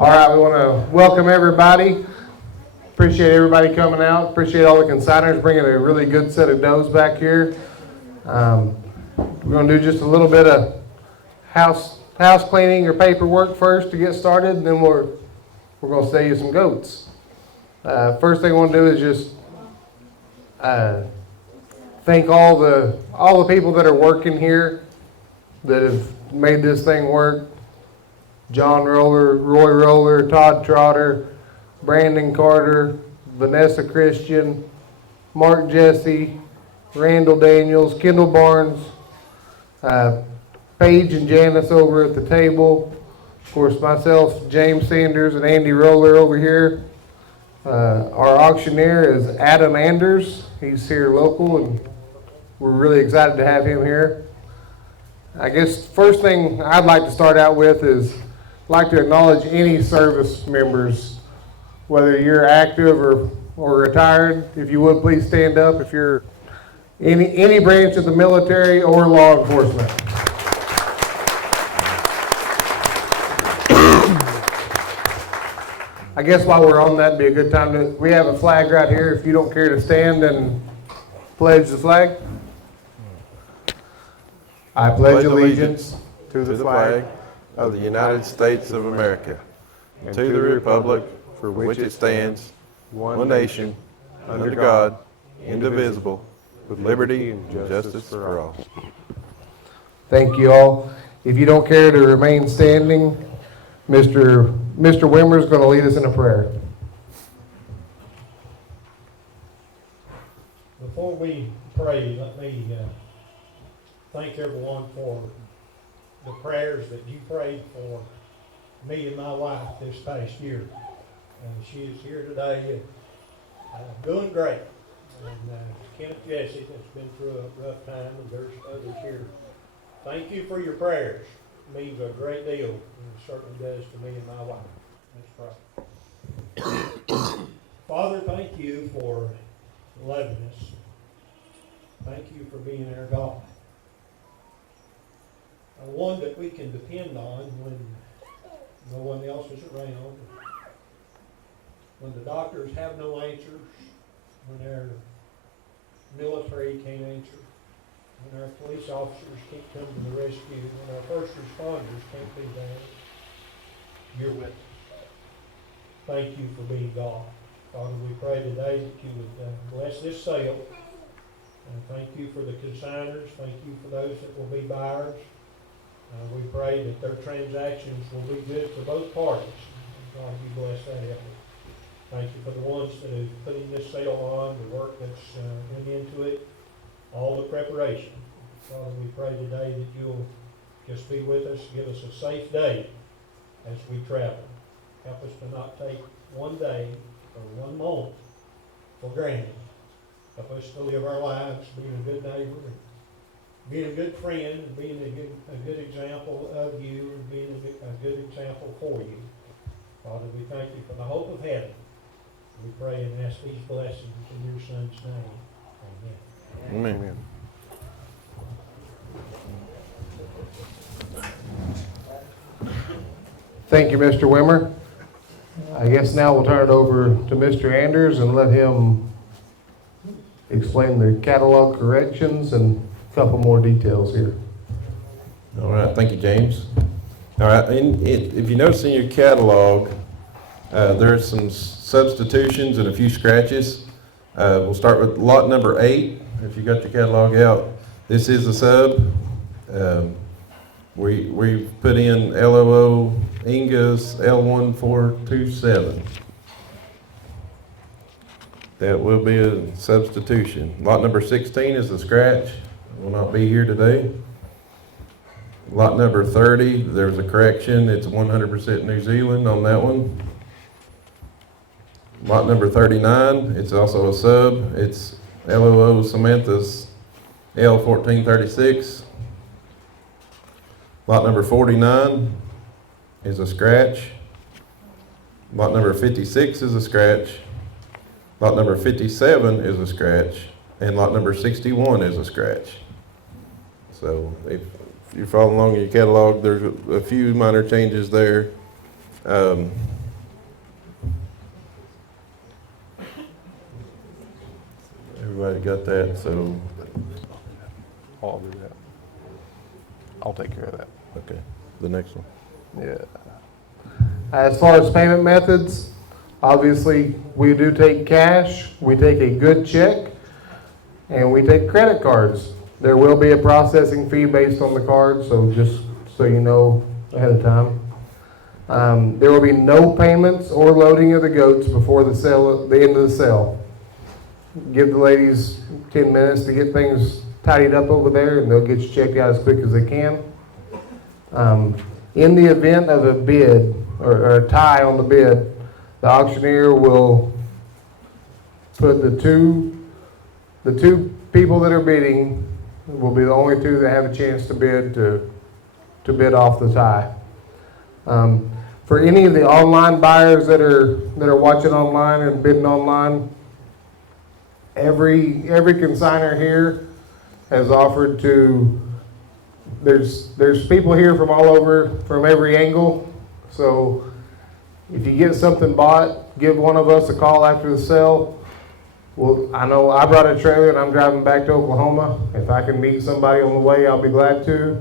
All right, we want to welcome everybody. Appreciate everybody coming out. Appreciate all the consigners bringing a really good set of doughs back here. We're going to do just a little bit of house cleaning or paperwork first to get started, and then we're going to sell you some goats. First thing I want to do is just thank all the people that are working here that have made this thing work. John Roller, Roy Roller, Todd Trotter, Brandon Carter, Vanessa Christian, Mark Jesse, Randall Daniels, Kendall Barnes, Paige and Janice over at the table. Of course, myself, James Sanders, and Andy Roller over here. Our auctioneer is Adam Anders. He's here local, and we're really excited to have him here. I guess first thing I'd like to start out with is I'd like to acknowledge any service members, whether you're active or retired. If you would, please stand up if you're any branch of the military or law enforcement. I guess while we're on that, it'd be a good time to, we have a flag right here. If you don't care to stand and pledge the flag. I pledge allegiance to the flag of the United States of America, and to the republic for which it stands, one nation, under God, indivisible, with liberty and justice for all. Thank you all. If you don't care to remain standing, Mr. Wimmer is going to lead us in a prayer. Before we pray, let me thank everyone for the prayers that you prayed for me and my wife this past year. She is here today, doing great. And Kenneth Jesse has been through a rough time, and there's others here. Thank you for your prayers. It means a great deal, and it certainly does to me and my wife. Let's pray. Father, thank you for loving us. Thank you for being our God. One that we can depend on when no one else is around, when the doctors have no answers, when our military can't answer, when our police officers can't come to the rescue, when our first responders can't be there. You're with us. Thank you for being God. Father, we pray today that you would bless this sale. And thank you for the consigners. Thank you for those that will be buyers. We pray that their transactions will be good for both parties. God, you bless that effort. Thank you for the ones that are putting this sale on, the work that's went into it, all the preparation. Father, we pray today that you'll just be with us, give us a safe day as we travel. Help us to not take one day or one moment for granted. Help us to live our lives being a good neighbor, being a good friend, and being a good example of you, and being a good example for you. Father, we thank you for the hope of heaven. We pray and ask these blessings in your Son's name. Amen. Amen. Thank you, Mr. Wimmer. I guess now we'll turn it over to Mr. Anders and let him explain the catalog corrections and a couple more details here. All right, thank you, James. All right, if you notice in your catalog, there are some substitutions and a few scratches. We'll start with lot number 8. If you got your catalog out, this is a sub. We've put in LOO Ingas L1427. That will be a substitution. Lot number 16 is a scratch. Will not be here today. Lot number 30, there's a correction. It's 100% New Zealand on that one. Lot number 39, it's also a sub. It's LOO Samantha's L1436. Lot number 49 is a scratch. Lot number 56 is a scratch. Lot number 57 is a scratch. And lot number 61 is a scratch. So if you're following along in your catalog, there's a few minor changes there. Everybody got that, so, I'll do that. I'll take care of that. okay, the next one. Yeah. As far as payment methods, obviously, we do take cash, we take a good check, and we take credit cards. There will be a processing fee based on the card, so just so you know ahead of time. There will be no payments or loading of the goats before the end of the sale. Give the ladies 10 minutes to get things tidied up over there, and they'll get you checked out as quick as they can. In the event of a bid or a tie on the bid, the auctioneer will put the two people that are bidding will be the only two that have a chance to bid bid off the tie. For any of the online buyers that are watching online and bidding online, every consignor here has offered to. There's people here from all over, from every angle. So if you get something bought, give one of us a call after the sale. Well, I know I brought a trailer and I'm driving back to Oklahoma. If I can meet somebody on the way, I'll be glad to.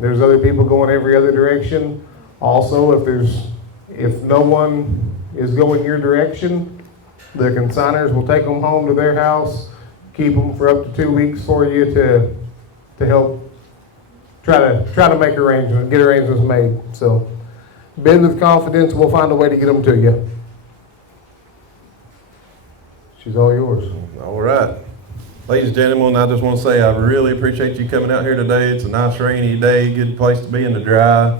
There's other people going every other direction. Also, if no one is going your direction, the consigners will take them home to their house, keep them for up to 2 weeks for you to help try to make arrangements, get arrangements made. So bid with confidence. We'll find a way to get them to you. She's all yours. All right. Ladies and gentlemen, I just want to say I really appreciate you coming out here today. It's a nice rainy day, good place to be in the dry.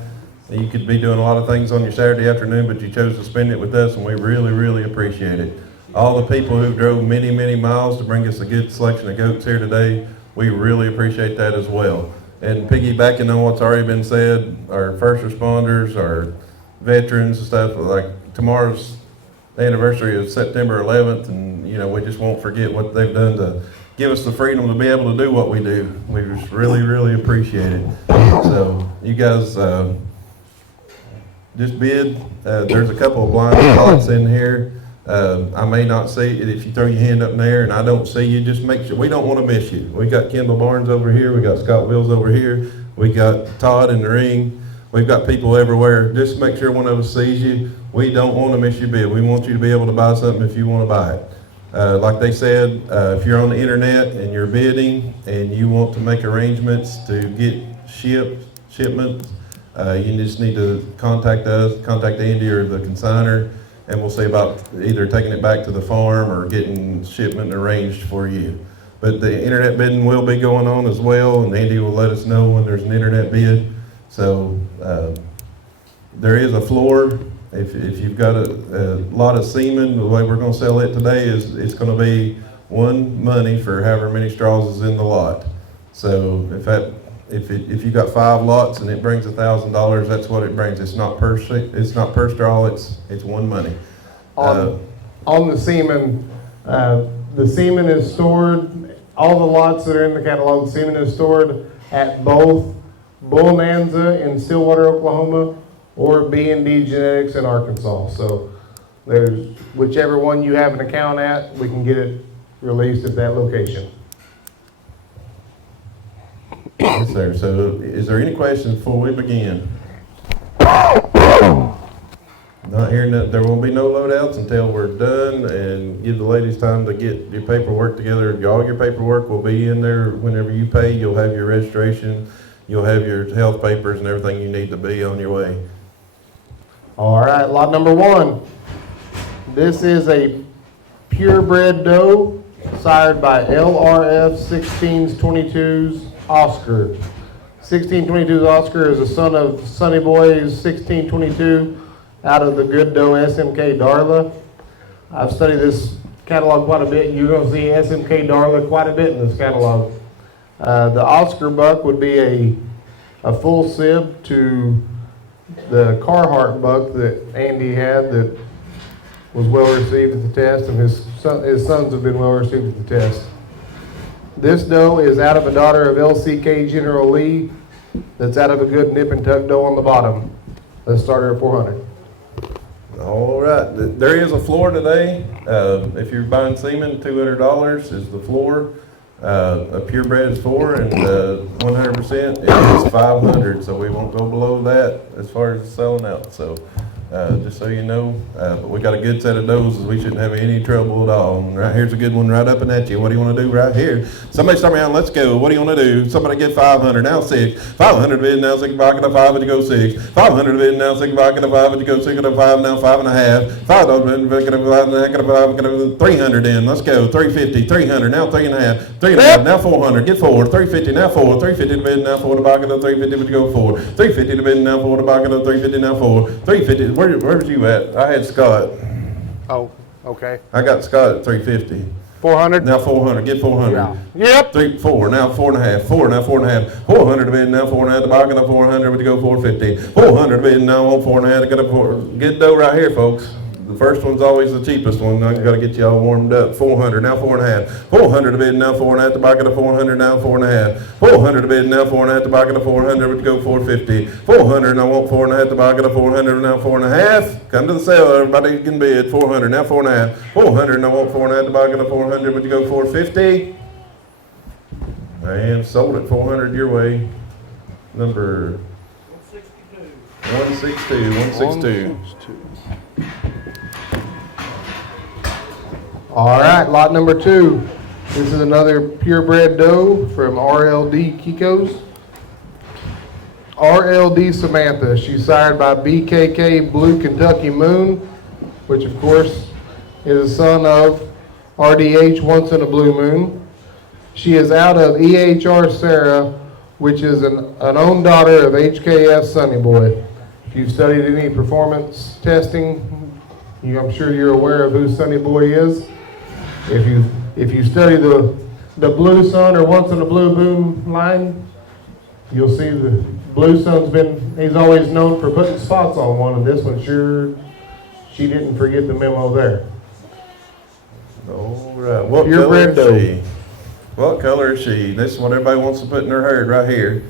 You could be doing a lot of things on your Saturday afternoon, but you chose to spend it with us, and we really, really appreciate it. All the people who drove many, many miles to bring us a good selection of goats here today, we really appreciate that as well. And piggybacking on what's already been said, our first responders, our veterans and stuff, like tomorrow's the anniversary of September 11th, and we just won't forget what they've done to give us the freedom to be able to do what we do. We just really, really appreciate it. So you guys just bid. There's a couple of blind spots in here. I may not see it. If you throw your hand up in there and I don't see you, just make sure. We don't want to miss you. We got Kendall Barnes over here. We got Scott Wills over here. We got Todd in the ring. We've got people everywhere. Just make sure one of us sees you. We don't want to miss your bid. We want you to be able to buy something if you want to buy it. Like they said, if you're on the internet and you're bidding and you want to make arrangements to get shipments, you just need to contact us, contact Andy or the consignor, and we'll see about either taking it back to the farm or getting shipment arranged for you. But the internet bidding will be going on as well, and Andy will let us know when there's an internet bid. So there is a floor. If you've got a lot of semen, the way we're going to sell it today is it's going to be one money for however many straws is in the lot. So if you got 5 lots and it brings $1,000, that's what it brings. It's not per straw. It's one money. On the semen is stored. All the lots that are in the catalog, the semen is stored at both Bonanza in Stillwater, Oklahoma, or B&D Genetics in Arkansas. So there's whichever one you have an account at, we can get it released at that location. Yes, sir. So is there any questions before we begin? Not hearing that. There will be no loadouts until we're done, and give the ladies time to get your paperwork together. All your paperwork will be in there whenever you pay. You'll have your registration, you'll have your health papers and everything you need to be on your way. All right, lot number 1. This is a purebred doe sired by LRF 1622's Oscar. 1622's Oscar is a son of Sonny Boy's 1622 out of the good doe SMK Darla. I've studied this catalog quite a bit. You're going to see SMK Darla quite a bit in this catalog. The Oscar buck would be a full sib to the Carhartt buck that Andy had that was well received at the test, and his sons have been well received at the test. This doe is out of a daughter of LCK General Lee that's out of a good nip and tuck doe on the bottom. Let's start her at 400. All right, there is a floor today. If you're buying semen, $200 is the floor. A purebred is 4 and 100% is 500, so we won't go below that as far as selling out. So just so you know, but we got a good set of doses. We shouldn't have any trouble at all. And right here's a good one right up and at you. What do you want to do right here? Somebody start me out. Let's go. What do you want to do? Somebody get 500. Now 6. 500 bid. Now 6 vodka to 5 and you go 6. 500 bid. Now 6 vodka to 5 and you go 6 to 5. Now 5.5. 5 bid. 5 300 in. Let's go. 350. 300. Now 3.5. 3.5. Now 400. Get 4. 350. Now 4. 350 to bid. Now 4 to vodka to 350 but you go 4. 350 to bid. Now 4 to vodka to 350. Now 4. 350. Where was you at? I had Scott. Oh, okay. I got Scott at 350. 400? Now 400. Get 400. Yeah. Yep. 3, 4. Now 4.5. 4. Now 4.5. 400 to bid. Now 4.5. The bargain of 400. Would you go 450? 400 to bid. Now 4.5. To get a 4. Get dough right here, folks. The first one's always the cheapest one. I got to get you all warmed up. 400. Now 4.5. 400 to bid. Now 4.5. The bargain of 400. Now 4.5. 400 to bid. Now 4.5. The bargain of 400. Would you go 450? 400. I want 4.5. The bargain of 400. Now 4.5. Come to the sale. Everybody can bid. 400. Now 4.5. 400. And I want 4.5. The bargain of 400. Would you go 450? I am sold at 400 your way. Number 162. 162. All right, lot number 2. This is another purebred doe from RLD Kiko's. RLD Samantha. She's sired by BKK Blue Kentucky Moon, which of course is a son of RDH Once in a Blue Moon. She is out of EHR Sarah, which is an own daughter of HKS Sunny Boy. If you've studied any performance testing, I'm sure you're aware of who Sunny Boy is. If you study the Blue Sun or Once in a Blue Moon line, you'll see the Blue Sun's he's always known for putting spots on one, and this one she didn't forget the memo there. All right, what Purebred color is doe. she? What color is she? This is what everybody wants to put in their herd right here.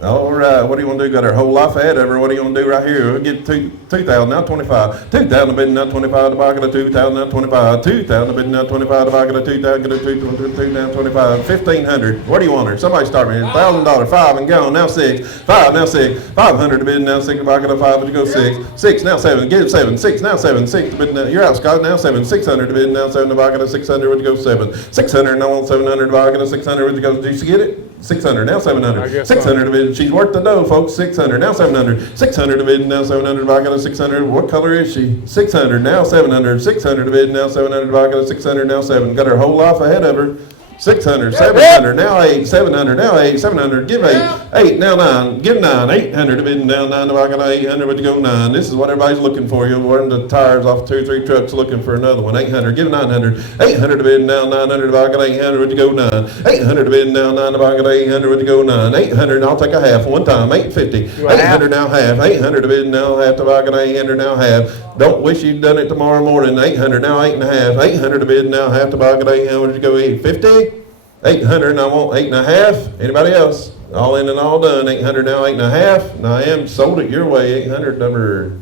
All right, what do you want to do? Got her whole life ahead of her. What do you want to do right here? We'll get 2,000, now 25. 2,000 bid, now 25, the bucket of 2,000, now 25. 2,000 bid, now 25, the bucket of 2,000, get a 2, now 25. 1,500. What do you want her? Somebody start me. $1,000, 5 and gone, now 6. 5, now 6. 500 bid, now 6, the bucket of 5, but you go 6. 6, now 7, get it 7. 6, now 7. 6, bid, now, you're out, Scott, now 7. 600 bid, now 7, the bucket of 600, would you go 7. 600, now on 700, the bucket of 600, would you go, did you get it? 600, now 700. 600 bid, she's worth the dough, folks. 600, now 700. 600 bid, now 700. I got a 600. What color is she? 600, now 700. 600 bid, now 700. I got a 600, now 7. Got her whole life ahead of her. 600, 700, now 8, 700, now 8, 700, give 8, 8, now 9, give 9, 800, bid, now 9, I got 800, but you go 9. This is what everybody's looking for. You're wearing the tires off 2 or 3 trucks looking for another one. 800, give 900, 800, bid, now 900, I got 800, but you go 9. 800, bid, now 9, I got 800, but you go 9. 800, I'll take a half one time, 850. 800, now half, 800, bid, now half, I got 800, now half. Don't wish you'd done it tomorrow morning. 800, now 8.5. 800 bid, now half, I got 800, you go 850. 800, and I want 8.5. Anybody else? All in and all done. 800 now, 8.5. And I am sold it your way. 800 number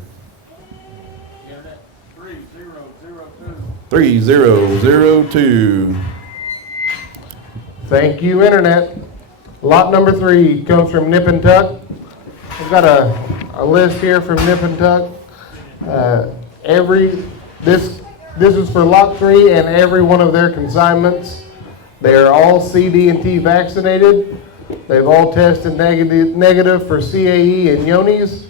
3002. Thank you, Internet. Lot number 3 comes from Nip and Tuck. We've got a list here from Nip and Tuck. This is for lot 3 and every one of their consignments. They are all CD&T vaccinated. They've all tested negative for CAE and Yonis.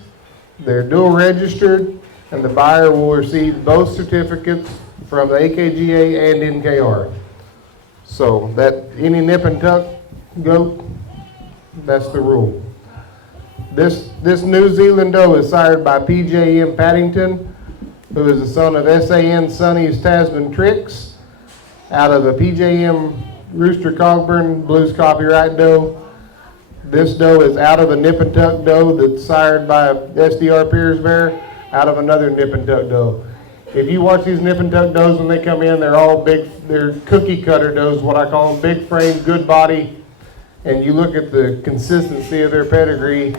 They're dual registered, and the buyer will receive both certificates from the AKGA and NKR. So that any nip and tuck goat, that's the rule. This New Zealand doe is sired by PJM Paddington, who is the son of SAN Sonny's Tasman Tricks, out of the PJM Rooster Cogburn Blues Copyright doe. This doe is out of a nip and tuck doe that's sired by a SDR Piers Bear, out of another nip and tuck doe. If you watch these nip and tuck does when they come in, they're all big, they're cookie cutter does, what I call them, big frame, good body, and you look at the consistency of their pedigree,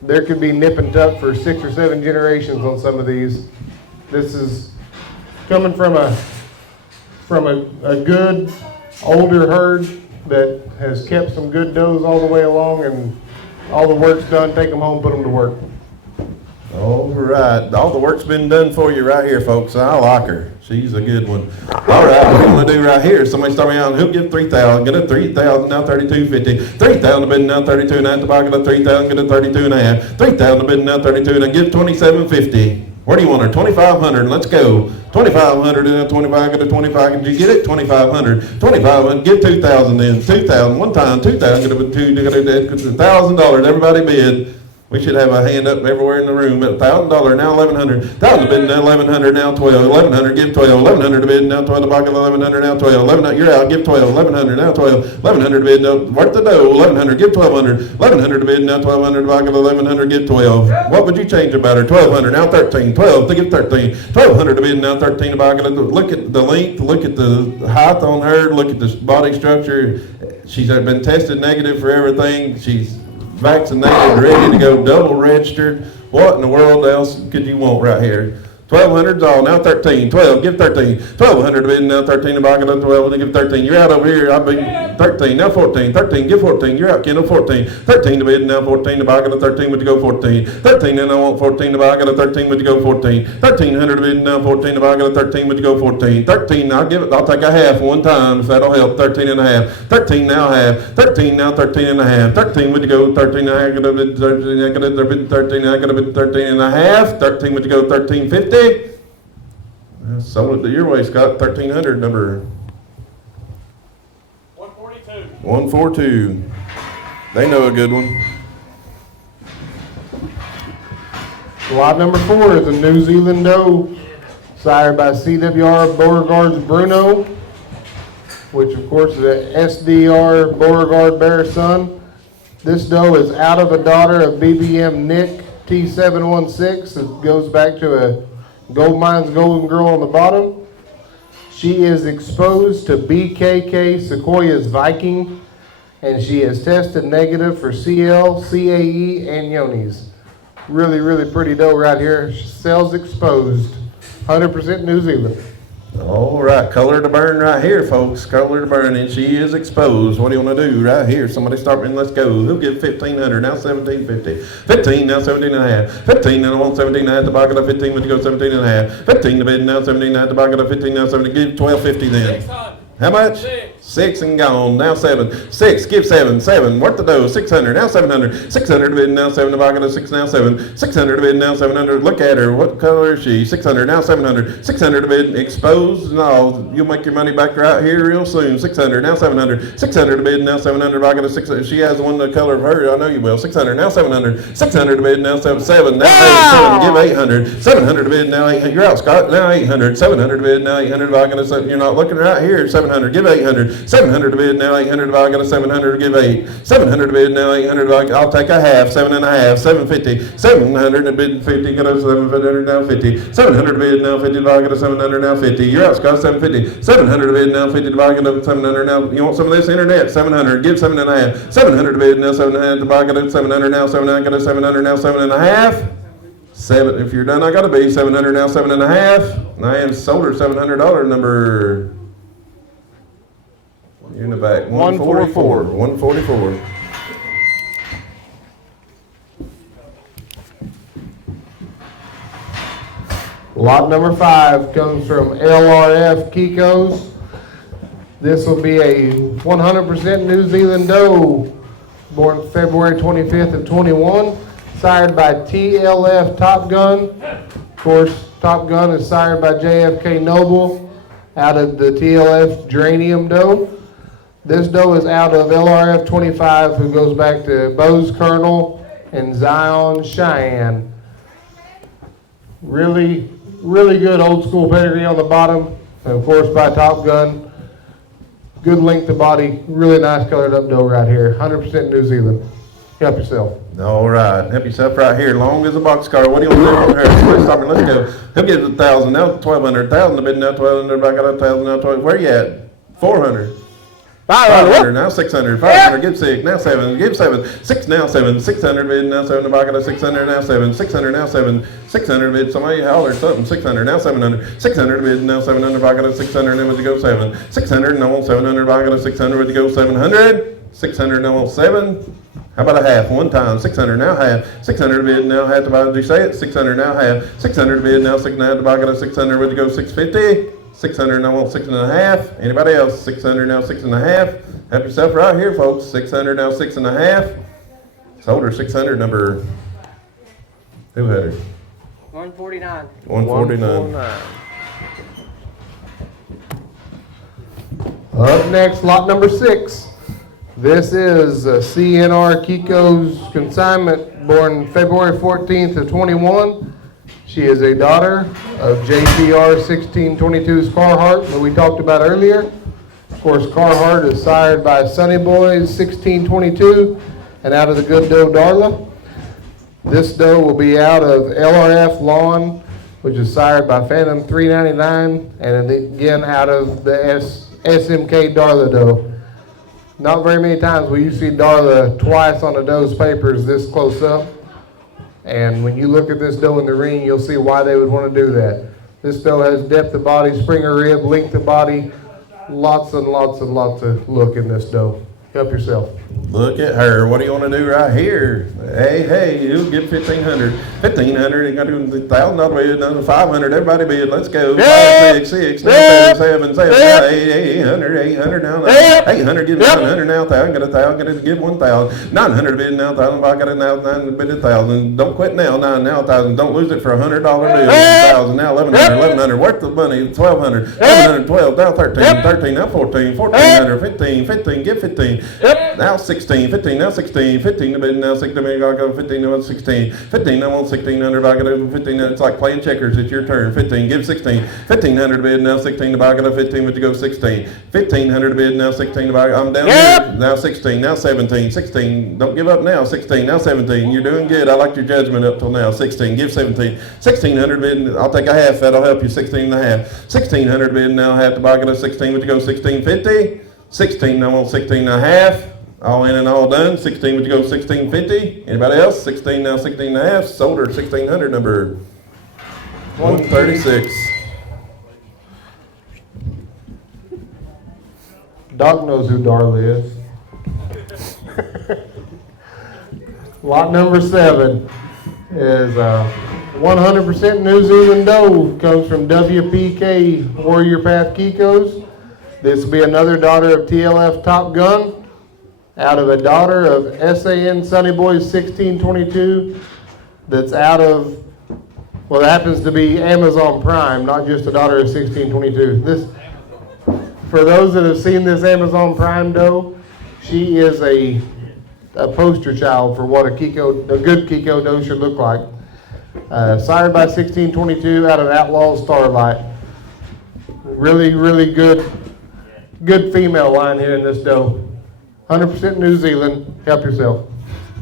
there could be nip and tuck for 6 or 7 generations on some of these. This is coming from a good older herd that has kept some good does all the way along, and all the work's done. Take them home, put them to work. All right, all the work's been done for you right here, folks. I like her. She's a good one. All right, what we're gonna do right here, somebody start me out, who'll give 3,000, get a 3,000, now 32.50, 3,000 a bid, now 32, now to buy, get a 3,000, get a 32 and a half, 3,000 a bid, now 32, now give 27.50. Where do you want her? 2,500, let's go. 2,500 and a 25, get a 25, did you get it? 2,500, 2,500, give 2,000 then, 2,000, one time, 2,000, get a $1,000, everybody bid. We should have a hand up everywhere in the room. $1,000 now 1,100. 1,000 bid now 1,100 now 12. 1,100 give 12. 1,100 bid now 12. The bucket 1,100 now 12. 1,100 you're out. Give 12. 1,100 now 12. 1,100 bid now work the dough. 1,100 give 1,200. 1,100 bid now 1,200. Bucket 1,100 give 12. What would you change about her? 1,200 now 13. 12 to give 13. 1,200 bid now 13. The bucket. Look at the length. Look at the height on her. Look at the body structure. She's been tested negative for everything. She's vaccinated, ready to go, double registered. What in the world else could you want right here? 1,200's all, now 13, 12, give 13. 1,200 to bid, now 13, the bucket of 12, to give 13. You're out over here, I'll be 13, now 14, 13, give 14. You're out, Kendall, 14. 13 to bid, now 14, the bucket of 13, would you go 14? 13, and I want 14, the bucket of 13, would you go 14? 1,300 to bid, now 14, the bucket of 13, would you go 14? 13, I'll give it, I'll take a half one time, if that'll help, 13 and a half. 13 now half, 13 now 13 and a half. 13, would you go 13, I could have been 13, I could have been 13, I could have been 13 and a half. 13, would you go 13.50? Sold it to your way, Scott. 1,300, number 142. 142. They know a good one. Lot number 4 is a New Zealand doe, sired by CWR Beauregard's Bruno, which of course is a SDR Beauregard Bear son. This doe is out of a daughter of BBM Nick T716. It goes back to a Gold Mines Golden Girl on the bottom. She is exposed to BKK Sequoia's Viking, and she is tested negative for CL, CAE, and Yonis. Really, really pretty doe right here. Cells exposed. 100% New Zealand. All right, color to burn right here, folks. Color to burn, and she is exposed. What do you want to do right here? Somebody start me and let's go. Who'll give 1,500? Now 1,750. 15, now 17 and a half. 15, now I want 17 and a half. The bucket of 15, would you go 17 and a half? 15 to bid, now 17 and a half. The bucket of 15, now 17. Give 12.50 then. 600. How much? 6 and gone. Now 7. 6. Give 7. 7. Worth the dough. 600. Now 700. 600 to bid. Now 7. The bucket of 6. Now 7. 600 to bid. Now 700. Look at her. What color is she? 600. Now 700. 600 to bid. Exposed. No, you'll make your money back right here real soon. 600. Now 700. 600 to bid. Now 700. Bucket of 600. She has the one the color of her. I know you will. 600. Now 700. 600 to bid. Now 7. 7. Now 7. Give 800. 700 to bid. Now 800. You're out, Scott. Now 800. 700 to bid. Now 800. Bucket of 7. You're not looking right here. 700. Give 800. 700 to bid, now 800, I got a 700 to give 8. 700 to bid, now 800, I'll take a half, 7 and a half, 750. 700 to bid, 50, got a 700, now 50. 700 to bid, now 50, I got a 700, now 50. You're out, Scott, 750. 700 to bid, now 50, I got a 700, now, you want some of this internet? 700, give 7 and a half. 700 to bid, now 7 and a half, I got a 700, now 7, I got a 700, now 7 and a half. 7, if you're done, I got to be 700, now 7 and a half. I am sold her $700, number... You're in the back. 144. 144. Lot number 5 comes from LRF Kiko's. This will be a 100% New Zealand doe, born February 25th of 21, sired by TLF Top Gun. Of course, Top Gun is sired by JFK Noble out of the TLF Geranium doe. This doe is out of LRF 25, who goes back to Bose Colonel and Zion Cheyenne. Really, really good old school pedigree on the bottom, and of course by Top Gun. Good length of body, really nice colored up doe right here. 100% New Zealand. Help yourself. All right, help yourself right here. Long as a boxcar. What do you want to do on her? Let's stop her. Let's go. He'll give 1,000. Now 1,200. 1,000 to bid. Now 1,200. I got 1,000. Now 12. Where you at? 400. 500, now 600, 500, give 6, now 7, give 7, 6 now 7, 600 bid, now 7, the bucket of 600, now 7, 600, now 7, 600 bid, somebody holler something, 600, now 700, 600 bid, now 700, bucket of 600, then would you go 7, 600, now 700, bucket of 600, would you go 700, 600, now 7, how about a half, one time, 600, now half, 600 bid, now half, did you say it, 600, now half, 600 bid, now 6, now the bucket of 600, would you go 650, 600, now 6.5. Anybody else? 600, now 6.5. Help yourself right here, folks. 600, now 6.5. Sold her 600, number. Who had her? 149. 149. Up next, lot number 6. This is CNR Kiko's consignment, born February 14th of 21. She is a daughter of JPR 1622's Carhartt that we talked about earlier. Of course, Carhartt is sired by Sunny Boys 1622 and out of the good doe Darla. This doe will be out of LRF Lawn, which is sired by Phantom 399, and again out of the SMK Darla doe. Not very many times will you see Darla twice on a doe's papers this close up. And when you look at this doe in the ring, you'll see why they would want to do that. This doe has depth of body, spring of rib, length of body, lots and lots and lots of look in this doe. Help yourself. Look at her. What do you want to do right here? Hey, you get 1,500. 1,500, you got to do 1,000 all the way down to 500. Everybody bid. Let's go. 5, 6, 6, 7, 7, 800, 800 now. 800, give 900 now. 1,000, get 1,000, get give 1,000. 900 bid now. 1,000, I got it now. 900 bid 1,000. Don't quit now. 9 now 1,000. Don't lose it for a $100 bill. 1,000 now. 1,100, 1,100. Worth the money. 1,200. 1,100, 12 now. 13, 13 now. 14, 1,400. 15, 15, give 15. Now 16, 15, now 16, 15 to bid, now 16, I go 15, now 16, 15, I want 1,600, I got over 15, it's like playing checkers, it's your turn, 15, give 16, 1,500 to bid, now 16 to buy, I got 15, but you go 16, 1,500 to bid, now 16 to buy, I'm down here, now 16, now 17, 16, don't give up now, 16, now 17, you're doing good, I liked your judgment up till now, 16, give 17, 1,600 bid, I'll take a half, that'll help you, 16 and a half, 1,600 bid, now half to buy, I got 16, but you go 16.50, 16, I want 16 and a half, all in and all done, 16, would you go 16.50? Anybody else? 16, now 16 and a half, sold her 1,600, number 136. Doc knows who Darla is. Lot number 7 is 100% New Zealand doe, comes from WPK Warrior Path Kikos. This will be another daughter of TLF Top Gun, out of a daughter of SAN Sunny Boys 1622, that's out of, well, it happens to be Amazon Prime, not just a daughter of 1622. This, for those that have seen this Amazon Prime doe, she is a poster child for what a good Kiko doe should look like. Sired by 1622 out of Outlaw Starlight. Really, really good female line here in this doe. 100% New Zealand. Help yourself.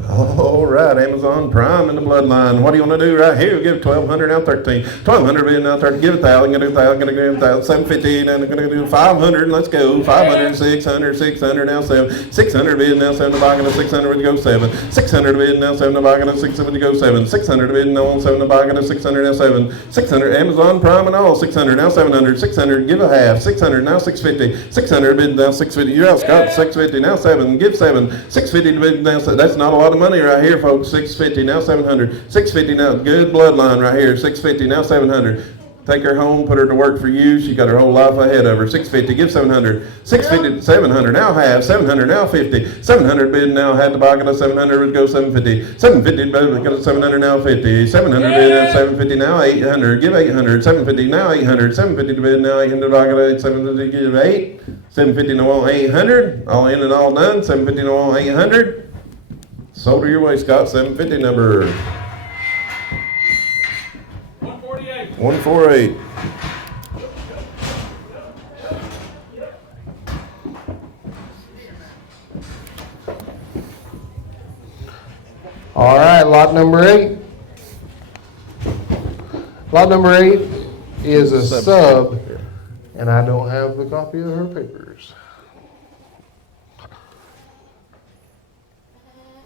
All right, Amazon Prime in the bloodline. What do you want to do right here? Give 1,200 now 13. 1,200 bid now 13. Give 1,000. Gonna do 1,000. Gonna give 1,000. 750. Then gonna do 500. Let's go. 500. 600. 600 now 7. 600 bid now 7. The buy gonna 600. Would you go 7? 600 bid now 7. The buy gonna 600. Would you go 7? 600 bid now 7. The buy gonna 600 now 7. 600 Amazon Prime and all. 600 now 700. 600. Give a half. 600 now 650. 600 bid now 650. You're out, Scott. 650 now 7. Give 7. 650 bid now 7. That's not a lot of money right here, folks. 650 now 700. 650 now, good bloodline right here. 650 now 700. Take her home, put her to work for you. She got her whole life ahead of her. 650, give 700. 650, 700 now half. 700 now 50. 700 bid now had to buy it. 700 would go 750. 750 bid got 700 now 50. 700 bid now 750 now 800. Give 800. 750 now 800. 750 bid now 800. Buy it 750 give 8. 750 now 800. All in and all done. 750 now 800. Sold her your way, Scott. 750 number 148. 148. All right, lot number 8. Lot number 8 is a sub, and I don't have the copy of her papers.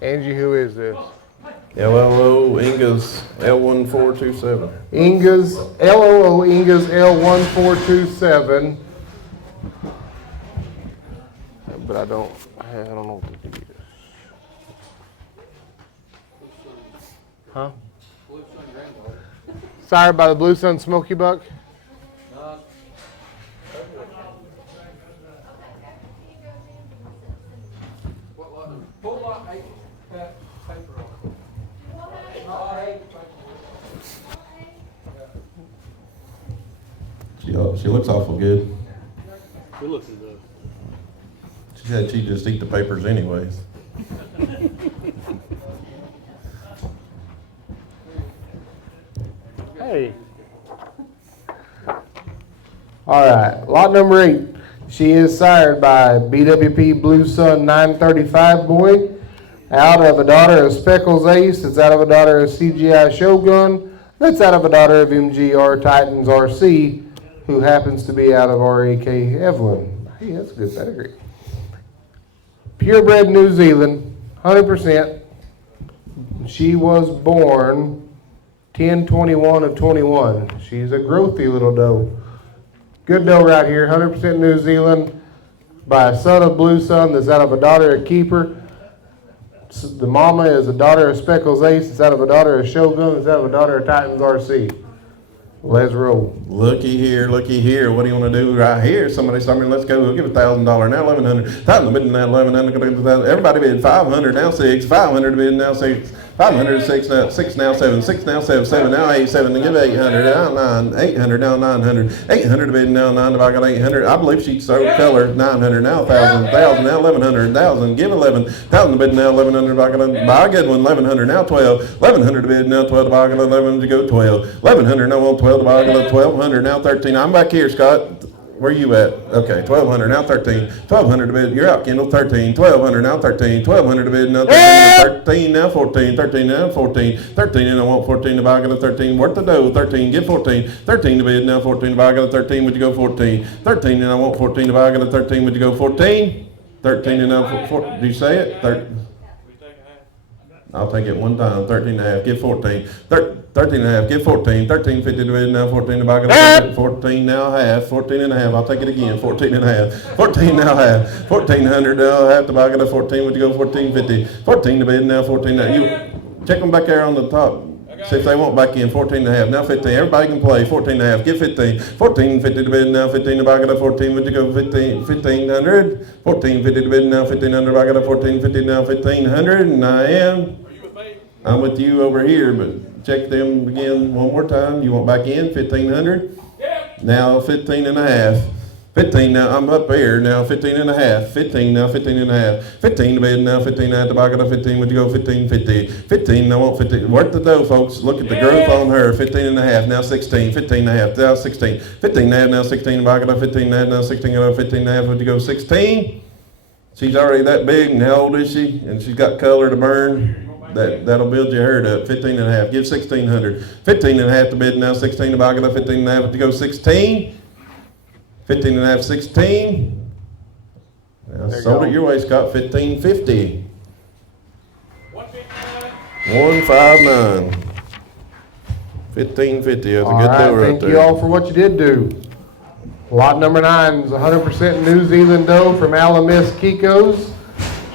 Angie, who is this? LLO Inga's L1427. Inga's, LOO Inga's L1427. But I don't know what to do. Huh? Sired by the Blue Sun Smoky Buck? She looks awful good. Good looking though. She said she'd just eat the papers anyways. Hey. All right, lot number 8. She is sired by BWP Blue Sun 935 boy, out of a daughter of Speckles Ace, that's out of a daughter of CGI Shogun, that's out of a daughter of MGR Titans RC, who happens to be out of RAK Evelyn. Hey, that's a good pedigree. Purebred New Zealand, 100%. She was born 10/21 of 21. She's a growthy little doe. Good doe right here, 100% New Zealand, by a son of Blue Sun that's out of a daughter of Keeper. The mama is a daughter of Speckles Ace, it's out of a daughter of Shogun, it's out of a daughter of Titans RC. Let's roll. Looky here, looky here. What do you want to do right here? Somebody told me, let's go. We'll give $1,000 now, $1,100. Time to bid now, $1,100. Everybody bid $500 now, $6. $500 bid now, $6. $500, $6 now, $6 now, $7. $6 now, $7. $7 now, $8. $7 to give $800 now, $9. $800 now, $900. $800 bid now, $9. If I got $800, I believe she sold color $900 now, $1,000. $1,000 now, $1,100. $1,000. Give $11. $1,000 to bid now, $1,100. If I got buy a good one, $1,100 now, $12. $1,100 to bid now, $12. If I got $11 to go $12. $1,100 now, $12. If I got $1,200 now, $13. I'm back here, Scott. Where you at? Okay, $1,200 now, $13. $1,200 to bid. You're out, Kendall. $13. $1,200 now, $13. $1,200 to bid now, $13 now, $14. $13 now, $14. $13 and I want $14 to buy. I got a $13. Worth the dough. $13. Get $14. $13 to bid now, $14 to buy. I got a $13. Would you go $14? $13 and I want $14 to buy. I got a $13. Would you go $14? $13 and I want. Do you say it? I'll take it one time. 13 and a half. Give 14. 13 and a half. Give 14. 13.50 to bid now. 14 to buy. 14 now half. 14 and a half. I'll take it again. 14 and a half. 14 now half. 1400 now half to buy. 14. Would you go 14.50? 14 to bid now. 14 now. You check them back there on the top. See if they want back in. 14 and a half. Now 15. Everybody can play. 14 and a half. Give 15. 14.50 to bid now. 15 to buy. 14. Would you go 15? 1500. 14.50 to bid now. 1500. Buy. 14.50 now. 1500. And I am. I'm with you over here, but check them again one more time. You want back in? 1500? Now 15 and a half. 15 now, I'm up here now, 15 and a half. 15 now, 15 and a half. 15 to bid now, 15 and a half to buy. 15, would you go 15.50? 15, I want 15. Work the dough, folks. Look at the growth on her. 15 and a half, now 16. 15 and a half, now 16. 15 and a half, now 16. Buy. 15 and a half, now 16. 15 and a half, would you go 16? She's already that big, and how old is she? And she's got color to burn. That'll build your herd up. 15 and a half. Give 1600. 15 and a half to bid now. 16 to buy. 15 and a half to go 16. 15 and a half, 16. Now, sold it your way, Scott. 1550. 159. 1550. That's a good deal right there. Thank you all for what you did do. Lot number 9 is 100% New Zealand doe from Appalachian Kiko's.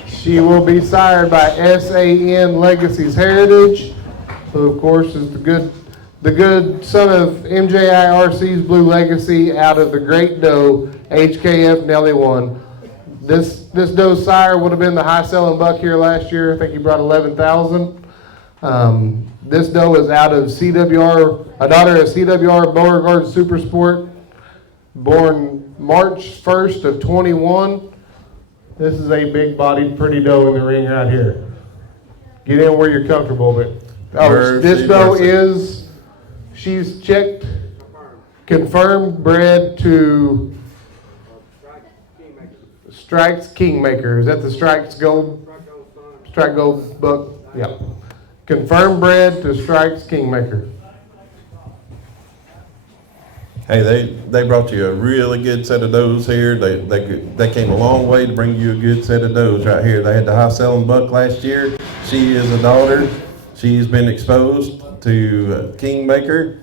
She will be sired by SAN Legacy's Heritage, who of course is the good son of MJIRC's Blue Legacy out of the Great Doe, HKF Nelly 1. This doe's sire would have been the high selling buck here last year. I think he brought 11,000. This doe is out of CWR, a daughter of CWR Beauregard Super Sport, born March 1st of 21. This is a big-bodied, pretty doe in the ring right here. Get in where you're comfortable, but this doe is, she's checked, confirmed, bred to Strikes Kingmaker. Is that the Strikes Gold? Strike Gold buck? Yeah. Confirmed bred to Strikes Kingmaker. Hey, they brought you a really good set of does here. They came a long way to bring you a good set of does right here. They had the high selling buck last year. She is a daughter. She's been exposed to Kingmaker.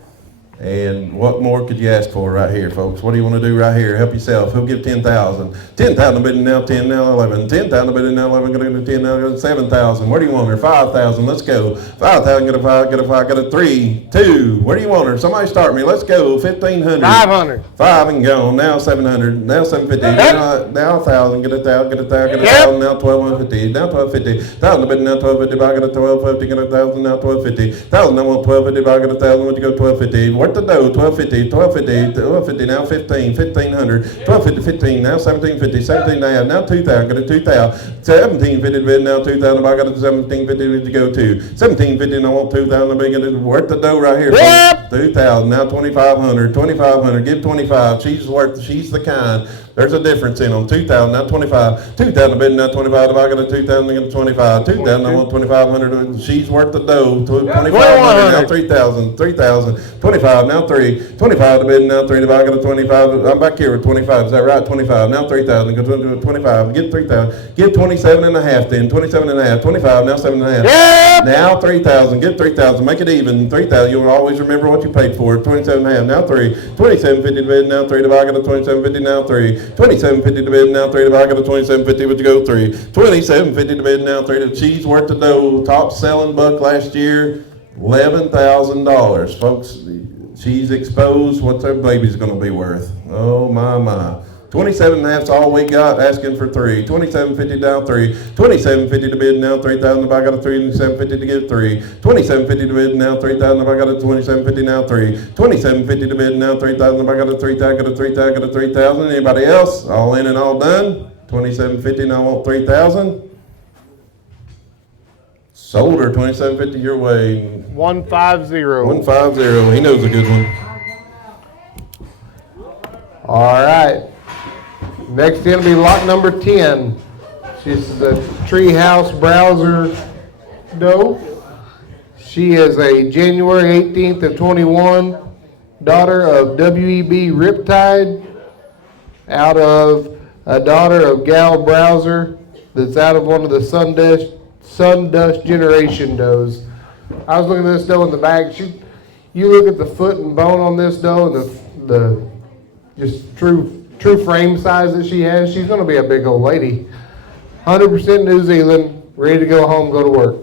And what more could you ask for right here, folks? What do you want to do right here? Help yourself. He'll give 10,000. 10,000 bidding now, 10 now, 11. 10,000 bidding now, 11. Going to 10 now, go to 7,000. Where do you want her? 5,000. Let's go. 5,000. Get a 5. Get a 5. Get a 3. 2. Where do you want her? Somebody start me. Let's go. 1,500. 500. 5 and gone. Now 700. Now 750. Now 1,000. Get a 1,000. Get a 1,000. Get a 1,000. Now 1,250. Now 1,250. 1,000 bidding now 1,250. If I get a 1,250. Get a 1,000. Now 1,250. 1,000. I want 1,250. If I get a 1,000. Would you go 1,250? What the dough? 1,250. 1250, now 15, 1,500, 1250, 15, now 1750, 17 now 2,000, get a 2,000, 1750 bid now 2,000, I got a 1750 to go to, 1750 and I want 2,000, I'm going to worth the dough right here, Yep. 2,000, now 2,500, 2,500, give 25, she's the kind. There's a difference in them. 2,000, now 25. 2,000 bid now 25. If I got a 2,000, I get a 25. 2,000, I want 2,500. She's worth the dough. 2,500, now 3,000. 3,000. 25, now 3. 25 to bid now 3. If I got a 25, I'm back here with 25. Is that right? 25. Now 3,000. Go to 25. Get 3,000. Get 27 and a half then. 27 and a half. 25. Now 7 and a half. Yep. Now 3,000. Get 3,000. Make it even. 3,000. You'll always remember what you paid for. 27 and a half. Now 3. 27.50 to bid now 3. If I got a 27.50 now 3. 27.50 to bid now 3. If I got a 27.50, would you go 3? 27.50 to bid now 3. She's worth the dough. Top selling buck last year, $11,000, folks. She's exposed. What's her baby's going to be worth? Oh my. 27.5 is all we got, asking for 3. 27.50 down 3. 27.50 to bid now 3,000. If I got a 27.50 to give 3. 27.50 to bid now 3,000. If I got a 27.50 now 3. 27.50 to bid now 3,000. If I got a 3,000, got a 3,000, got a 3,000. Anybody else? All in and all done. 27.50. Now I want 3,000. Sold her 27.50 your way. 150. 150. He knows a good one. All right. Next in will be lot number 10. She's the Treehouse Browser doe. She is a January 18th of 21 daughter of W.E.B. Riptide, out of a daughter of Gal Browser that's out of one of the Sun Dust Generation does. I was looking at this doe in the back. You look at the foot and bone on this doe and the just true frame size that she has. She's going to be a big old lady. 100% New Zealand, ready to go home, go to work.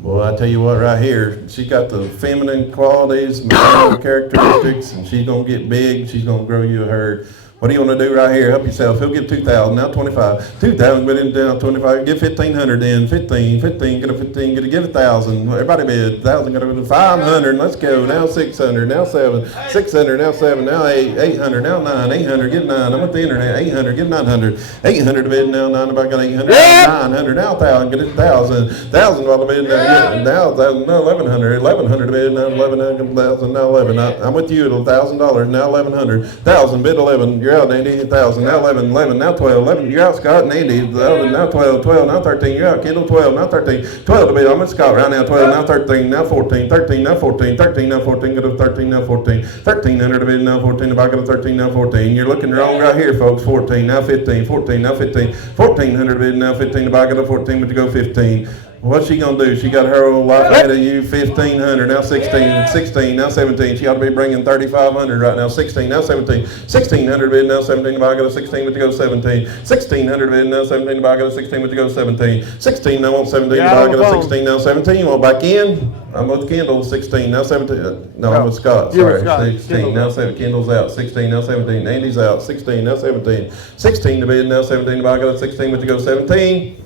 Well, I tell you what, right here, she got the feminine qualities, maternal characteristics, and she's going to get big. She's going to grow you a herd. What do you want to do right here? Help yourself. He'll give 2,000, now 25. 2,000, but in down 25. Give 1,500 then. 15, get a 15, give 1,000. Everybody bid. 1,000, get a 500. Let's go. Now 600, now 7. 600, now 7, now 8. 800, now 9. 800, give 9. I'm with the internet. 800, give 900. 800 to bid now 9. If I got 800, 900, now 1,000, get it 1,000. 1,000 while the bid now 1,000, now 1,100. 1,100 to bid now 1100, 1,000, now 11. I'm with you at $1,000, now 1,100. 1,000, bid 11. You're out, Andy. 1,000, now 11, now 12, 11. You're out, Scott and Andy. 11, now 12, now 13. You're out, Kendall. 12, now 13. 12 to be. I'm with Scott right now. 12, now 13, now 14. 13, now 14. 13, now 14. Go to 13, now 14. 1,300 to be. Now 14. If I got a 13, now 14. You're looking wrong right here, folks. 14, now 15. 14, now 15. 1,400 to be. Now 15. If I got a 14, would you go 15? What's she gonna do? She got her whole life ahead of you. 1,500, now 16, 16, now 17. She ought to be bringing 3,500 right now. 16, now 17. 1,600 bid, now 17. If I got a 16, would you go 17? 1,600 bid, now 17. If I got a 16, would you go 17? 16, now I want 17. If I got a 16, now 17. You want back in? I'm with Kendall. 16, now 17. No, I'm with Scott. Sorry. 16, now 7. Kendall's out. 16, now 17. Andy's out. 16, now 17. 16 to bid, now 17. If I got a 16, would you go 17?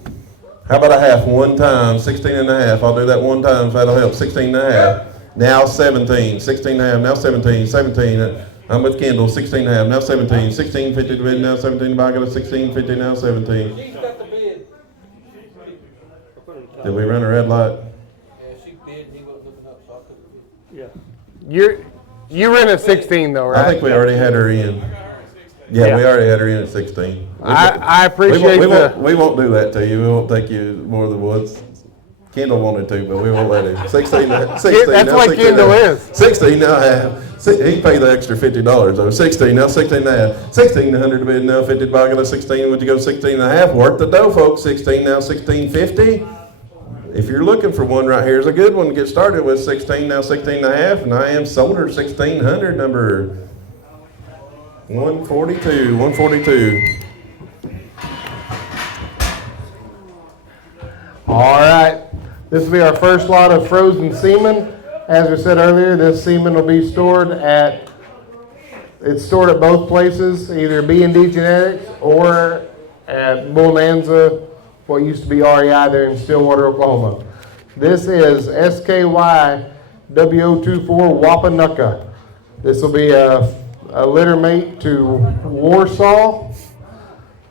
How about a half one time? 16 and a half. I'll do that one time if that'll help. 16 and a half. Now 17. 16 and a half. Now 17. 17. I'm with Kendall. 16 and a half. Now 17. 16.50 to bid. Now 17. If I got a 16.50. Now 17. She's got the bid. Did we run a red light? Yeah, she bid and he wasn't looking up, so I took it. Yeah. You ran at 16 though, right? I think we already had her in. Yeah, we already had her in at 16. I appreciate we won't do that to you. We won't take you more than once. Kendall wanted to, but we won't let him. 16. That's what Kendall is. 16 now. He paid the extra $50 though. 16 now, 16 and a half. 1,600 to bid now. 50 buy, got a 16. Would you go 16 and a half? Work the dough, folks. 16 now, 16.50. if you're looking for one right here, is a good one to get started with. 16, now 16 and a half, and I am sold her 1600, number 142, 142. All right, this will be our first lot of frozen semen. As we said earlier, this semen will be stored at, it's stored at both places, either B&D Genetics or at Bonanza, what used to be REI there in Stillwater, Oklahoma. This is SKY W024 Wapanucka. This will be a litter mate to Warsaw.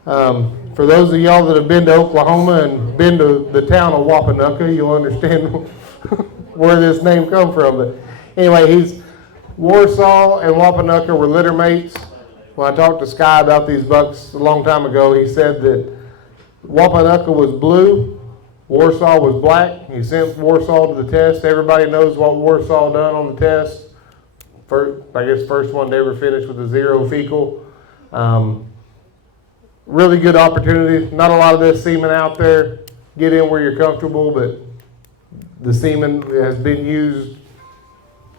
For those of y'all that have been to Oklahoma and been to the town of Wapanucka, you'll understand where this name come from. But anyway, Warsaw and Wapanucka were litter mates. When I talked to Sky about these bucks a long time ago, he said that Wapanucka was blue, Warsaw was black. He sent Warsaw to the test. Everybody knows what Warsaw done on the test. First one to ever finish with a 0 fecal. Really good opportunity. Not a lot of this semen out there. Get in where you're comfortable, but the semen has been used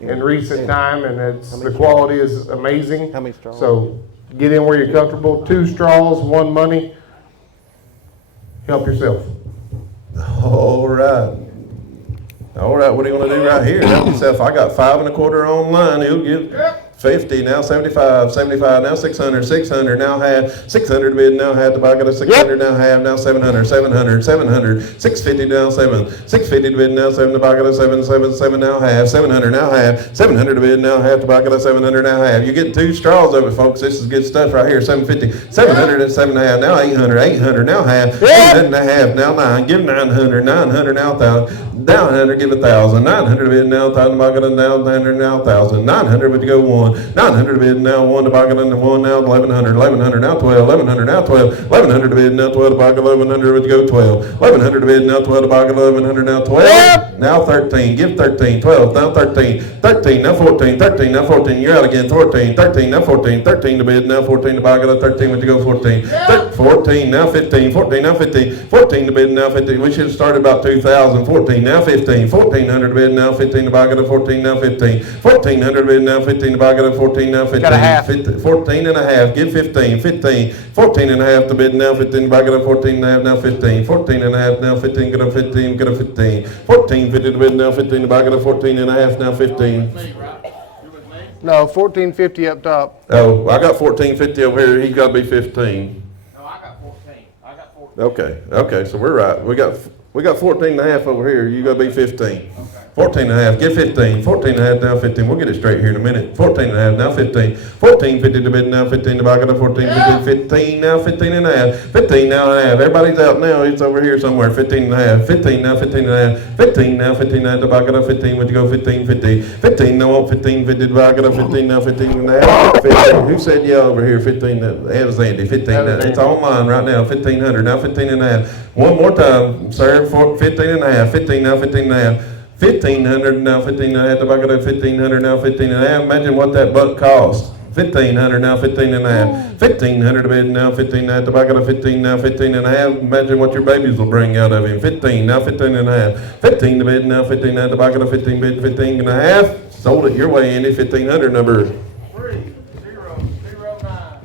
in recent time, and the quality is amazing. How many straws? So get in where you're comfortable. 2 straws, 1 money. Help yourself. All right. All right, what are you going to do right here? Help yourself. I got 5 1/4 online. He'll give 50, now 75, 75, now 600, 600, now half, 600 bid, now half, the bucket of 600, now half, now 700, 700, 700, 650 now 7, 650 bid, now 7, the bucket of 7, 7, 7, now half, 700, now half, 700 bid, now half, the bucket of 700, now half. You're getting 2 straws of it, folks. This is good stuff right here. 750, 700 and 7 1/2, now 800, 800, now half, 800 and a half, now 9, give 900, 900, now 1,000, down 100, give 1,000, 900 bid, now 1,000, bucket of now 900, now 1,000, 900 would go 1. 900 bid, now 1 to bucket under 1, now 1,100, 1,100, now 12, 1,100, now 12, 1,100 bid, now 12 to bucket 1,100 would go 12, 1,100 bid, now 12 to bucket 1,100, now 12, now 13, give 13, 12, now 13, 13, now 14, 13, now 14, you're out again, 14, 13, now 14, 13 to bid, now 14 to bucket 13 would go 14, 14, now 15, 14, now 15, 14 to bid, now 15, we should have started about 2,000, 14, now 15, 1,400 to bid, now 15 to bucket 14, now 15, 1,400 bid, now 15 to bucket 14, now 15, Got a half. 14 and a half, give 15, 15, 14 and a half to bid, now 15, bucket of 14 and a half, now 15, 14 and a half, now 15, get a 15, get a 15, 14, 50 to bid, now 15, the bucket of 14 and a half, now 15. No, 1450 up top. Oh, I got 1450 over here, he's gotta be 15. No, I got 14. I got 14. Okay, so we're right, we got 14 and a half over here, you gotta be 15. 14 and a half, get 15, 14 and a half, now 15, we'll get it straight here in a minute, 14 and a half, now 15, 14, 50 to bid, now 15, the bucket of 14, 15, now 15 and a half, 15 now and a half, everybody's out now, it's over here somewhere, 15 and a half, 15 now, 15 and a half, 15 now, 15 and a half, the bucket of 15, would you go 15, 50, 15, now 15, 50, the bucket of 15, now 15 and a half, 15, who said yeah over here, 15, that was Andy, 15, it's on mine right now, 1,500, now 15 and a half, one more time, sir, 15 and a half, 15 now, 15 and a half, 1,500 now, 15 and a half, the bucket of 1,500 now, 15 and a half. Imagine what that buck cost. 1,500 now, 15 and a half. 1,500 a bid now, 15 and a half, the bucket of 15 now, 15 and a half. Imagine what your babies will bring out of him. 15 now, 15 and a half. 15 to bid now, 15 and a half, the bucket of 15 bid, 15 and a half. Sold it your way, Andy. 1,500 number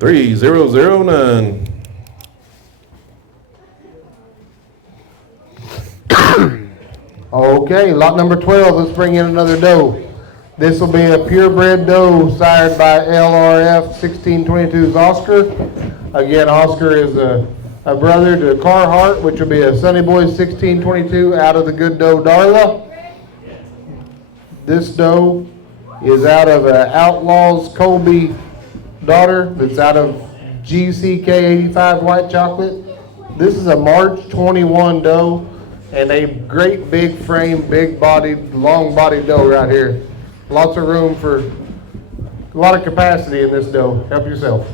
3009. 3009. Okay, lot number 12, let's bring in another doe. This will be a purebred doe sired by LRF 1622's Oscar. Again, Oscar is a brother to Carhartt, which will be a Sunny Boy 1622 out of the good doe Darla. This doe is out of Outlaws Colby daughter that's out of GCK 85 White Chocolate. This is a March 21 doe. And a great big frame, big bodied, long bodied doe right here. Lots of room for a lot of capacity in this doe. Help yourself.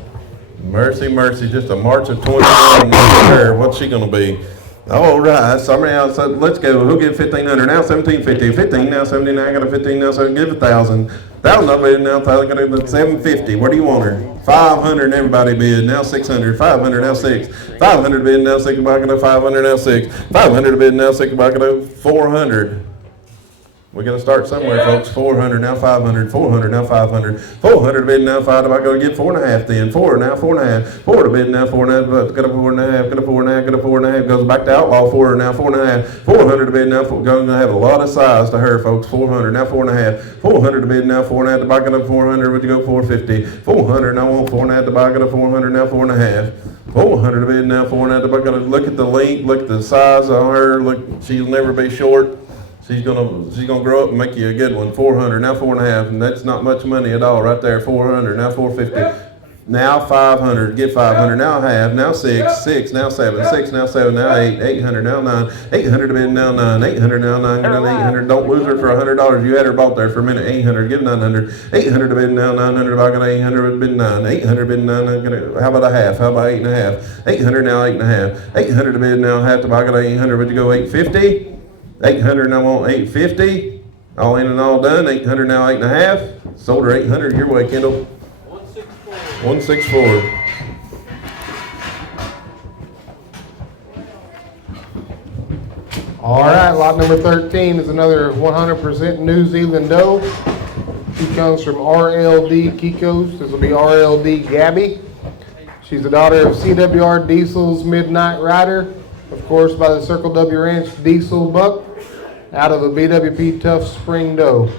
Mercy, mercy, just a March of 21. What's she going to be? All right, somebody else said, let's go. Who'll give 1,500 now? 1,750. 15 now, 79. Got a 15 now, so give 1,000. $1,000 bid now, 750. Where do you want her? 500 and everybody bid, now 600, 500, now 6. 500 bid now 6, 500 now 6. 500 bid now 6, 400. We gotta start somewhere, folks. 400, now 500, 400, now 500. 400 bid now 5, I'm gonna get 4.5 then. 4, now 4.5. 4 to bid now 4.5, got a 4.5, got a 4.5, got a 4.5, goes back to outlaw 4, now 4.5. 400 to bid now, gonna have a lot of size to her, folks. 400, now 4.5. 400 to bid now 4.5, to buy got a 400, would you go 450? 400, now I want 4.5, to buy got a 400, now 4.5. 400 to bid now 4.5, to buy got a, look at the length, look at the size of her, look, she'll never be short. She's gonna grow up and make you a good one. 400, now 4.5, and that's not much money at all right there. 400, now 450, now 500, get 500, now half, now 6, 6, now 7, 6, now 7, now 8, 800, now 9, 800 to bid now 9, 800 now 9, get on 800. Don't lose her for $100. You had her bought there for a minute. 800, give 900. 800 to bid now 900. If I got 800, it would bid 9. 800 bid 9. How about a half? How about 8.5? 800 now 8.5. 800 to bid now half. If I got 800, would you go 850? 800 and I want 850. All in and all done. 800 now 8.5. Sold her 800. Your way, Kendall. 164. 164. All right, lot number 13 is another 100% New Zealand doe. She comes from RLD Kiko's. This will be RLD Gabby. She's the daughter of CWR Diesel's Midnight Rider, of course, by the Circle W Ranch Diesel Buck, out of a BWP Tough Spring Doe.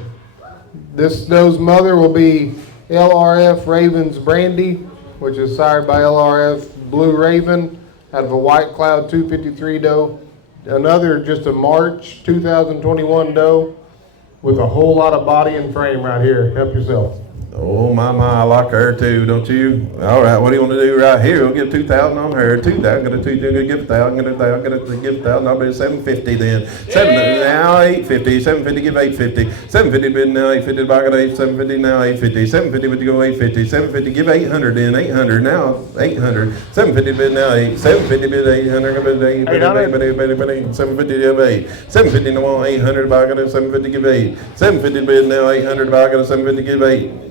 This doe's mother will be LRF Ravens Brandy, which is sired by LRF Blue Raven, out of a White Cloud 253 doe. Another just a March 2021 doe with a whole lot of body and frame right here. Help yourself. Oh my, I like her too, don't you? All right, what do you want to do right here? We'll give 2,000 on her. 2,000, gonna give 1,000, gonna give 1,000. I'll bid 750 then. Now 850. 750, give 850. 750 bid now 850. If I got 750 now 850. 750 would you go 850. 750, give 800 then. 800 now 800. 750 bid now 8. 750 bid 800. Bid 800. 750 give 8. 750 no more 800. If I got 750 give 8. 750 bid now 800. If I got 750 give 8.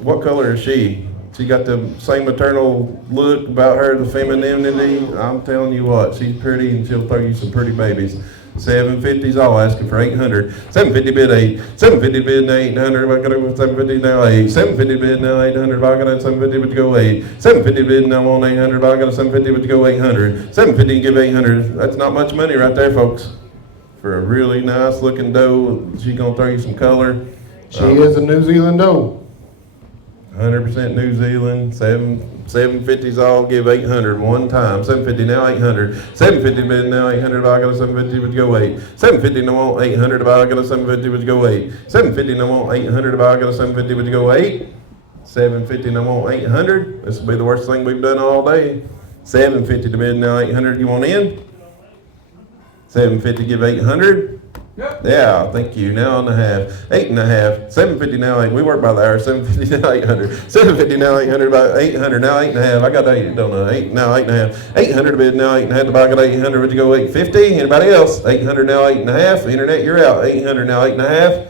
What color is she? She got the same maternal look about her, the femininity. I'm telling you what, she's pretty and she'll throw you some pretty babies. 750's all asking for 800. 750 bid 8. 750 bid 800. If I got 750 now 8. 750 bid now 800. If I got 750 would you go 8. 750 bid now on 800. If I got 750 would you go 800. 750 give 800. That's not much money right there, folks. For a really nice looking doe, she's gonna throw you some color. She is a New Zealand doe. 100% New Zealand. 750's all, give 800 one time. 750 now 800. 750 bid now 800. If I got a 750 would you go 8. 750 no more 800. If I got a 750 would you go 8. 750 no more 800. If I got a 750 would you go 8. 750 no more 800. This will be the worst thing we've done all day. 750 to bid now 800. You want in? 750 give 800. Yep. Yeah, thank you. Now and a half. 8.5. 750 now 8. We work by the hour. 750 now 800. 750 now 800. By 800 now 8.5. I got 8. Don't know. 8 now 8.5. 800 bid now 8.5. If I got 800, would you go 850? Anybody else? 800 now 8.5. Internet, you're out. 800 now 8.5.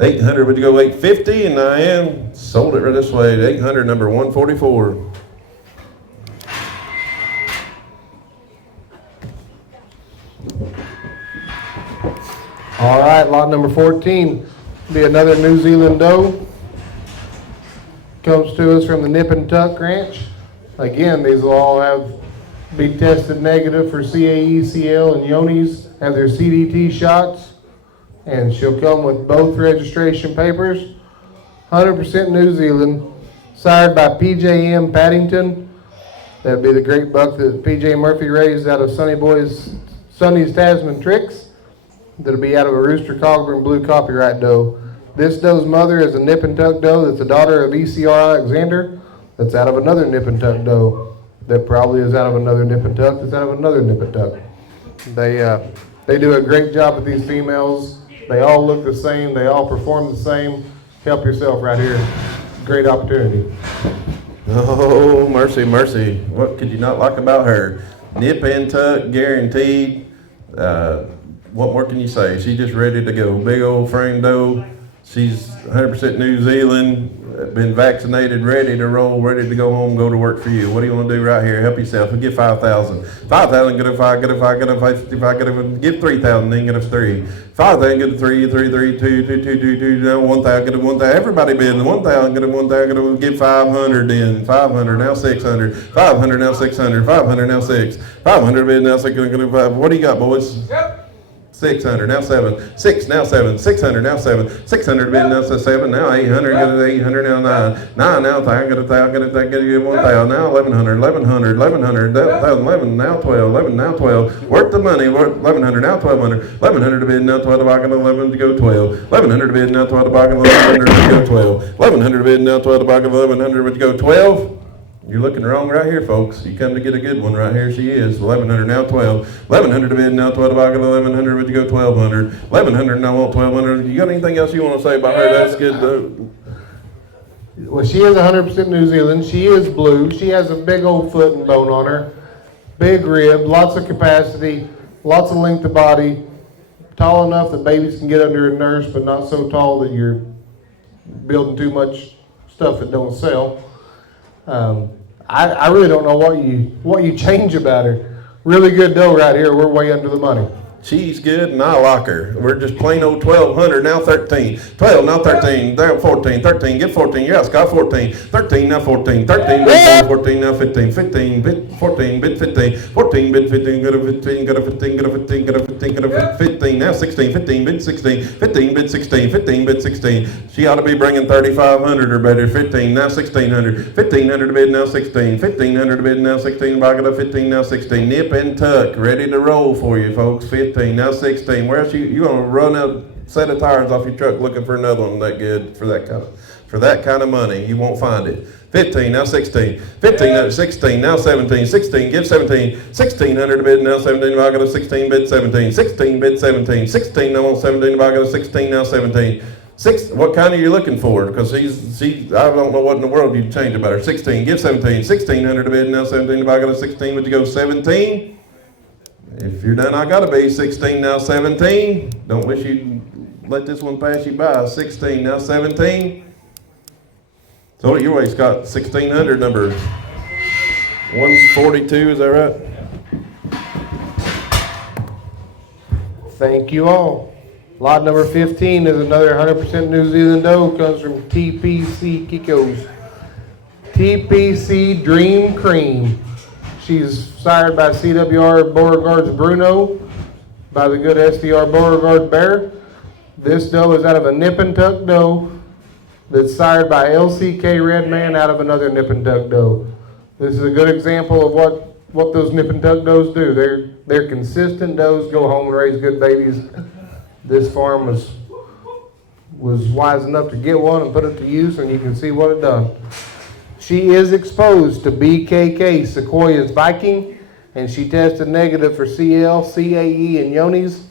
800 would you go 850? And I am sold it right this way. 800 number 144. All right, lot number 14 be another New Zealand doe. Comes to us from the Nip and Tuck Ranch. Again, these will all be tested negative for CAE, CL, and Yonis, have their CDT shots, and she'll come with both registration papers. 100% New Zealand, sired by PJM Paddington. That'd be the great buck that PJ Murphy raised out of Sonny's Tasman Tricks. That'll be out of a Rooster Cogburn Blue Copyright doe. This doe's mother is a Nip and Tuck doe that's the daughter of ECR Alexander. That's out of another Nip and Tuck doe. That probably is out of another Nip and Tuck. That's out of another Nip and Tuck. They do a great job with these females. They all look the same. They all perform the same. Help yourself right here. Great opportunity. Oh, mercy, mercy. What could you not like about her? Nip and tuck, guaranteed. What more can you say? She's just ready to go. Big old frame doe. She's 100% New Zealand, been vaccinated, ready to roll, ready to go home, go to work for you. What do you want to do right here? Help yourself. We'll give 5,000. 5,000, get a 5, get a 5, get a 5, 55, get a, give 3,000, then get a 3. 5,000, get a 3, 3, 3, 2, 2, 2, 2, 2, no, 1,000, get a 1,000. Everybody bid 1,000, get a 1,000, get a, give 500 then. 500, now 600. 500, now 600. 500, now 6. 500 bid, now 600, get a 5. What do you got, boys? 600, now 7, 6, now 7, 600, now 7, 600 bid, now 7, now 800, get it 800, now 9, 9, now 1,000, get a 1,000, get a 1,000, get 1,000, now 1,100, 1,100, 1,100, 1,011, now 12, 11, now 12, worth the money, 1,100, now 1,200, 1,100 bid, now 12, I can 11 to go 12, 1,100 bid, now 12, I can 1,100 to go 12, 1,100 bid, now 12, I can 1,100 to go 12. You're looking wrong right here, folks. You come to get a good one right here. She is 1,100 now 12. 1,100 to bid now 12. I got 1,100. Would you go 1,200? 1,100 now want 1,200. You got anything else you want to say about her? That's good. Well, she is 100% New Zealand. She is blue. She has a big old foot and bone on her. Big rib, lots of capacity, lots of length of body. Tall enough that babies can get under a nurse, but not so tall that you're building too much stuff that don't sell. I really don't know what you change about her. Really good dough right here. We're way under the money. She's good and I like her. We're just plain old 1,200, now 13. 12, now 13, there 14, 13, get 14, yeah, Scott 14. 13, now 14, 13, bid 14, now 15, 15, bid 14, bid 15, 14, bid 15, go to 15, go to 15, go to 15, go to 15, go to 15, now 16, 15, bid 16, 15, bid 16, 15, bid 16. She ought to be bringing 3,500 or better. 15, now 1,600, 1,500 bid, now 16, 1,500 bid, now 16, back it up 15, now 16. Nip and tuck, ready to roll for you folks. 15, now 16. Where else you gonna run a set of tires off your truck looking for another one that good for that kind of money? You won't find it. 15, now 16. 15, now 16, now 17. 16, give 17. 1,600 bid, now 17. I got a 16 bid 17. 16 bid 17. 16, now on 17. I got a 16, now 17. What kind are you looking for? Because I don't know what in the world you'd change about her. 16, give 17. 1,600 bid, now 17. I got a 16, would you go 17? If you're done, I gotta be 16, now 17. Don't wish you'd let this one pass you by. 16, now 17. So your waist got 1,600, number 142, is that right? Thank you all. Lot number 15 is another 100% New Zealand doe. Comes from TPC Kiko's. TPC Dream Cream. She's sired by CWR Beauregard's Bruno, by the good SDR Beauregard Bear. This doe is out of a nip and tuck doe that's sired by LCK Redman out of another nip and tuck doe. This is a good example of what those nip and tuck does do. They're consistent does, go home and raise good babies. This farm was wise enough to get one and put it to use, and you can see what it done. She is exposed to BKK, Sequoia's Viking, and she tested negative for CL, CAE, and Yonis.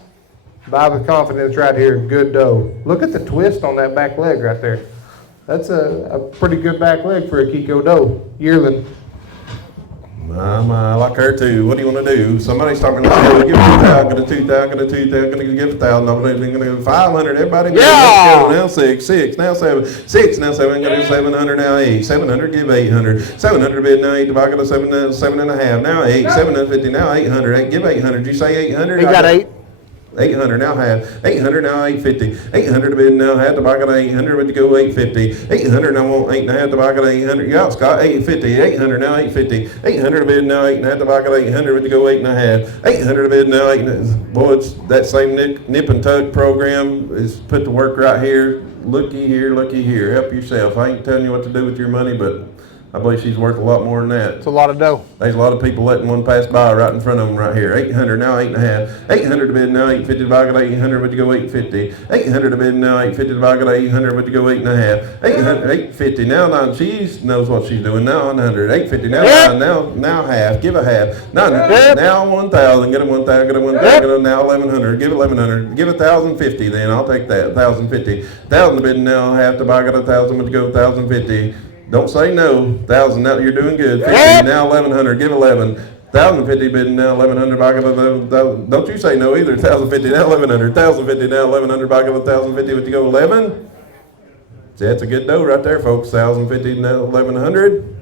By the confidence right here, good doe. Look at the twist on that back leg right there. That's a pretty good back leg for a Kiko doe, yearling. I like her too. What do you want to do? Somebody's talking about give 2,000, get a 2,000, get a 2,000, going to give 1,000, going to give 500. Everybody, yeah. Now 6, now 7, 6, now 7, going to 700, now 8, 700, give 800, 700 bid now 8, divided by 7.5, now 8, 750, now 800, 8, give 800. Did you say 800? He got 8. 800 now half, 800 now 850, 800 bid now half, the bucket 800 would you go 850, 800 now want 8.5, the bucket 800, yeah, Scott, 850, 800 now 850, 800 bid now 8.5, the bucket 800 would you go 8.5, 800 bid now 8. Boy, it's that same nip and tuck program is put to work right here. Looky here, help yourself. I ain't telling you what to do with your money, but I believe she's worth a lot more than that. It's a lot of dough. There's a lot of people letting one pass by right in front of them right here. 800 now 8.5. 800 to bid now 850 divided by 800 would you go 850. 800 to bid now 850 divided by 800 would you go 8.5. 850 now 9. She knows what she's doing now. 900. 850 now 9. Now half. Give a half. 900. Now 1,000. Get a 1,000. Get a 1,000. Get a now 1,100. Give 1,100. Give 1,050 then. I'll take that. 1,050. 1,000 to bid now half to buy. Got 1,000 would you go 1,050. Don't say no. 1,000 now, you're doing good. 50 now 1,100. Give 11. 1,050 bid now 1,100. Back of 11. Don't you say no either. 1,050 now 1,100. 1,050 now 1,100. Back of 1,050. Would you go 11? See, that's a good dough right there, folks. 1,050 to 1,100.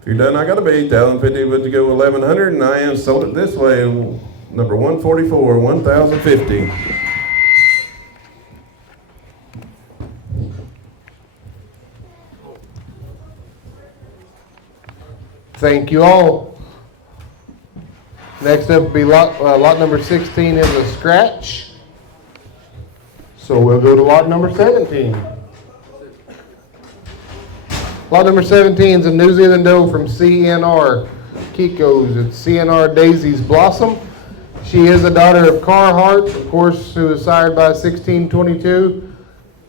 If you're done, I gotta be 1,050 would you go 1,100, and I am sold it this way. Number 144, 1,050. Thank you all. Next up will be lot number 16 is a scratch. So we'll go to lot number 17. Lot number 17 is a New Zealand doe from CNR Kiko's. It's CNR Daisy's Blossom. She is a daughter of Carhart, of course, who was sired by 1622.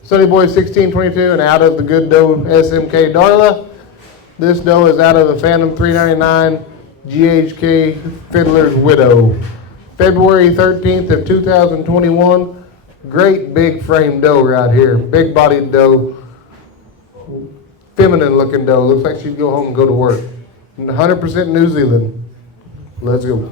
Sunny Boy 1622, and out of the good doe SMK Darla. This doe is out of the Phantom 399 GHK Fiddler's Widow. February 13th of 2021. Great big frame doe right here. Big bodied doe. Feminine looking doe. Looks like she'd go home and go to work. 100% New Zealand. Let's go.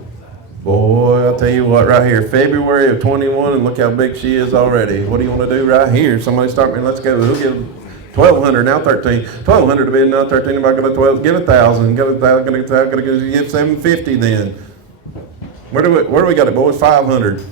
Boy, I'll tell you what, right here, February of 21, and look how big she is already. What do you want to do right here? Somebody start me, let's go. We'll give 1,200, now 13. 1,200 to be now 13, if I go to 12, give 1,000. Gonna give 750 then. Where do we got it, boys? 500.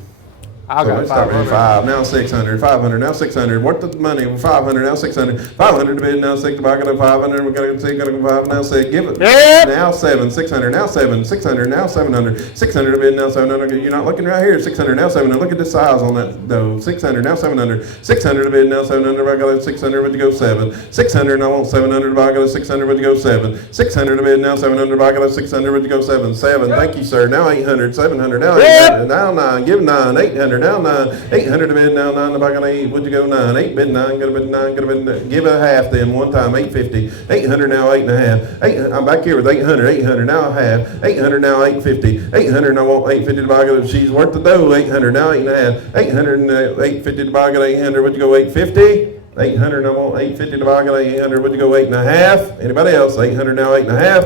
I got 500. 5, now 600, 500, now 600. What the money? 500, now 600. 500 to bid, now 6. If I got a 500, we're going to see, going to go 5, now 6. Give it. Yep. Now 7, 600, now 7, 600, now 700. 600 to bid, now 700. You're not looking right here. 600, now 700. Look at the size on that though. 600, now 700. 600 to bid, now 700. If I got a 600, would you go 7? 600, and I want 700. If I got a 600, would you go 7? 600 to bid, now 700. If I got a 600, would you go 7? 7. Thank you, sir. Now 800, 700, now 800, now 9. Give 9, 800, now 9. 800 to bid, now 9, if I got 8, would you go 9? 8 bid 9, gonna bid 9, gonna bid 9. Give it a half then, one time, 850. 800 now, 8 and a half. 8, I'm back here with 800, 800 now a half. 800 now, 850. 800, I want 850 to buy, she's worth the dough. 800 now, 8 and a half. 800 and 850 to buy, got 800, would you go 850? 800, I want 850 to buy, got 800, would you go 8 and a half? Anybody else? 800 now, 8 and a half.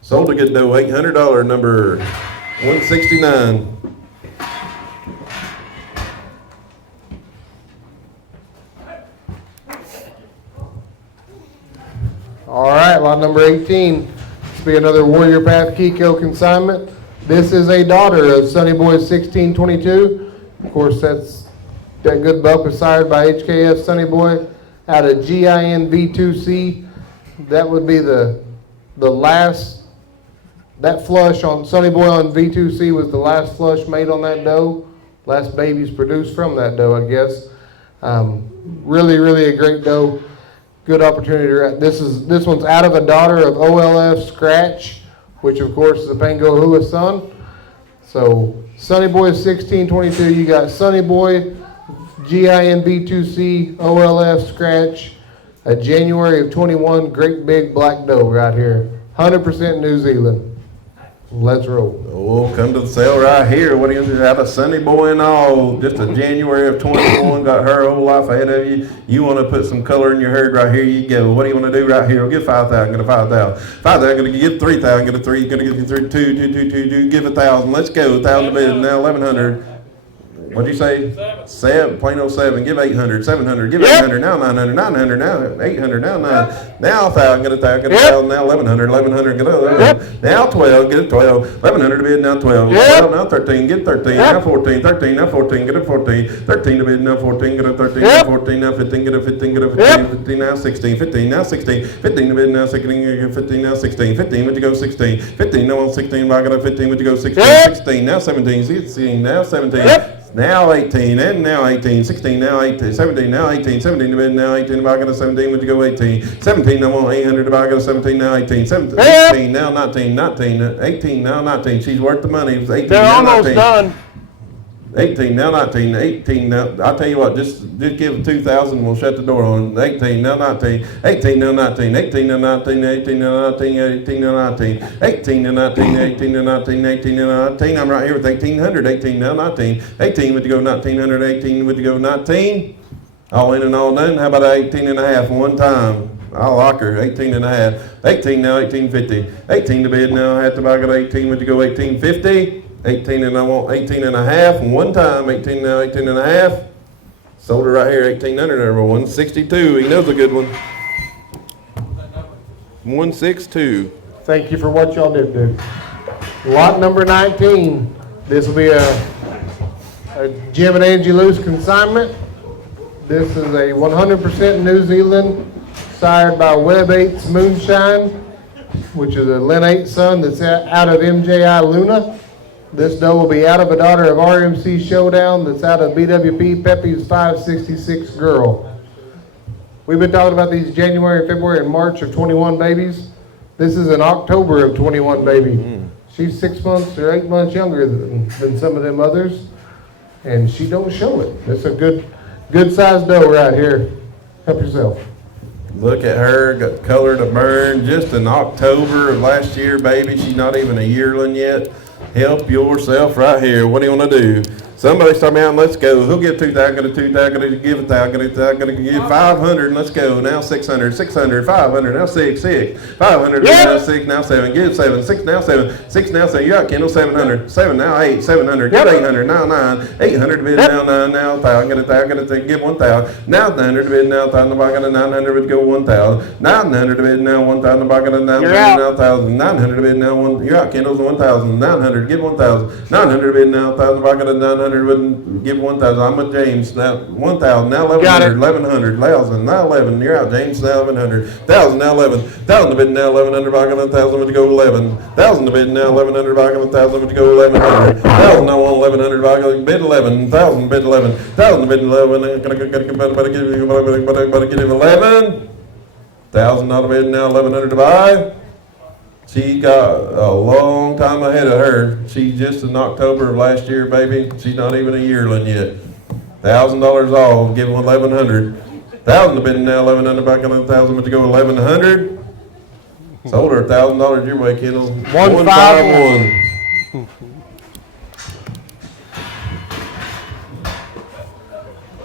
Sold a good dough, $800, number 169. All right, lot number 18. This will be another Warrior Path Kiko consignment. This is a daughter of Sunny Boy 1622. Of course, that good buck was sired by HKS Sunny Boy out of GIN V2C. That would be the last, that flush on Sunny Boy on V2C was the last flush made on that doe. Last babies produced from that doe, I guess. Really, really a great doe. Good opportunity. This one's out of a daughter of OLF Scratch, which of course is a Pango Hua son. So Sunny Boy 1622, you got Sunny Boy, GIN V2C, OLF Scratch, a January of 21 great big black doe right here. 100% New Zealand. Let's roll. Oh, come to the sale right here. What do you have? A Sunny Boy and all. Just a January of 21. Got her whole life ahead of you. You want to put some color in your herd right here? You go. What do you want to do right here? We'll give 5,000. Get a 5,000. 5,000. Going to give 3,000. Get a 3. Going to give 3. 2. Give 1,000. Let's go. 1,000 to bid. Now 1,100. What'd you say? 7. Plain old 7. Give 800. 700. Give 800. Now 900. 900. Now 800. Now 9. Now 1,000. Get 1,000. Get 1,000. Now 1,100. 1,100. Get 1,100. Now 12. Get 12. 1,100 to bid. Now 12. 12. Now 13. Get 13. Now 14. 13. Now 14. Get a 14. 13 to bid. Now 14. Get a 13. Now 14. Now 15. Get a 15. Get a 15. 15. Now 16. 15. Now 16. 15 to bid. Now 16. 15. Now 16. 15. Would you go 16? 15. Now 16. I got a 15. Would you go 16? 16. Now 17. 16. Now 17. Now 18, and now 18, 16, now 18, 17, now 18, 17 to bid, now 18, if I got a 17, would you go 18? 17, I want 800, if I got a 17, now 18, 17, 18, now 19, 18, now 19, she's worth the money, 18, They're now almost 19. done. 18, now 19, 18, now, I'll tell you what, just give 2,000, we'll shut the door on 18, now 19, 18, now 19, 18, now 19, 18, now 19, 18, now 19, 18, now 19, 18, now 19, 18, now 19, I'm right here with 1,800, 18, now 19, 18, would you go 1,900, 18, would you go 19? All in and all done, how about 18 and a half one time? I'll lock her, 18 and a half, 18 now, 1850, 18 to bid now, I have to buy it 18, would you go 1850? 18 and I want 18 and a half one time, 18 now, 18 and a half. Sold her right here, 1800, number 162. He knows a good one. 162. Thank you for what y'all did do. Lot number 19. This will be a Jim and Angie Luce consignment. This is a 100% New Zealand, sired by Web 8's Moonshine, which is a Lin 8 son that's out of MJI Luna. This doe will be out of a daughter of RMC Showdown that's out of BWP Pepe's 566 Girl. We've been talking about these January, February, and March of 21 babies. This is an October of 21 baby. She's 6 months or 8 months younger than some of them others, and she don't show it. It's a good sized doe right here. Help yourself. Look at her, got color to burn, just in October of last year, baby. She's not even a yearling yet. Help yourself right here. What do you want to do? Somebody start me out and let's go. Who'll give 2,000? Gonna 2,000? Gonna give 1,000? Gonna give 500 and let's go. Now 600, 600, 500. Now 6, 500. Yeah. Now 6, now 7. Give 7, 6 now 7, 6 now 7. You got Kendall 700, 7 now 8, 700. Get 800 now 9, 800 bid now 9 now 1,000. Get 1,000. Gonna give 1,000. Now 100 bid now 1,000. Buy gonna 900 would go 1,000. 900 bid now 1,000. Buy gonna 900 now 1,000. 900 bid now 1. You got Kendall's 1,000. 900 give 1,000. 900 bid now 1,000. Buy gonna 900. Wouldn't give 1,000. I'm with James now. 1,000 now 1,100. 1,100. 1,000 now 11. You're out, James. Now 1,100. 1,000 now 11. 1,000 to bid now 1,100. Buy on 1,000 would go 11. 1,000 to bid now 1,100. Buy on 1,000 would go 1,100. 1,000 now 1,100. Buy on bid 11. 1,000 bid 11. 1,000 bid 11. Better give him 11. 1,000 not bid now 1,100 to buy. She got a long time ahead of her. She's just in October of last year, baby. She's not even a yearling yet. $1,000 all, give them 1,100. 1,000 to bid now 1,100. Back on 1,000, but to go 1,100. Sold her $1,000 your way, Kendall. 151.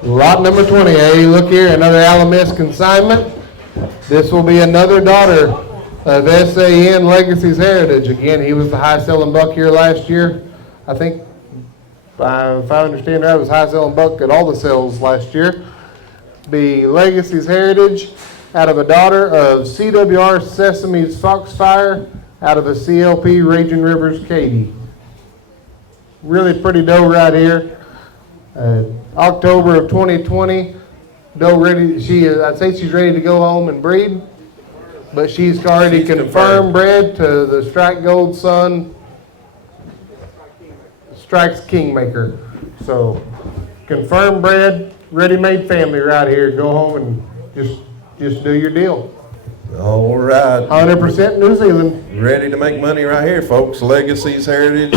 Lot number 20. Hey, look here, another Alamis consignment. This will be another daughter of SAN Legacy's Heritage. Again, he was the high selling buck here last year. I think, if I understand right, it was high selling buck at all the sales last year. Be Legacy's Heritage out of a daughter of CWR Sesame's Foxfire out of a CLP Raging Rivers Katy. Really pretty doe right here. October of 2020. Doe ready. I'd say she's ready to go home and breed. But she's already confirmed bred to the Strike Gold Son, Strike's Kingmaker. So, confirmed bred, ready-made family right here. Go home and just do your deal. All right. 100% New Zealand. Ready to make money right here, folks. Legacy's Heritage.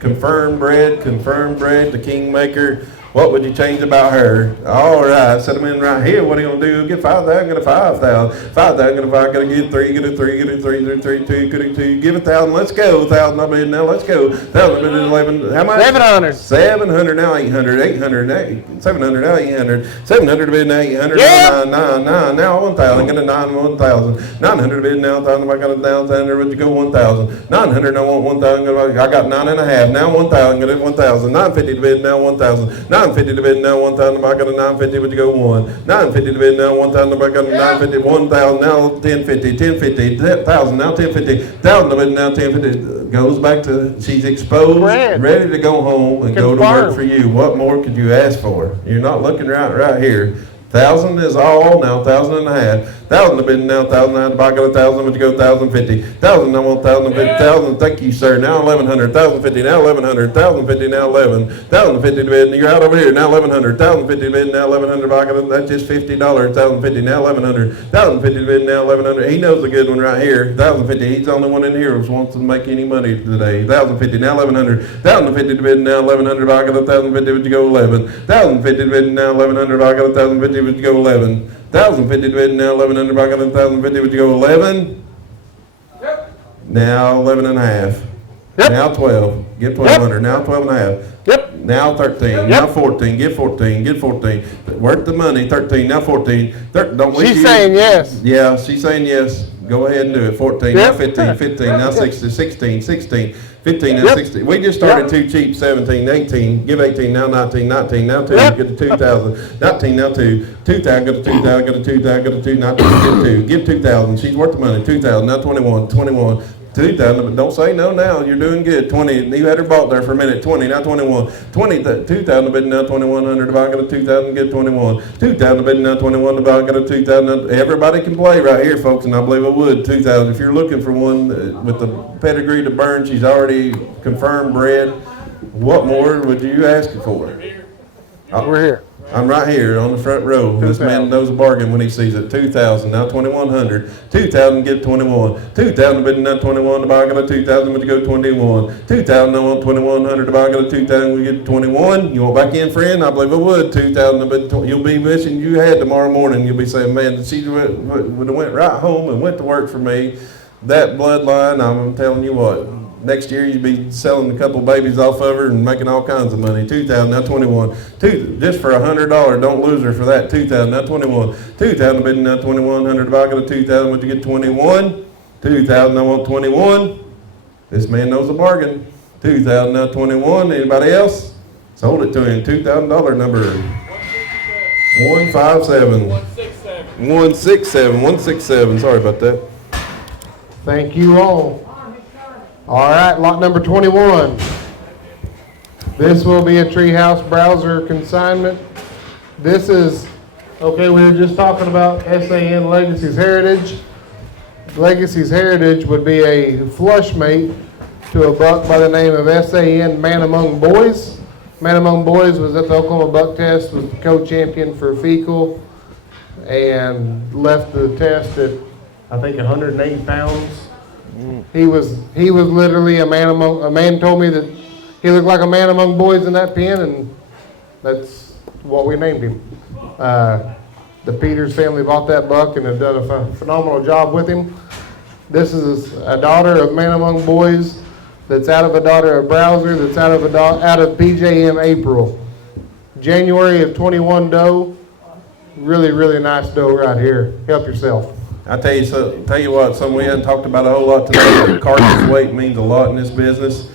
Confirmed bred, the Kingmaker. What would you change about her? All right, set them in right here. What are you going to do? Get 5,000, get a 5,000. 5,000, get a 5, get a get 3, get a 3, get a 3, get a 3, 2, get a 2. Give 1,000, let's go. 1,000, I mean, now let's go. 1,000, 11, how much? 700. 700, now 800, 800, 700, now 800. 700 bid now 800, Yeah. 9, now 1,000, get a 9, 1,000. 900 bid now 1,000, I got a 1,000, would you go 1,000? 900, now 1,000, I got 9.5, now 1,000, get it 1,000. 950 bid now 1,000. 950 to bid now 1,000. I got a 950. Would you go 1? 950 to bid now 1,000. I got a 950. 1,000 now 1050. 1050. 1,000 now 1050. 1,000 to bid now 1050. Goes back to she's exposed, ready to go home and go to work for you. What more could you ask for? You're not looking right here. 1,000 is all now. 1,500. 1,000 to bid now. 1,000 now. I got 1,000. Would you go 1,050? 1,000 now 1,050. 1,000. Thank you, sir. Now 1,100. 1,050 now 1,100. 1,050 now 11. 1,050 to bid. You're out over here now 1,100. 1,050 to bid now 1,100. I got that's just $50. 1,050 now 1,100. 1,050 to bid now 1,100. He knows a good one right here. 1,050. He's the only one in here who wants to make any money today. 1,050 now 1,100. 1,050 to bid now 1,100. I got 1,050. Would you go 11? 1,050 to bid now 1,100. I got 1,050. Would you go 11? 1,050 to bid now 1,100. I got 1,050. Would you go 11? Yep. Now 11 and a half. Yep. Now 12. Get 1,200. Yep. Now 12 and a half. Yep. Now 13. Yep. Now 14. Get 14. Get 14. Worth the money. 13. Now 14. Don't She's saying yes. Yeah, she's saying yes. Go ahead and do it. 14. Yep. Now 15. 15. Now 16. 16. 16. 15, now 16. We just started too cheap, 17, 18, give 18, now 19, 19, now 2, get to 2,000, 19, now 2, 2,000, go to 2,000, go to 2,000, go to 2, 19, get 2, give 2,000, she's worth the money, 2,000, now 21, 21, 2,000, but don't say no now, you're doing good, 20, you had her bought there for a minute, 20, now 21, 20, 2,000, but now 2,100, if I go to 2,000, get 21, 2,000, but now 21, if I go to 2,000, everybody can play right here, folks, and I believe I would, 2,000, if you're looking for one with the pedigree to burn, she's already confirmed bred, what more would you ask for? We're here. I'm right here on the front row. This man knows a bargain when he sees it. 2,000, now 2,100. 2,000, get 21. 2,000, but now 21, the buy got a 2,000, but to go 21. 2,000, I want 2,100, the buy got a 2,000, we get 21. You want back in, friend? I believe I would. 2,000, but you'll be wishing you had tomorrow morning. You'll be saying, man, she would have went right home and went to work for me. That bloodline, I'm telling you what. Next year you'd be selling a couple babies off of her and making all kinds of money. 2,000, now 21. Just for $100, don't lose her for that. 2,000, now 21. 2,000, bidding now 2,100. If I got a 2,000, would you get 21? 2,000, I want 21. This man knows a bargain. 2,000, now 21. Anybody else? Sold it to him. $2,000 number. 157. 167. 167. Sorry about that. Thank you all. All right, lot number 21. This will be a treehouse browser consignment. This is, okay, we were just talking about SAN Legacy's Heritage. Legacy's Heritage would be a flush mate to a buck by the name of SAN Man Among Boys. Man Among Boys was at the Oklahoma Buck Test, was the co-champion for fecal, and left the test at, I think, 108 pounds. He was literally a man told me that he looked like a man among boys in that pen, and that's what we named him. The Peters family bought that buck and have done a phenomenal job with him. This is a daughter of Man Among Boys that's out of a daughter of Browser that's out of PJM April. January of 21 doe. Really, really nice doe right here. Help yourself. I tell you what, something we hadn't talked about a whole lot today, but carcass weight means a lot in this business.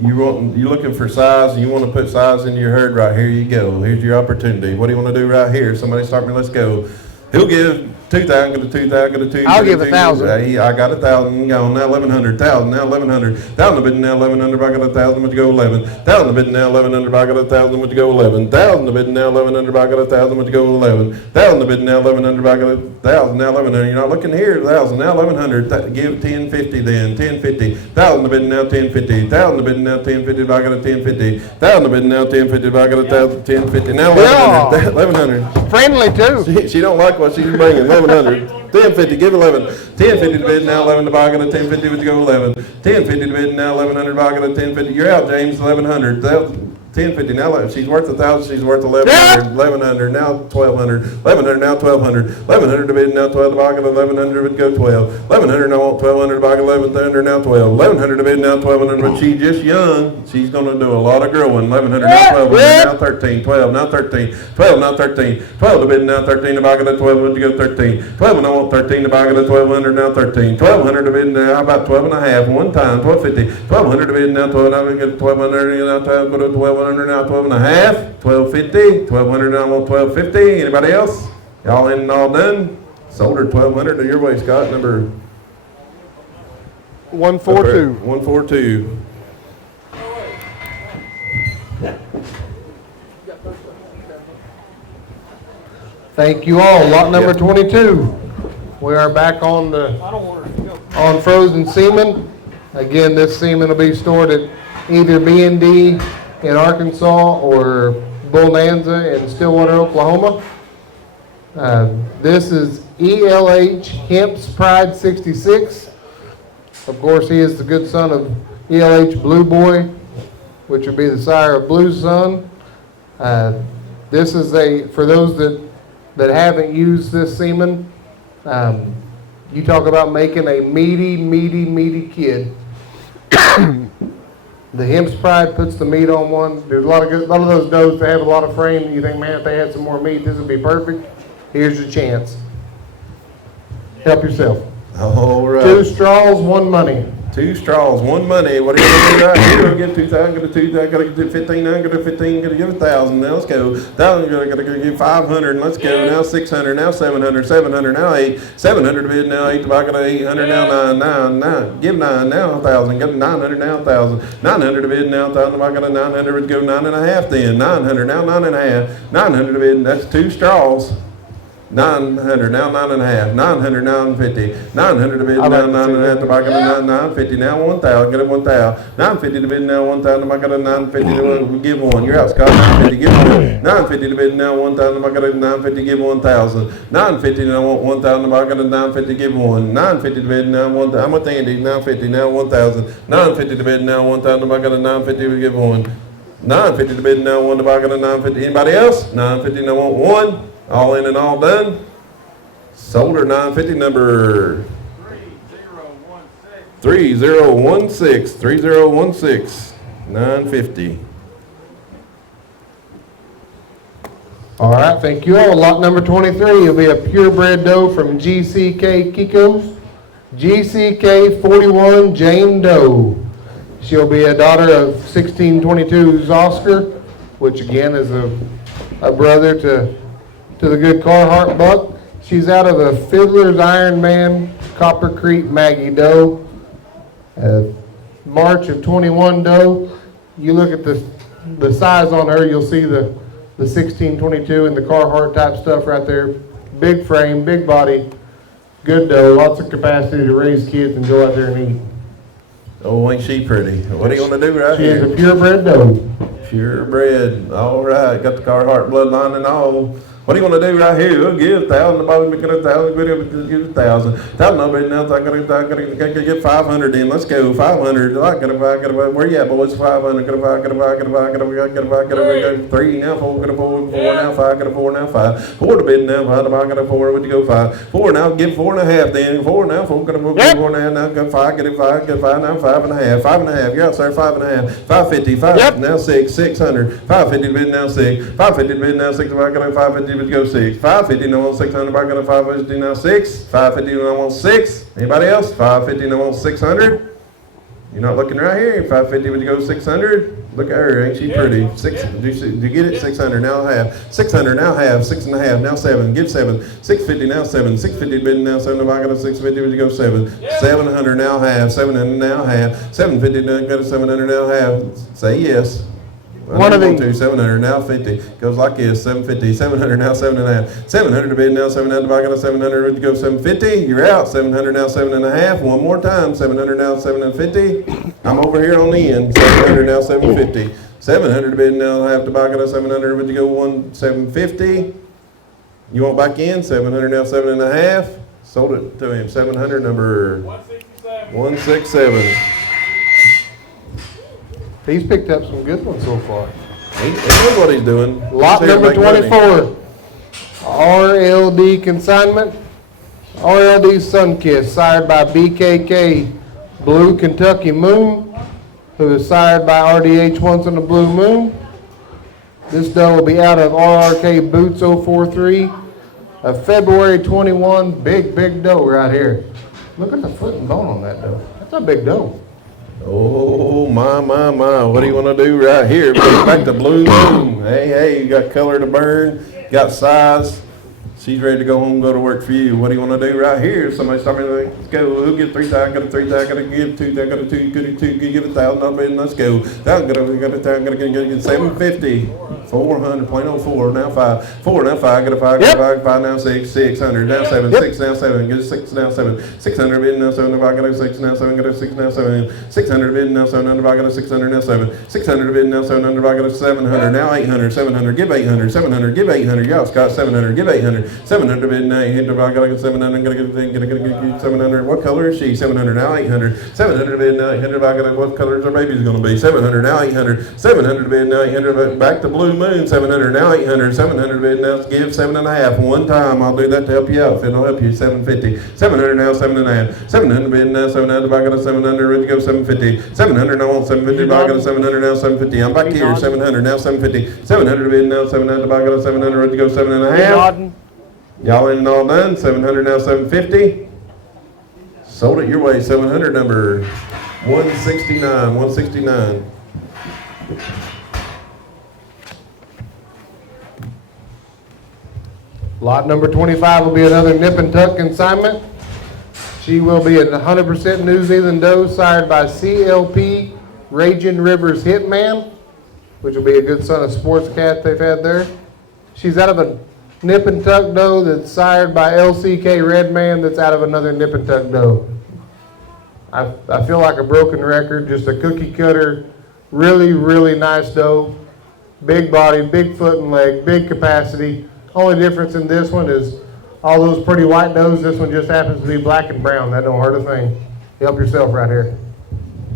You're looking for size, and you want to put size into your herd right here, you go. Here's your opportunity. What do you want to do right here? Somebody start me, let's go. Who'll give 2,000, go to 2,000, go to 2,000. I'll give 1,000. I got 1,000, go on, now 1,100, 1,000, now 1,100. 1,000 a bid, now 1,100, I got 1,000, but to go 11. 1,000 a bid, now 1,100, I got 1,000, but to go 11. 1,000 a bid, now 1,100, I got 1,000, but to go 11. 1,000 a bid, now 1,100, I got 1,000, now 1,100. You're not looking here, 1,000, now 1,100. Give 1050 then, 1050. 1,000 a bid, now 1050. 1,000 a bid, now 1050, I got a 1050. 1,000 a bid, now 1050, I got 1050. Now 1,100, 1,100. Friendly too. She don't like what she's bringing. 1,100. 1050, give 11. 1050 to bid now, 11 to buy, got a 1050 with to go 11. 1050 to bid now, 1,100 buy, got a 1050. You're out, James. 1,100. 1050 now. She's worth 1,000. She's worth 1,100. 1,100 now. 1,200. 1,100 now. 1,200. 1,100 to bid now. 12 to buy, got 1,100 would go 12. 1,100 now. 1,200 to buy, got 1,100 now. 12. 1,100 to bid now. 1,200. But she's just young. She's gonna do a lot of growing. 1,100 now. 1,200 now. 13. 12 now. 13. 12 now. 13. 12 to bid now. 13 to buy, got 12 would go 13. 12 and I want 13 to buy, got 1,200 now. 13. 1,200 to bid now. How about 12 and a half? One time. 1,250. 1,200 to bid now. 12 now. We get 1,200 now. Go to 1,200 now. 12 and a half. 1,250. 1,200 now. I want 1,250. Anybody else? Y'all in and all done? Sold her 1,200 to your way, Scott. Number 142. 142. Thank you all. Lot number 22. We are back on frozen semen. Again, this semen will be stored at either B&D in Arkansas or Bonanza in Stillwater, Oklahoma. This is ELH Hemp's Pride 66. Of course, he is the good son of ELH Blue Boy, which would be the sire of Blue Sun. This is for those that haven't used this semen, you talk about making a meaty kid. The Hemp's Pride puts the meat on one. There's a lot of those does that have a lot of frame, and you think, man, if they had some more meat, this would be perfect. Here's your chance. Help yourself. All right. 2 straws, 1 money. Two straws, one money. What are you gonna do right here? We'll give 2,000, go to 2,000, gotta get 1,500, go to 15, gotta give 1,000. Now let's go. 1,000, gotta give 500. Let's go. Now 600, now 700, 700, now 8, 700 bid, now 8, I got 800, now 9, give 9, now 1,000, get 900, now 1,000, 900 bid, now 1,000, I got a 900, would go 9.5 then, 900, now 9.5, 900 bid, that's two straws. 900, now 9.5, 900, now 950, 900 to bid, now 9.5, the bucket of 950, now 1,000, get it 1,000, 950 to bid, now 1,000, the bucket of 950, to give one, you're out, Scott, 950, give one, 950 to bid, now 1,000, the bucket of 950, give 1,000, 950, now 1,000, the bucket of 950, give one, 950 to bid, now 1,000, I'm with Andy, 950, now 1,000, 950 to bid, now 1,000, the bucket of 950, we give one, 950 to bid, now 1, the bucket of 950, anybody else? 950, now want one. All in and all done. Sold her 950 number 3016. 3016. 950. All right, thank you all. Lot number 23 will be a purebred doe from GCK Kiko's. GCK 41 Jane Doe. She'll be a daughter of 1622's Oscar, which again is a brother to the good Carhartt buck. She's out of the Fiddler's Iron Man Copper Creek Maggie doe. March of 21 doe. You look at the size on her, you'll see the 1622 and the Carhartt type stuff right there. Big frame, big body, good doe, lots of capacity to raise kids and go out there and eat. Oh, ain't she pretty? What do you want to do right here? She is a purebred doe. Purebred. All right. Got the Carhartt bloodline and all. What do you want to do right here? We'll give 1,000. The bottom make it 1,000. We'll give 1,000. 1,000 nobody now. I gotta get 500 in. Let's go. 500. I gotta where you at, boys? 500. Get a 3 now. 4. Get a 4. 4 now. 5. Get a 4 now. 5. 4 to bid now. 5. I got a 4. Would you go 5? 4 now. Give 4.5 then. 4 now. 4. Get a 4 now. Now go 5. Get it 5. Get 5 now. 5.5. 5.5. You're out, sir. 5.5. 550. 5. Now 6. 600. 550 bid now 6. 550 bid now 6. I got a 550. Would go 6. 550 no on 600. I got a 550 now 6. 550 no on 6. Anybody else? 550 no on 600. You're not looking right here. 550 would you go 600? Look at her, ain't she pretty? 6. Do you get it? 600 now half. 600 now half. 6.5 now 7. Give 7. 650 now 7. 650 bid now 7. I got a 650 would you go 7. 700 now half. 700 now half. 750 now got a 700 now half. Say yes. One of the 700 now 50 goes like this. 750, 700 now 7.5, 700 to bid now 700. If I got a 700, would you go 750? You're out. 700 now 7.5. One more time. 700 now 750. I'm over here on the end. 700 now 750. 700 to bid now half to buy. Got a 700. Would you go 750? You want back in? 700 now 7.5. Sold it to him. 700 number 167. He's picked up some good ones so far. He knows what he's doing. Lot number 24. RLD consignment. RLD Sunkiss, sired by BKK Blue Kentucky Moon, who is sired by RDH Once in a Blue Moon. This doe will be out of RRK Boots 043. A February 21 big doe right here. Look at the foot and bone on that doe. That's a big doe. Oh, my. What do you want to do right here? Back to Blue Moon. Hey, you got color to burn, got size. She's ready to go home, go to work for you. What do you want to do right here? Somebody start me, let's go. Who'll get 3,000? Got a 3,000. Got to give 2,000. Got a 2. Good 2. Give 1,000. Let's go. Got to get 750. 400. 0.04. Now 5. 4 now 5. Got a 5. Got a 5. 5 now 6. 600. Now 7. 6 now 7. Get a 6 now 7. 600 bid now 7. If I got a 6 now 7. Got a 6 now 7. 600 bid now 700. If I got a 600 now 7. 600 bid now 700. If I got a 700. Now 800. 700. Give 800. 700. Give 800. Y'all Scott 700. Give 800. 700 bid now 800. I gotta get 700. Gotta get 700. What color is she? 700 now 800. 700 bid now 800. I gotta what color is our baby's gonna be? 700 now 800. 700 bid now 800. Back to Blue Moon. 700 now 800. 700 bid now give 7.5 one time. I'll do that to help you out. If it'll help you 750. 700 now 7.5. 700 bid now 700. If I got a 700, ready to go 750. 700 now on 750. If I got a 700 now 750. I'm back here 700 now 750. 700 bid now 700. If I got a 700, ready to go 7.5. Y'all in and all done? 700 now 750. Sold it your way. 700 number 169. Lot number 25 will be another nip and tuck consignment. She will be a 100% New Zealand doe sired by CLP Raging Rivers Hitman, which will be a good son of sports cat they've had there. She's out of a nip and tuck doe that's sired by LCK Redman that's out of another nip and tuck doe. I feel like a broken record, just a cookie cutter, really, really nice doe. Big body, big foot and leg, big capacity. Only difference in this one is all those pretty white does, this one just happens to be black and brown. That don't hurt a thing. Help yourself right here.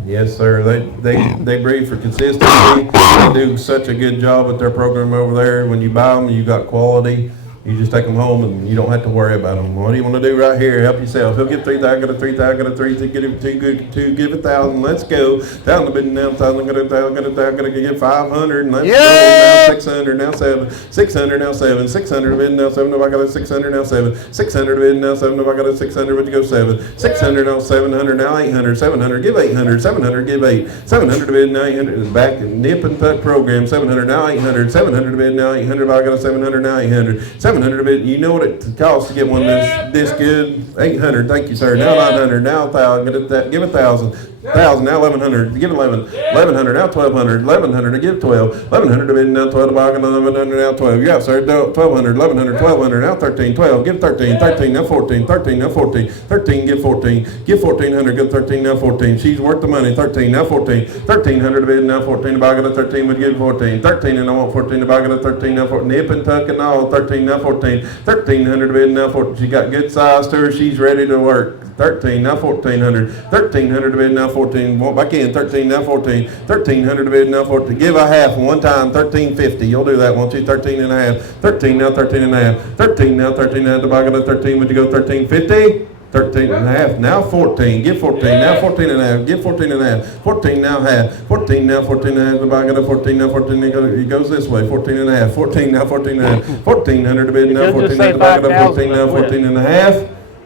Yes, sir. They breed for consistency. They do such a good job with their program over there. When you buy them, you got quality. You just take them home and you don't have to worry about them. What do you want to do right here? Help yourself. He'll get 3,000, got a 3,000, got a 3,000, get him 2 good, 2, give 1,000. Let's go. 1,000 been now, 1,000, got a 1,000, got a 1,000, got to get 500. And let's go. Now 600, now 7. 600, now 7. 600 been now 7. If I got a 600, now 7. 600 been now 7. If I got a 600, would you go 7? 600, now 700, now 800. 700, give 800. 700, give 8. 700 been now 800. Back in nip and tuck program. 700, now 800. 700 been now 800. If I got a 700, now 800. 700 been, you know what it costs to get one this good? 800, thank you, sir. Now 900, now 1,000, give 1,000. 1,000, now 1,100, give 11. 1,100, now 1,200. 1,100, give 12. 1,100, been now 12, 1,100, now 12. Yeah, sir, 1,200, 1,100, 1,200, now 13. 12, give 13. 13, now 14. 13, now 14. 13, give 14. Give 1,400, give 13, now 14. She's worth the money. 13, now 14. 1,300, been now 14. If I got a 13, would give 14. 13, and I want 14. If I got a 13, now 14. Nip and tuck and all. 13, now 14. 1,300, been now 14. She got good size to her. She's ready to work. 13, now 1,400. 1,300 bid, now 14. Walk back in. 13, now 14. 1,300 bid, now 14. Give a half one time. 1,350. You'll do that, won't you? 13 and a half. 13, now 13 and a half. 13, now 13 and a half. The bucket of 13. Would you go 1350? 13 and a half. Now 14. Give 14. Now 14 and a half. Give 14 and a half. 14 now half. 14 now 14 and a half. The bucket of 14. Now 14. It goes this way. 14 and a half. 14 now 14 and a half. 1,400 bid. Now 14. The bucket of 14. Now 14 and a half.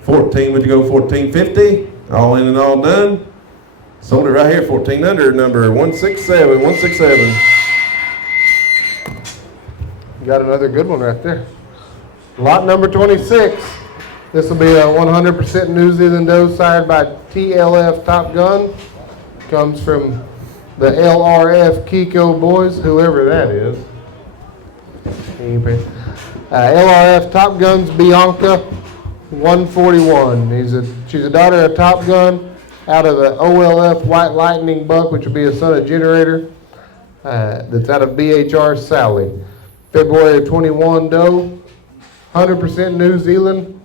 14, would you go 1450? All in and all done. Sold it right here, 1,400, number 167, 167. You got another good one right there. Lot number 26. This will be a 100% New Zealand doe sired by TLF Top Gun. Comes from the LRF Kiko boys, whoever that is. LRF Top Gun's Bianca. 141. She's a daughter of Top Gun out of the OLF White Lightning buck, which will be a son of Generator. That's out of BHR Sally. February of 21 doe, 100% New Zealand.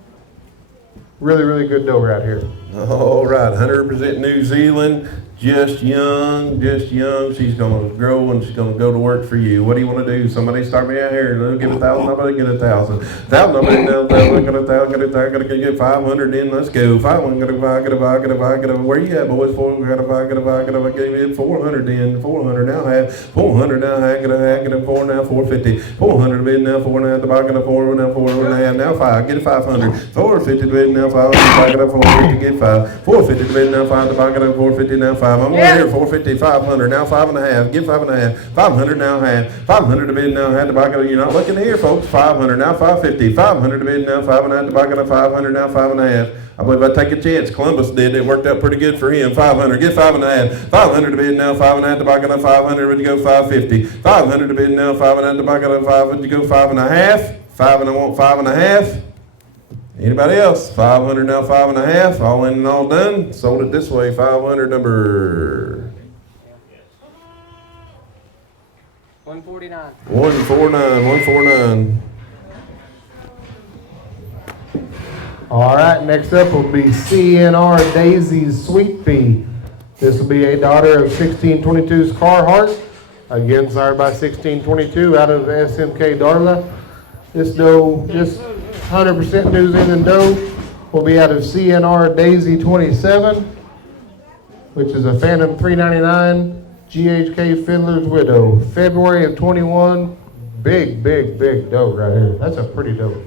Really, really good doe right here. All right, 100% New Zealand. Just young. She's going to grow and she's going to go to work for you. What do you want to do? Somebody start me out here. They'll give 1,000. Nobody get 1,000. 1,000. Nobody now. 1,000. Got 1,000. Got to get 500 in. Let's go. 500. Got a 5. Where you at, boys? 4. Got a 5. I gave you 400 in. 400 now. Half. 400 now. Got a 4 now. 450. 400 bid now. 4 now. The bucket of 4 now. 4 now. Now 5. Get a 500. 450 bid now. 5. The bucket of 450. Get 5. 450 bid now. 5. The bucket of 450 now. 5. I'm over here, 450, 500, now 5 and a half, give 5 and a half, 500 now half, 500 to bid now, had the bucket, you're not looking here, folks, 500, now 550, 500 to bid now, 5 and a half, the bucket of 500, now 5 and a half. I believe I take a chance. Columbus did. It worked out pretty good for him. 500. Get 5 and a half. 500 to bid now. 5 and a half. The bucket of 500. Would you go 550? 500 to bid now. 5 and a half. The bucket of 5. Would you go 5 and a half? 5 and I want 5 and a half. Anybody else? 500 now, 5 and a half. All in and all done. Sold it this way. 500 number 149. 149. All right, next up will be CNR Daisy's Sweet Pea. This will be a daughter of 1622's Carhartt. Again, sired by 1622 out of SMK Darla. This doe, just 100% New Zealand doe, will be out of CNR Daisy 27, which is a Phantom 399 GHK Fiddler's Widow. February of 21, big doe right here. That's a pretty doe.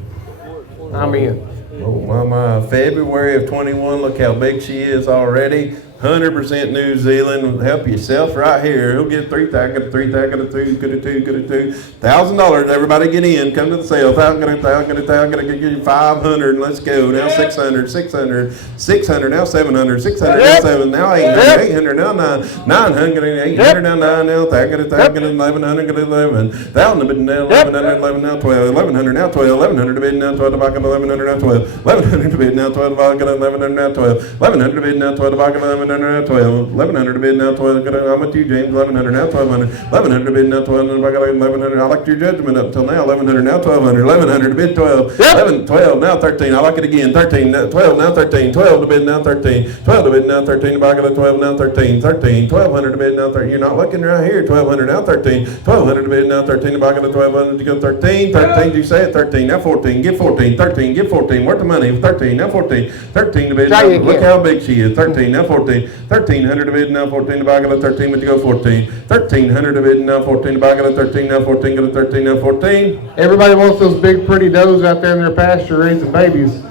I'm in. Oh my, February of 21, look how big she is already. 100% New Zealand. Help yourself right here. He'll get 3,000, got a 3,000, got a 2, got a 2, got a 2. $1,000. Everybody get in. Come to the sale. 1,000, got a 1,000, got a 1,000, got to get you 500. And let's go. Now 600, 600, 600. Now 700, 600. Now 7. Now 800, 800. Now 9, 900, 800. Now 9. Now 1,000, got a 1,000, got a 1,100, got a 11. 1,000 now 1100, 11 now 12, 1,100 now 12, 1,100 to bid now 12, the back of 1,100 now 12, 1,100 to bid now 12, the back of 1,100 now 12, 1,100 to bid now 12, the back of 1,100 now 12, 1,100 to bid now 12. I'm with you, James. 1,100 now 1,200, 1,100 to bid now 12, the back of 1,100. I liked your judgment up until now. 1,100 now 1,200, 1,100 to bid 12, 11, 12 now 13. I like it again. 13, 12 now 13, 12 to bid now 13, 12 to bid now 13, the back of 12 now 13, 13, 1,200 to bid now 13. You're not looking right here. 1,200 now 13, 1,200 to bid now 13, the back of 1,200 to go 13, 13. Did you say it? 13 now 14. Give 14, 13. Give 14. Worth the money. 13 now 14, 13 to bid now. Look how big she is. 13 now 14, 1,300 to bid now 14, the back of 13, but you go 14, 1,300 to bid now 14, the back of 13 now 14, go to 13 now 14. Everybody wants those big pretty does out there in their pasture raising babies.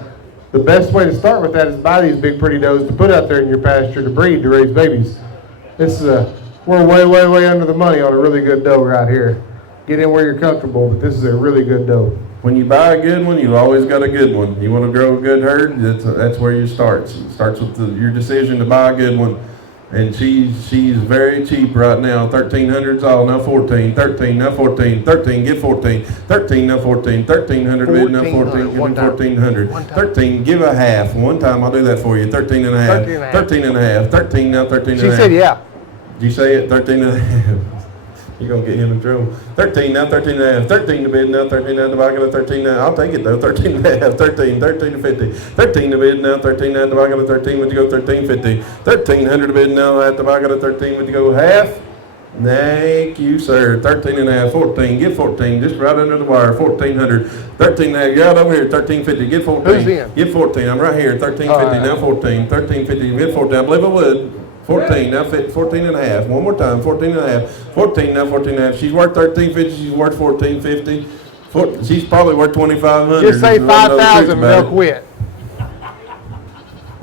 The best way to start with that is buy these big pretty does to put out there in your pasture to breed, to raise babies. This is we're way under the money on a really good doe right here. Get in where you're comfortable, but this is a really good doe. When you buy a good one, you always got a good one. You want to grow a good herd, that's where you start. It starts with your decision to buy a good one. And she's very cheap right now. 1,300's all, now 14, 13, now 14, 13, give 14, 13, now 14, 1,300 bid, now 14, give me 1,400, 13, give a half. One time I'll do that for you. 13 and a half, 13 and a half, 13, now 13 and a half. She said yeah. Did you say it? 13 and a half. You're going to get him in trouble. 13, now 13 and a half. 13 to bid, now 13 now the back of 13 now. I'll take it though. 13 and a half. 13 to 50. 13 to bid, now 13 now the back of 13. Would you go 13.50? 1,300 to bid, now at the back of 13. Would you go half? Thank you, sir. 13 and a half. 14. Give 14. Just right under the wire. 1,400. 13 and a half. You're out over here. 13.50. Give 14. Who's in? Give 14. I'm right here. 13.50. Now 14. 13.50. Give 14. I believe I would. 14, now 14 and a half. One more time, 14 and a half. 14, now 14 and a half. She's worth 13.50, she's worth 14.50. She's probably worth 2,500. Just say 5,000 and they'll quit.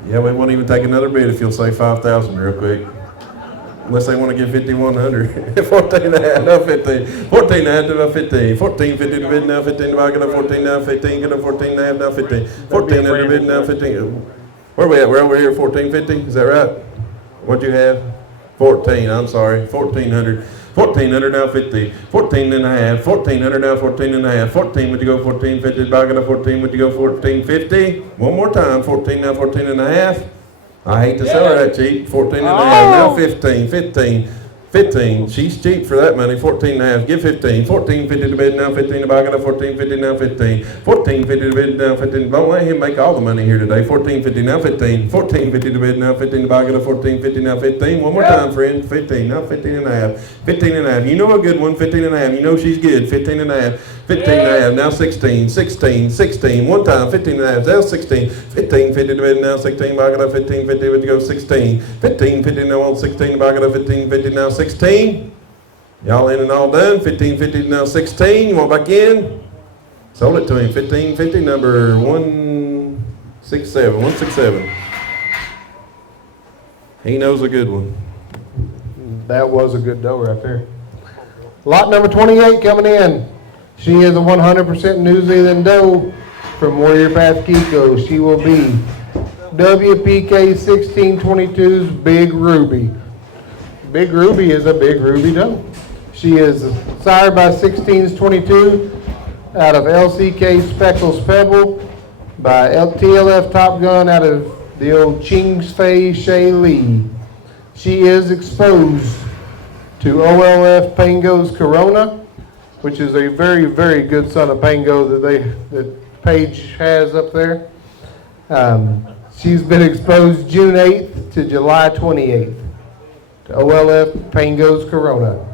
Yeah, we won't even take another bid if you'll say 5,000 real quick. Unless they want to give 5,100. 14 and a half, now 15. 14 and a half to 15. 14.50 to bid, now 15. To buy, get a 14, now 15. Get a 14 and a half, now 15. 14 to bid, now 15. Where we at? We're over here, 14.50. Is that right? What'd you have? 14, I'm sorry, 1,400. 1,400 now 50. 14 and a half. 1,400 now 14 and a half. 14, would you go 14.50? Back at a 14, would you go 14.50? One more time, 14 now 14 and a half. I hate to sell her that cheap. 14 and a half, now 15, 15. 15, she's cheap for that money. 14 and a half, give 15. 14.50 to bid, now 15 to buy, got a 14.50 now 15. 14.50 to bid, now 15. Don't let him make all the money here today. 14.50 now 15. 14.50 to bid, now 15 to buy, got a 14.50 now 15. One more time, friend. 15, now 15 and a half. 15 and a half. You know a good one. 15 and a half. You know she's good. 15 and a half. 15 and a half. Now 16. 16. 16. One time. 15 and a half. Now 16. 15.50 to bid, now 16. Buy, got a 15.50. Would you go 16? 15.50 now on 16. Buy, got a 15.50 now 16. Y'all in and all done. 15.50 now 16. You want back in? Sold it to him. 15.50 number 167. 167. He knows a good one. That was a good doe right there. Lot number 28 coming in. She is a 100% New Zealand doe from Warrior Path Kiko. She will be WPK 1622's Big Ruby. Big Ruby is a Big Ruby doe. She is sired by 1622 out of LCK Speckles Pebble by TLF Top Gun out of the old Ching's Fei Shea Lee. She is exposed to OLF Pango's Corona, which is a very, very good son of Pango that Paige has up there. She's been exposed June 8th to July 28th to OLF Pango's Corona.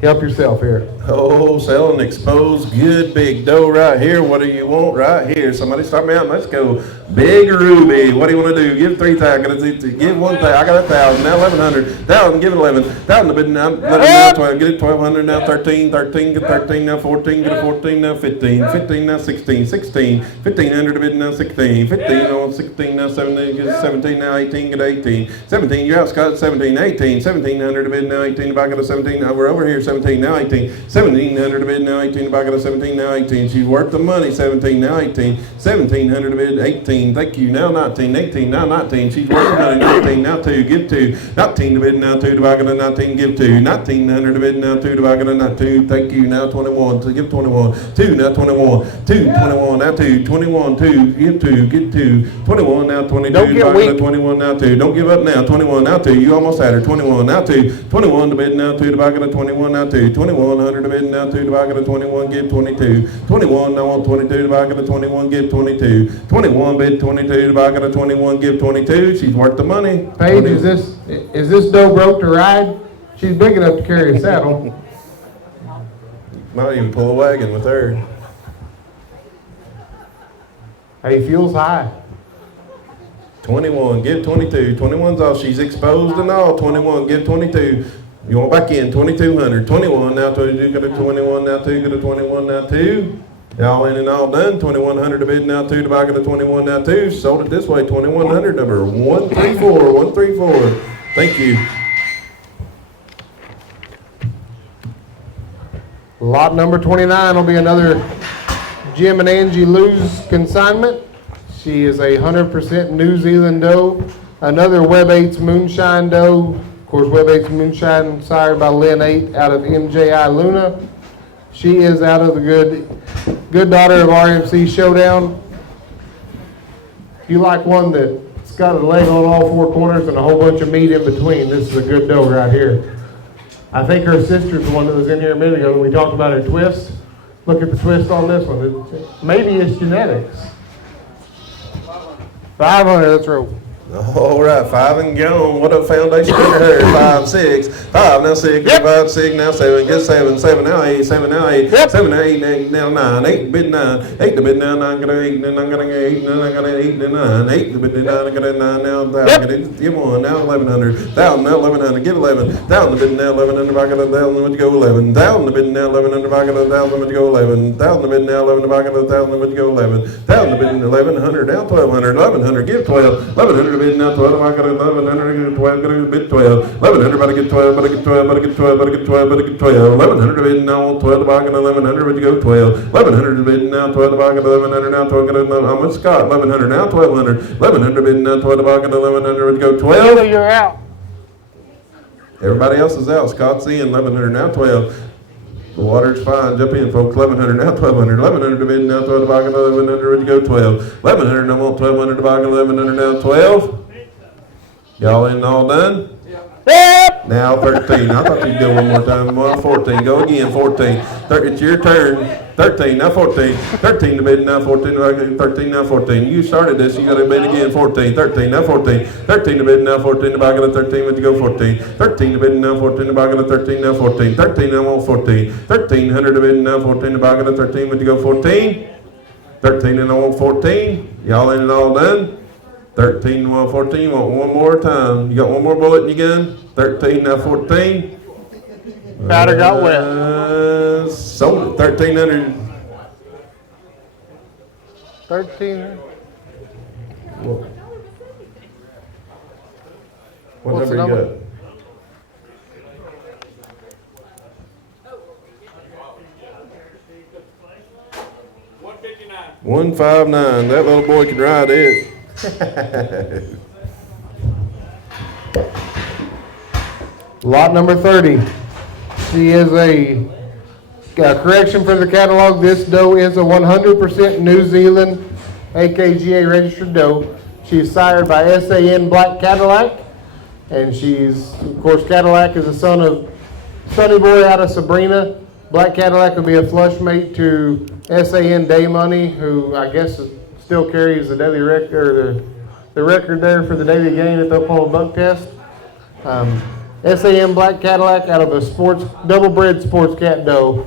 Help yourself here. Oh, selling exposed good big dough right here. What do you want right here? Somebody start me out. Let's go. Big Ruby. What do you want to do? Give 3,000. Give 1,000. I got 1,000. Now 1,100. 1,000. Give it 11. 1,000 to bid now. 11 now 12. Get it 1,200 now 13. 13. Get 13 now 14. Get it 14 now 15. 15 now 16. 16. 1,500 to bid now 16. 15 on 16 now 17. Get 17 now 18. Get 18. 17. You're out, Scott. 17. 18. 1,700 to bid now 18. If I got a 17. We're over here. 17 now 18. 1,700 to bid now 18. If I got a 17 now 18. She's worth the money. 17 now 18. 1,700 to bid 18. Thank you. Now 19. 18 now 19. She's worth the money. 19 now 2. Give 2. 19 to bid now 2. If I got a 19. Give 2. 1,900 to bid now 2. If I got a not 2. Thank you. Now 21. So give 21. 2 now 21. 2. 21 now 2. 21. 2. Give 2. Get 2. 21 now 22. Don't get if I got a weak. 21 now 2. Don't give up now. 21 now 2. You almost had her. 21 now 2. 21 to bid now 2. If I got a 21 now 2. 2100 to bid now 2. If I got a 21. Give 22. 21 now on 22. If I got a 21. Give 22. 21 bid 22. If I got a 21. Give 22. She's worth the money. Paige, is this doe broke to ride? She's big enough to carry a saddle. Might even pull a wagon with her. Hey, fuel's high. 21, give 22. 21's all. She's exposed and all. 21, give 22. You want back in, 2,200. 21, now 22, got a 21, now 2, got a 21, now 2. Y'all in and all done. 2,100 to bid, now 2 to buy, got a 21, now 2. Sold it this way, 2,100, number 134, 134. Thank you. Lot number 29 will be another Jim and Angie Lou's consignment. She is a 100% New Zealand doe. Another Web 8's Moonshine doe. Of course, Web 8's Moonshine sired by Lynn 8 out of MJI Luna. She is out of the good daughter of RMC Showdown. If you like one that's got a leg on all four corners and a whole bunch of meat in between, this is a good doe right here. I think her sister's the one that was in here a minute ago when we talked about her twist. Look at the twist on this one. Maybe it's genetics. 500, that's right. All right, 5 and gone. What a foundation in her hair. 5, 6. 5, now 6. Yep. 5, 6, now 7. Get 7. 7, now 8. 7, now 8. Yep. 7, now 8. 8, now 9. 8, bid 9. 8 to bid now 9. Got 8. Then I got 8. Then I got 8. Then 9. 8 to bid 9. I got 9. Now 1,000. Give 1. Now 1,100. 1,000. Now 1,100. Give 11. 1,000 to bid now 1,100. If I got 1,000, would you go 11? 1,000 to bid now 1,100. If I got 1,000, would you go 11? 1,000 to bid now 11. If I got 1,000, would you go 11? 1,000 to bid 1,100. Now 1,200. 1,100. Give 12. 1,100 to bid now 12. If I got 1,100, 12, got a bid 12. 1,100, better get 12, better get 12, better get 12, better get 12, better get 12. 1,100 to bid now 12. If I got 1,100, would you go 12? 1,100 to bid now 12. If I got 1,100, now 12. Got a, I'm with Scott. 1,100 now 1,200. 1,100 to bid now 12. If I got 1,100, would you go 12? You're out. Everybody else is out. Scott's in. 1,100 now 12. The water's fine. Jump in, folks. 1,100 now 1,200. 1,100 to bid now 12. If I got 1,100, would you go 12? 1,100 now 1,200. If I got 1,100 now 12. Y'all in all done? Yep. Now 13. I thought you'd go one more time. 14. Go again. 14. It's your turn. 13. Now 14. 13 to bid now 14. 13 now 14. You started this. You got to bid again. 14. 13 now 14. 13 to bid now 14. If I got a 13, would you go 14? 13 to bid now 14. If I got a 13 now 14. 13 now 14. 1,300 to bid now 14. If I got a 13, would you go 14? 13 and I want 14. Y'all in and all done? 13, 14, want one more time. You got one more bullet in your gun? 13, now 14. Powder got wet. Sold it, 1,300. 13. What What's the number you number? got? 159. That little boy can ride it. Lot number 30. She is a correction for the catalog. This doe is a 100% New Zealand AKGA registered doe. She's sired by SAN Black Cadillac. And she's, of course, Cadillac is a son of Sonny Boy out of Sabrina. Black Cadillac will be a flush mate to SAN Day Money, who I guess still carries the daily record, or the record there for the daily gain at the Oklahoma Buck Test. SAM Black Cadillac out of a double bred sports cat doe.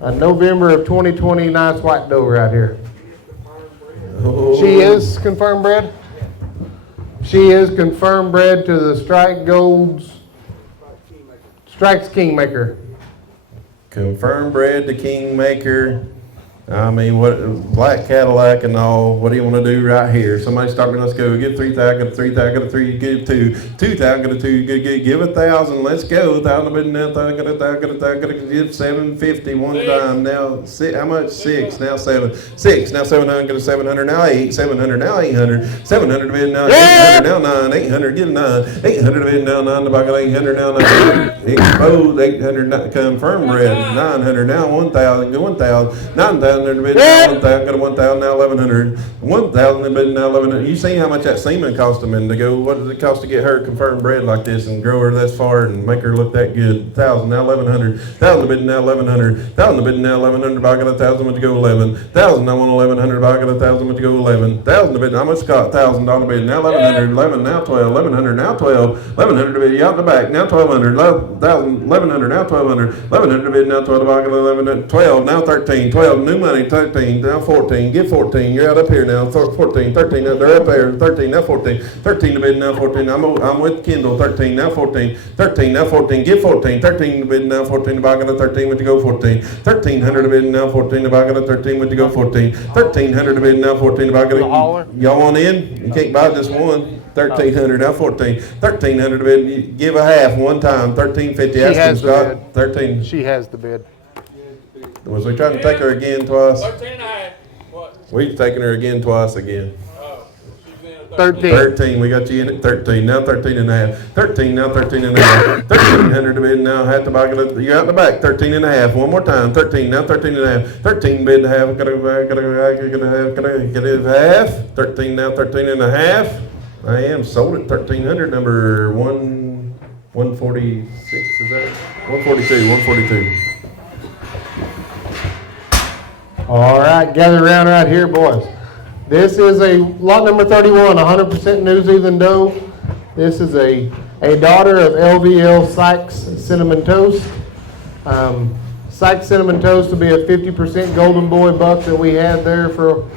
A November of 2020 nice white doe right here. Oh. She is confirmed bred. She is confirmed bred to the Strikes Kingmaker. Confirmed bred to Kingmaker. I mean, what Black Cadillac and all? What do you want to do right here? Somebody start me. Let's go. Give 3,000, 3,000, 3. Give 2,000, 2. Give 1,000. Let's go. 1,000 bid now. 1,000, give 750 one time. Now six. How much? 6. Now 7. 6. Now 700. 700. Now 8. 700. Now 800. 700 bid now. 800. Now 9. 800. Give 9. 800 bid now 9. The bucket 800 now 9. Exposed 800. Confirmed bred 900. Now 1,000. Go 1,000. 9,000. 1,000 now 1,000 now 1,100. 1,000 bid now 1,100. You seen how much that semen cost them, and to go, what does it cost to get her confirmed bred like this and grow her this far and make her look that good? 1,000 now 1,100. 1,000 bid now 1,100. 1,000 bid now 1,100. I got 1,000. Would you go 11? 1,000 I want 1,100. I got 1,000. Would you go 11? 1,000 bid. How much got $1,000 bid now 1,100. 11 now 12. 1,100 now 12. 1,100 bid. You out the back now 1,200. 1,000. 1,100 now 1,200. 1,100 bid now 12. I got 11. 12 now 13. 12 new money. 13 now 14. Give 14. You're out up here now. 14. 13. Now they're up there. 13 now 14. 13 to bid now 14. I'm with Kendall. 13 now 14. 13 now 14. Give 14. 13 to bid now 14. If I got a 13, would you go 14? 1,300 to bid now 14. If I got a 13, would you go 14? 1,300 to bid now 14. If I got a y'all want in? You can't buy just one. 1,300 now 14. 1,300 to bid. Give a half one time. 1,350. She Ask him, has the Scott. bid. 13. She has the bid. Was we trying to take her again twice? 13 and a half. What? We've taken her again twice again. Oh, she's in a 13. 13, we got you in at 13, now 13 and a half. 13, now 13 and a half. 1,300 to bid now, have to buy it. You're out in the back, 13 and a half. One more time, 13, now 13 and a half. 13 bid and a half, gotta have half. 13, now 13 and a half. I am sold at 1,300, number 146, is that? 142, 142. All right, gather around right here, boys. This is a lot number 31, 100% New Zealand doe. This is a daughter of LVL Sykes Cinnamon Toast. Sykes Cinnamon Toast will be a 50% Golden Boy buck that we had there for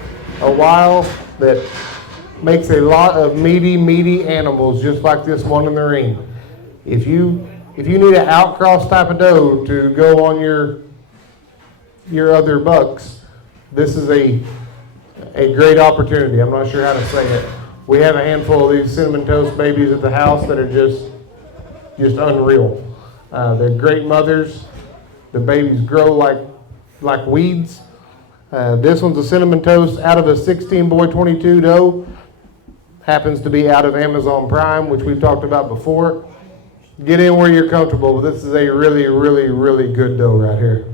a while that makes a lot of meaty animals just like this one in the ring. If you need an outcross type of doe to go on your other bucks, this is a great opportunity. I'm not sure how to say it. We have a handful of these Cinnamon Toast babies at the house that are just unreal. They're great mothers. The babies grow like weeds. This one's a Cinnamon Toast out of a 16 boy 22 doe. Happens to be out of Amazon Prime, which we've talked about before. Get in where you're comfortable, but this is a really, really, really good doe right here.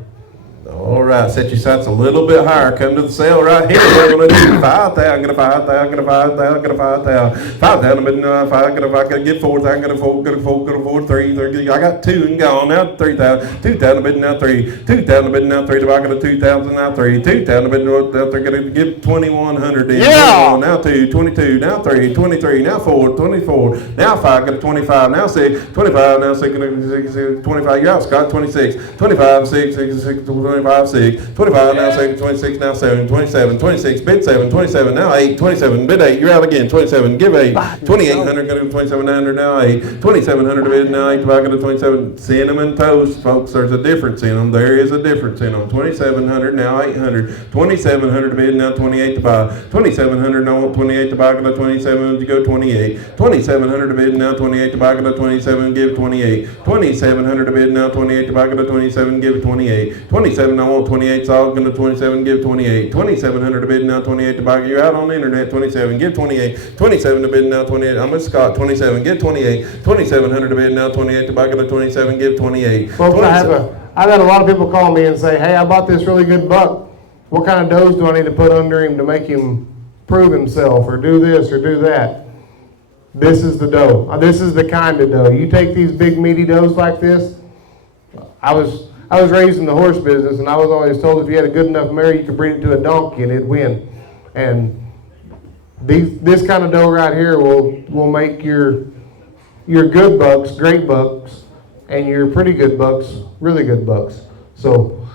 All right, set your sights a little bit higher. Come to the sale right here. We're going to do 5,000, get a 5,000, get a 5,000, get a 5,000. 5,000, but no, if I get 4,000, get a 4, get a 4, get a 4, 3. I got 2 and gone now 3,000. 2,000, but now 3. 2,000, but now 3. If I got a 2,000, now 3. 2,000, but now they're going to give 2,100. Yeah. Now 2, 22, now 3, 23, now 4, 24, now 5, got a 25, now 6, 25, now 6, 25. You're out, Scott. 26, 25, 6, 25, 6, 25, now 6, 26, now 7, 27, 26, bid 7, 27, now 8, 27, bid 8, you're out again, 27, give 8, 2,800, go to 2,700, now 8, 2,700 bid, now 8, back to 27, Cinnamon Toast, folks, there's a difference in them, there is a difference in them, 2,700, now 800, 2,700 bid, now 28 to buy, 2,700, now 28 to buy, to 27, to go 28, 2,700 bid, now 28 to buy, to 27, give 28, 2,700 bid, now 28 to buy, to 27, give 28, 27, I want 28, so I'm going to 27, give 28, 2,700 to bid, now 28 to buy, you're out on the internet, 27, give 28, 27 to bid, now 28, I'm with Scott, 27, give 28, 2,700 to bid, now 28 to buy, to 27, give 28. Folks, I've had a lot of people call me and say, hey, I bought this really good buck. What kind of does do I need to put under him to make him prove himself or do this or do that? This is the doe. This is the kind of doe. You take these big meaty does like this. I was raised in the horse business, and I was always told if you had a good enough mare, you could breed it to a donkey and it'd win. And this kind of doe right here will make your your good bucks, great bucks, and your pretty good bucks, really good bucks. So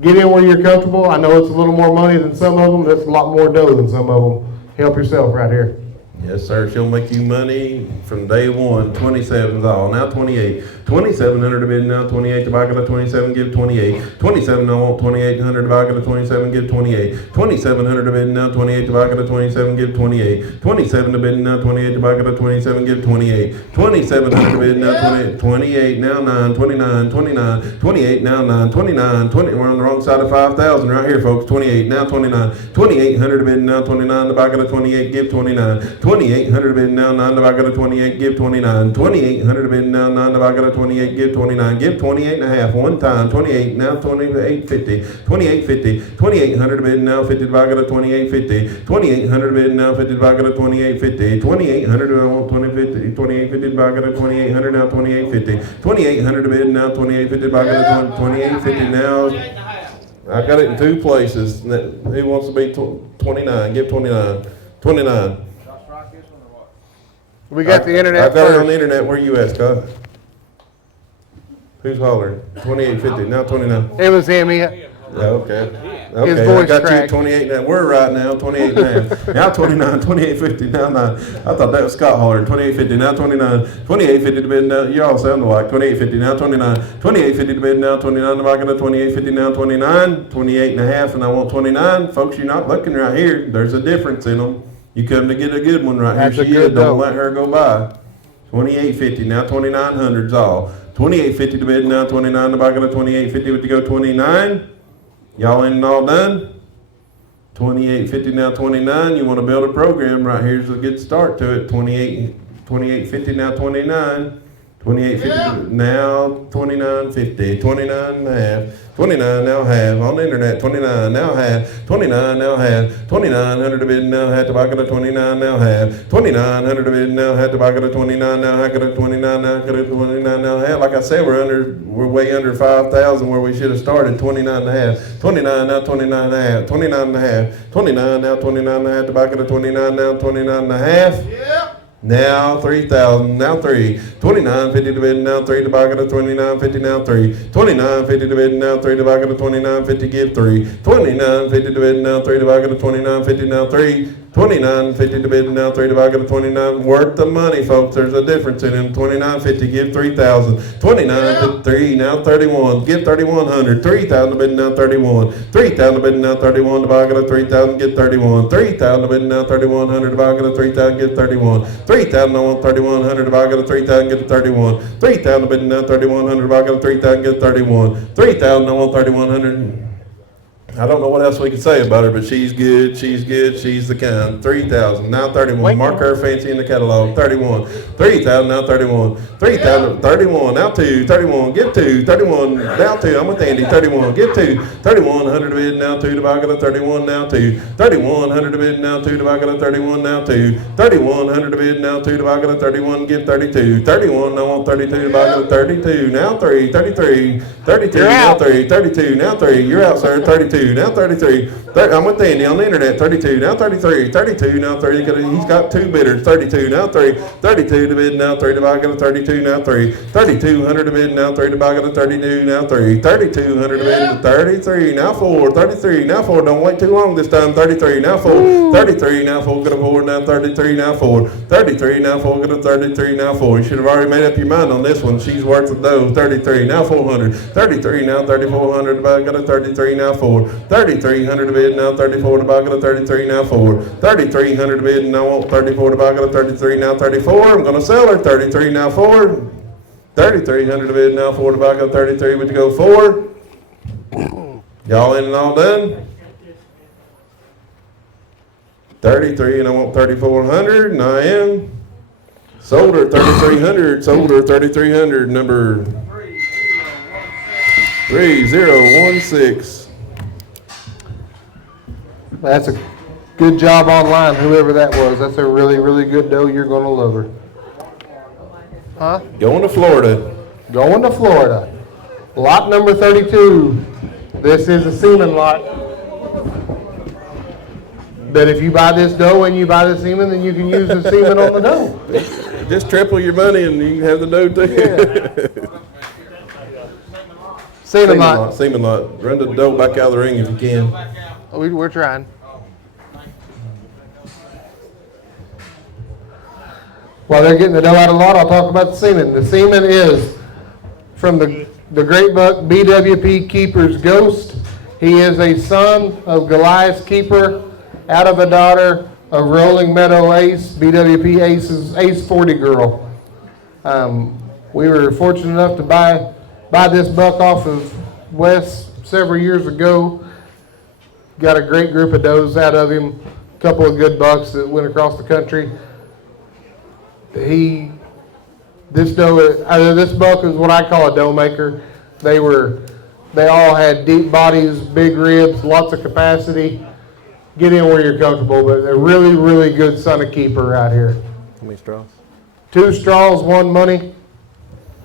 get in where you're comfortable. I know it's a little more money than some of them. That's a lot more dough than some of them. Help yourself right here. Yes, sir. She'll make you money from day one. 27's all. Now 28. 2,700 to bid now. 28 to buy, got a 27, give 28. 27, I want 2,800 to buy, got a 27, give 28. 2,700 to bid now. 28 to buy, got a 27, give 28. 27 to bid now. 28 to buy, got a 27, give 28. 2,700 to bid now. 28 now 9. 29. 29. 28 now 9. 29. 20. We're on the wrong side of 5,000 right here, folks. 28 now 29. 2,800 to bid now. 29 to buy, got a 28, give 29. 2,800 to bid now. 9 to buy, got a 28, give 29. 2,800 to bid now. 9 to buy, got a 28, give 29, give 28 and a half, one time, 28, now 28.50, 28.50, 2,800 to bid now, 50 to buy, got a 28.50, 2,800 to bid now, 50 to buy, got a 28.50, 2,800 I want 20.50, 28.50 to buy, got a 2,800 now, 28.50, 2,800 to bid now, 28.50 to buy, got a 28.50 now. I got it in two places. Who wants to be 29? Give 29, 29. We got the internet I got it on the first. internet. Where you at, Scott? Who's hollering? 28.50, now 29. It was him. Yeah, okay. His Okay, I voice got you cracked. 28 now. We're right now, 28 and a half. Now 29, 28.50, now 9. I thought that was Scott hollering. 28.50, now 29. 28.50 to bid now. You all sound alike. 28.50, now 29. 28.50 to bid now. 29 to buy, got a 28.50, now 29. 28 and a half, and I want 29. Folks, you're not looking right here. There's a difference in them. You come to get a good one right That's here. a She good is. Don't dough. let her go by. 28.50, now 2,900's all. 28.50 to bid now, 29 to buy, got a 28.50 with to go 29. Y'all ain't all done? 28.50 now 29. You want to build a program right here's a good start to it. 28.50 now 29. 28.50 now 29.50. 29 and a half. 29 now half on the internet. 29 now half. 29 now half. 2,900 to bid now had to buy, got a 29 now half. 2,900 to bid now had to buy, got a 29 now had, got a 29 now, got a 29 now half. Like I said, we're way under 5,000 where we should have started. 29 and a half. 29 now 29 and a half. 29 and a half. 29 now 29 and a half to buy, got a 29 now 29 and a half. Now 3,000, now 3. 29.50 to bid, now 3 to buy, got a 29.50, now 3. 29.50 to bid, now 3 to buy, got a 29.50, give 3. 29.50 to bid, now 3 to buy, got a 29.50, now 3. 29.50 to bid, now 3 to buy, got a 29. Worth the money, folks. There's a difference in them. 29.50, give 3,000. 29 to 3, now 31. Give 3,100. 3,000 to bid, now 31. 3,000 to bid, now 31 to buy, got a 3,000, get 31. 3,000 to bid, now 3,100 to buy, got a 3,000, get 31. 3,000, I want 3,100 to buy, got a 3,000, get 31. 3,000 to bid, now 3,100 to buy, got a 3,000, get 31. 3,000, I want 3,100. I don't know what else we can say about her, but she's good, she's good, she's the kind. 3,000, now 31. Mark her fancy in the catalog. 31. 3,000, now 31. 3,000, 31, now 2. 31, give 2. 31, now 2. I'm with Andy. 31, give 2. 3,100 to bid, now 2 to buy, got a 31, now 2. 3,100 to bid, now 2 to buy, got a 31, now 2. 3,100 to bid, now 2 to buy, got a 31, give 32. 31, I want 32 to buy, got a 32, now 3. 33, 32, now 3. 32, now 3. You're out, sir. 32. Now 33. I'm with Andy on the internet. 32. Now 33. 32. Now 30. He's got two bidders. 32. Now 3. 32 to bid. Now 3 to buy. Got a 32. Now 3. 3,200 to bid. Now 3 to buy. Got a 32. Now 3. 3,200 to bid. 33. Now 4. 33. Now 4. Don't wait too long this time. 33. Now 4. 33. Now 4. Got a 4. Now 33. Now 4. 33. Now 4. Got a 33. Now 4. You should have already made up your mind on this one. She's worth the dough. 33. Now 400. 33. Now 3,400 to buy. Got a 33. Now 4. 3,300 to bid, now 34 to buy, got a 33, now 4. 3,300 to bid, and I want 34 to buy, got a 33, now 34. I'm going to sell her 33, now 4. 3,300 to bid, now 4 to buy, got a 33, but to go 4. Y'all in and all done? 33, and I want 3,400, and I am. Sold her 3,300, sold her 3,300, number 3016. That's a good job online, whoever that was. That's a really, really good dough. You're going to love her. Huh? Going to Florida. Going to Florida. Lot number 32. This is a semen lot. But if you buy this dough and you buy the semen, then you can use the semen on the dough. Just triple your money and you can have the doe too. Semen lot. Semen lot. Run the doe back out of the ring if you can. We're trying. While they're getting the doe out of the lot, I'll talk about the semen. The semen is from the great buck BWP Keeper's Ghost. He is a son of Goliath's Keeper, out of a daughter of Rolling Meadow Ace, BWP Ace's Ace 40 girl. We were fortunate enough to buy this buck off of Wes several years ago. Got a great group of does out of him. A couple of good bucks that went across the country. This buck is what I call a doe maker. They all had deep bodies, big ribs, lots of capacity. Get in where you're comfortable, but they're really, really good son of keeper out here. How many straws? 2 straws, 1 money.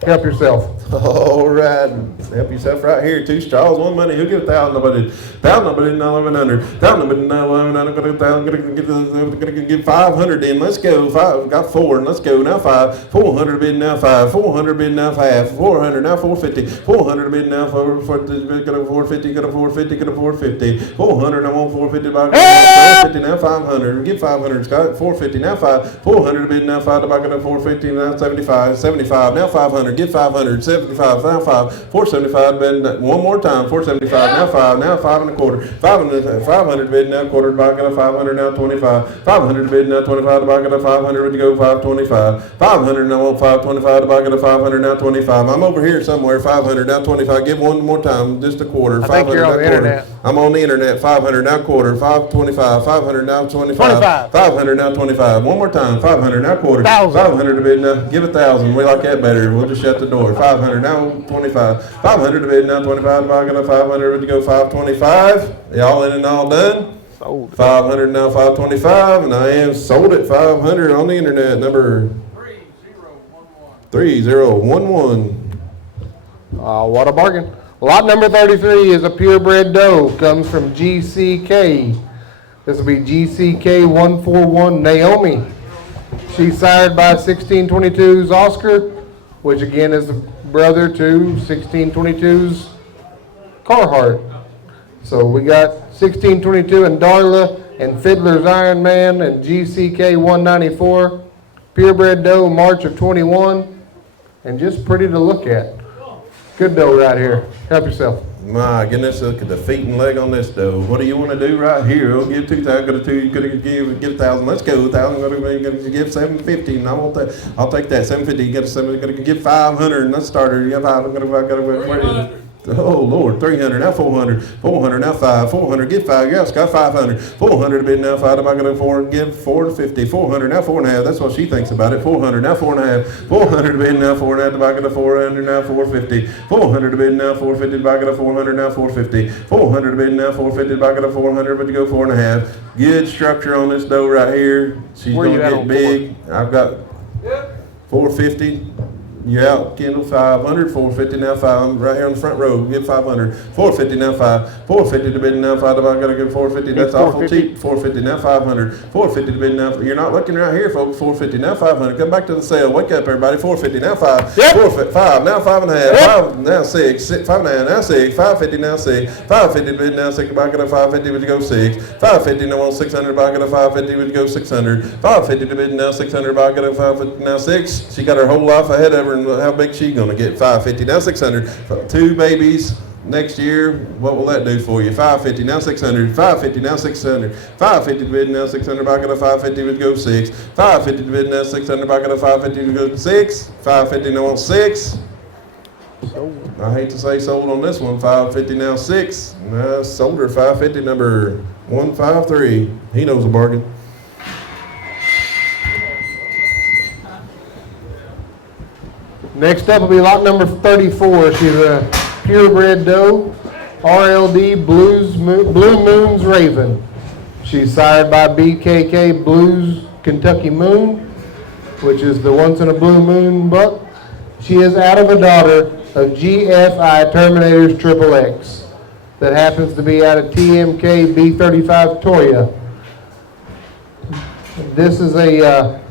Help yourself. All right. Help yourself right here. 2 straws, 1 money. Who'll give 1,000? Nobody. 1,000, nobody, 1,100. 1,000, nobody, 1,100. Gonna give 500 in. Let's go. 5. Got 4. And let's go. Now 5. 400 bid now 5. 400 bid now half. 400 now 450. 400 bid now 450. Got a 450. Got a 450. Got a 450. 400. I want 450 back. 450 now 500. Give 500. Scott. 450 now 5. 400 bid now 5. Back at 450 now 75. 75 now 500. Give 500. 75 now 5. 475 bid one more time. 475 now 5. Now 5 and a quarter. 500 bid now quarter. Back at 500 now 25. 500 bid now 25. Back at 500. Would you go 525? 500 now want 525. Back at 500 now 25. I'm over here somewhere. 500 now 25. Give one more time. Just a quarter. I think you're on the internet. I'm on the internet. 500 now quarter. 525. 500 now 25. 500 now 25. One more time. 500 now quarter. 500 bid now. Give 1,000. We like that better. We'll just shut the door. 500 now 25. 500 bid now 25. Back at 500. Would you go 525? Y'all in and all done? Sold. 500 now 525, and I am sold at 500 on the internet. Number 3011. What a bargain. Lot number 33 is a purebred doe. Comes from GCK. This will be GCK 141 Naomi. She's sired by 1622's Oscar, which again is the brother to 1622's Carhartt. So we got 1622 and Darla and Fiddler's Iron Man and GCK 194. Purebred doe, March of 21. And just pretty to look at. Good doe right here. Help yourself. My goodness, look at the feet and leg on this doe. What do you want to do right here? I'll give 2,000. Go to 2. You're gonna give 1,000. Let's go. 1,000. Gonna give 750. And I want that. I'll take that. 750. You got 7. Gonna give 500. And let's start her. You have 5. I'm gonna. Oh Lord, 300 now 400, 400 now 5, 400 give 5. Yes, got 500. 400 bid now 5. I'm gonna 4 give 450. 400 now 4.5. That's what she thinks about it. 400 now 4.5. 400 bid now 4.5. Back at 400 now 450. 400 bid now 450. Back at 400 now 450. 400 bid now 450. Back at 400. But you go 4.5. Good structure on this doe right here. She's gonna get big. I've got 450. You're out, Kendall, 500, 450 now 5. I'm right here on the front row. Give 500, 450 now 5, 450 to bid now 5. I gotta give 450. That's awful cheap. 450 now 500, 450 to bid now. You're not looking right here, folks. 450 now 500. Come back to the sale. Wake up, everybody. 450 now 5. Yep. 5 now 5.5. 5 now 6. 5.5 now 6. 550 now 6. 550 to bid now 6. Back at 550. Would you go 6? 550 now on 600. Back at 550. Would you go 600? 550 to bid now 600. Back at 550 now 6. She got her whole life ahead of her. And how big she gonna get? 550 now 600. 2 babies next year. What will that do for you? 550 now 600. 550 now 600. 550 to bid now 600. Back at a 550 would go 6. 550 to bid now 600. Back at a 550 would go 6. 550 now on 6. I hate to say sold on this one. 550 now 6. Sold her 550. Number 153. He knows a bargain. Next up will be lot number 34. She's a purebred doe, RLD Blue Moon's Raven. She's sired by BKK Blues Kentucky Moon, which is the once in a blue moon buck. She is out of a daughter of GFI Terminators XXX that happens to be out of TMK B35 Toya. This is a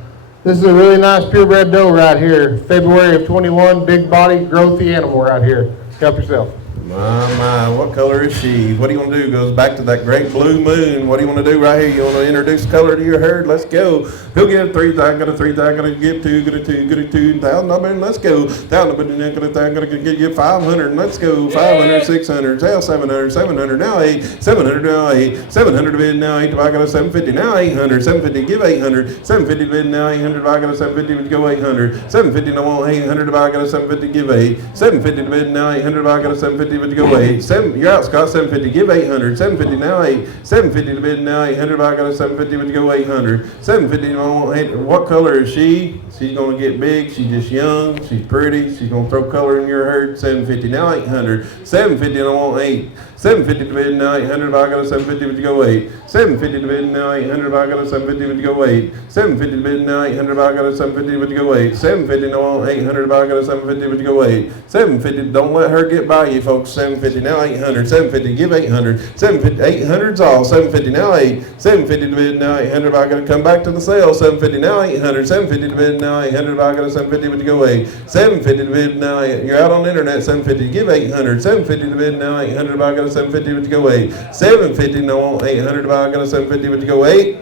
This is a really nice purebred doe right here. February of 21, big body, growthy animal right here. Help yourself. My, what color is she? What do you want to do? Goes back to that great blue moon. What do you want to do right here? You want to introduce color to your herd? Let's go. Who'll get 3? I got a 3. I got to get 2. Get a 2. Get a 2. 1,000. Let's go. 1,000. I got to get you 500. Let's go. 500. 600. 700. 700. Now 8. 700. Now 8. 700 bid now 8. I got a 750. Now 800. 750. Give 800. 750 bid now 800. I got a 750. Would go 800. 750. I want 800. I got a 750. Give 8. 750 bid now 800. I got a 750. Would go 8. You're out, Scott. 750. Give 800. 750 now 8. 750 to bid now 800. I got a 750. Would go 800. 750. I want 800. What color is she? She's gonna get big. She's just young. She's pretty. She's gonna throw color in your herd. 750 now 800. 750 and I want 8. 750 to bid now 800. I got a 750. Would go 8. 750 to bid now 800. I got a 750. Would go 8. 750 to bid now 800. I got a 750. Would go 8. 750 and I want 800. I got a 750. Would go 8. 750. Don't let her get by you, folks. 750 now 800. 750. Give 800. 750. 800's all. 750 now 8. 750 to bid now 800. I got to come back to the sale. 750 now 800. 750 to bid now 800. I got a 750. Would go 8. 750 to bid now. You're out on the internet. 750. Give 800. 750 to bid now 800. I got a 750. Would go 8. 750. No 800. I got a 750. Would go 8.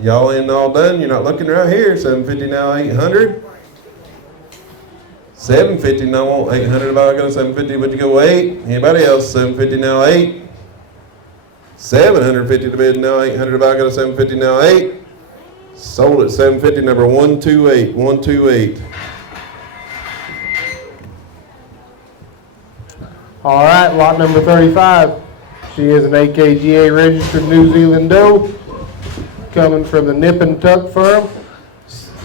Y'all in all done? You're not looking right here. 750 now 800. 750 now 800. I got a 750. Would you go 8? Anybody else? 750 now 8. 750 to bid now 800. I got a 750 now 8. Sold at 750. Number 128. 128. All right, lot number 35. She is an AKGA registered New Zealand doe coming from the Nip and Tuck firm.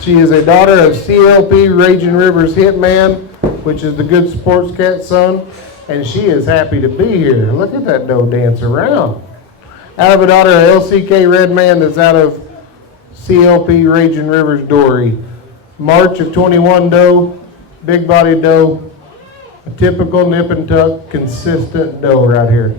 She is a daughter of CLP Raging Rivers Hitman, which is the Good Sports Cat son, and she is happy to be here. Look at that doe dance around. Out of a daughter of LCK Redman that's out of CLP Raging Rivers Dory. March of 21 doe, big body doe, a typical Nip and Tuck consistent doe right here.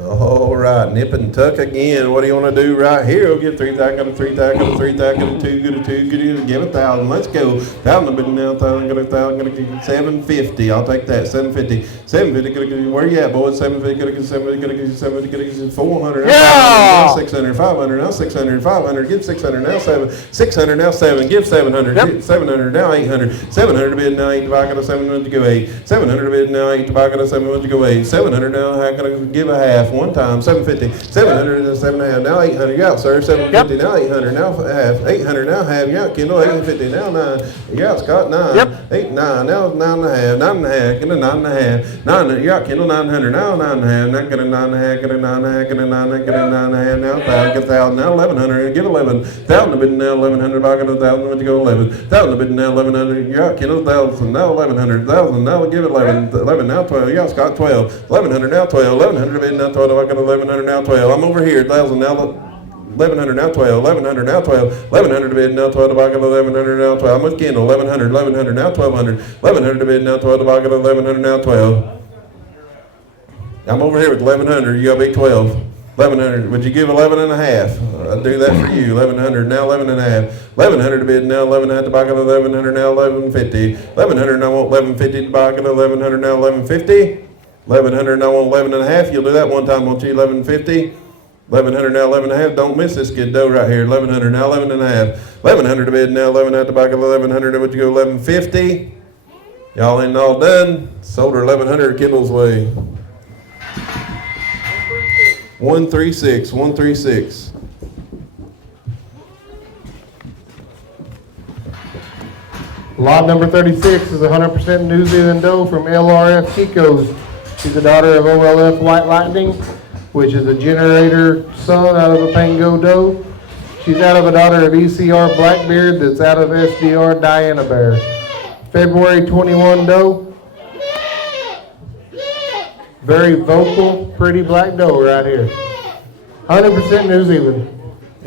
All right, Nip and Tuck again. What do you want to do right here? We'll give 3. I got a 3. I got a 3. I got a 2. Get a 2. Get it. Give 1,000. Let's go. 1,000. But now 1,000. Got a 1,000. Got a 750. I'll take that. 750. 750. Where you at, boys? 750. Got to get 750. Got to get 750. Got to get 400. Yeah. 600. 500. Now 600. 500. Give 600. Now 7. 600. Now 7. Give 700. Yep. Give 700. Now 800. 700 to bid now 8. I got a 700 to go 8. 700 to bid now 8. I got a 700 to go 8. 700 now. I got to give a half one time. 750. 700 and 7.5. Now 800. You out, sir. 750. Yep. Now 800. Now half. 800. Now half. You out, Kendall. 850. Now 9. You out, Scott. 9. Yep. 8, 9. Now 9.5. 9.5. Get a 9.5. 9. You out, Kendall. 900. Now 9.5. Now get a 9.5. Get a 9.5. Get a 9.5. Get a 9.5. Now 1,000. Get 1,000. Now 1,100. Give 11. 1,000 a bid now 1,100. I got 1,000. Would you go 11? 1,000 a bid now 1,100. You out, Kendall. 1,000. Now 1,100. 1,000. Now give it 11. 11. Now 12. You out, Scott. 12. 1,100. Now 12. 1,100 a bid now 12. I got 1,100. Now 12. I'm over here. 1,000 now. 1,100 now 12. 1,100 now 12. 1,100 to bid now 12. I got 1,100 now 12. I'm with Kendall. 1,100. 1,100 now 1,200. 1,100 to bid now 12. I got 1,100 now 12. I'm over here with 1,100. You got to be 12. 1,100. Would you give 11 and a half? I'll do that for you. 1,100 now 11 and a half. 1,100 to bid now 11 and a half. I got 1,100 now 1150. 1,100 now 1150. I got 1,100 now 1150. 1,100 now on 11 and a half. You'll do that one time, won't you? 1150. 1,100 now 11 and a half. Don't miss this good dough right here. 1,100 now 11 and a half. 1,100 to bid now 11 and a half. To back of 1,100. Would you go 1150? Y'all ain't all done. Sold her 1,100 Kendall's way. 136. 136. Lot number 36 is 100% New Zealand doe from LRF Kiko's. She's the daughter of OLF White Lightning, which is a generator son out of a Pango doe. She's out of a daughter of ECR Blackbeard that's out of SDR Diana Bear. February 21 doe. Very vocal, pretty black doe right here. 100% New Zealand.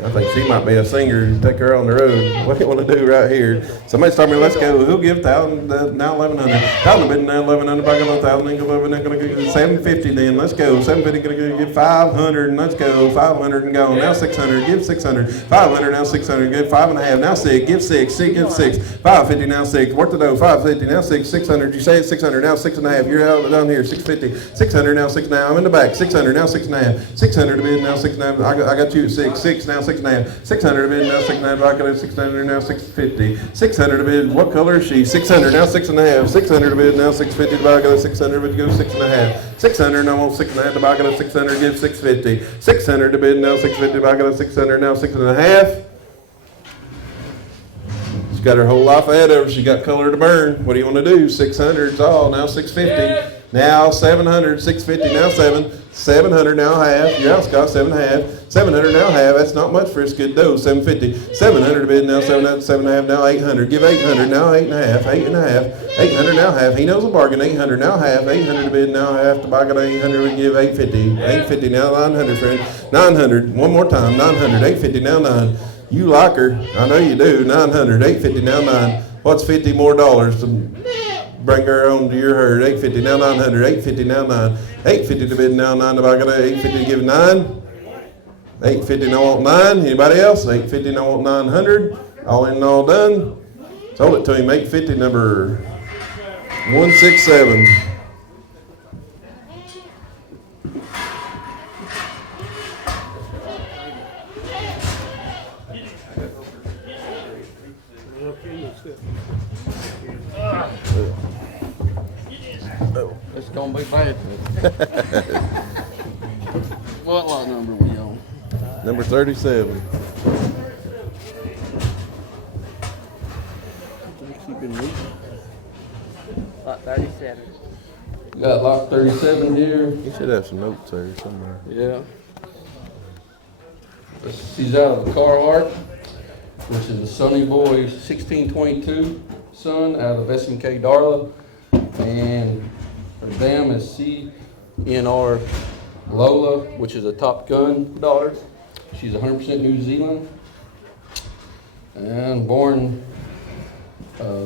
I think she might be a singer. Take her on the road. What do you want to do right here? Somebody start me. Let's go. Who'll give 1,000? Now 1,100. 1,000 bid now 1,100. Back up 1,000. Then 11. Going to give 750. Then let's go. 750. Going to give 500. And let's go. 500 and go. Now 600. Give 600. 500 now 600. Give 5.5. Now 6. Give 6. 6. Give 6. 550 now 6. Worth the dough. 550 now 6. 600. You say it's 600 now 6.5. You're out down here. 650. 600 now 6 now. I'm in the back. 600 now 6.5. 600 to bid now 6.5. I got you at 6. 6 now 6.5. 600 to bid now 6.5. I got it 600 now 650. 600 to bid. What color is she? 600 now 6.5. 600 to bid now 650. I got it 600. But you go 6.5. 600 now on 6.5. I got it 600. Give 650. 600 to bid now 650. I got it 600 now 6.5. She's got her whole life ahead of her. She got color to burn. What do you want to do? 600 is all. Now 650. Now 700. 650. Now 7. 700 now half. Your house cost 7.5. 700 now half. That's not much for this good dough. 750. 700 to bid now 7.5. 7.5 now 800. Give 800 now 8.5. 8.5. 800 now half. He knows a bargain. 800 now half. 800 to bid now half. To buy got 800 we give 850. 850 now 900 friend. 900. One more time. 900. 850 now 9. You like her. I know you do. 900. 850 now 9. What's 50 more dollars to bring her on to your herd? 850 now 900. 850 now 9. 850 to bid now 9. To buy got 850 to give 9. 850 now want 9. Anybody else? 850 now want 900. All in and all done. Sold it to him. 850 number 167. It's gonna be bad. What lot number we on? Number 37. Lot 37. We got lot 37 here. You should have some notes there somewhere. Yeah. She's out of Carhartt, which is a Sonny Boy 1622 son out of SMK Darla. And her dam is CNR Lola, which is a Top Gun daughter. She's 100% New Zealand. And born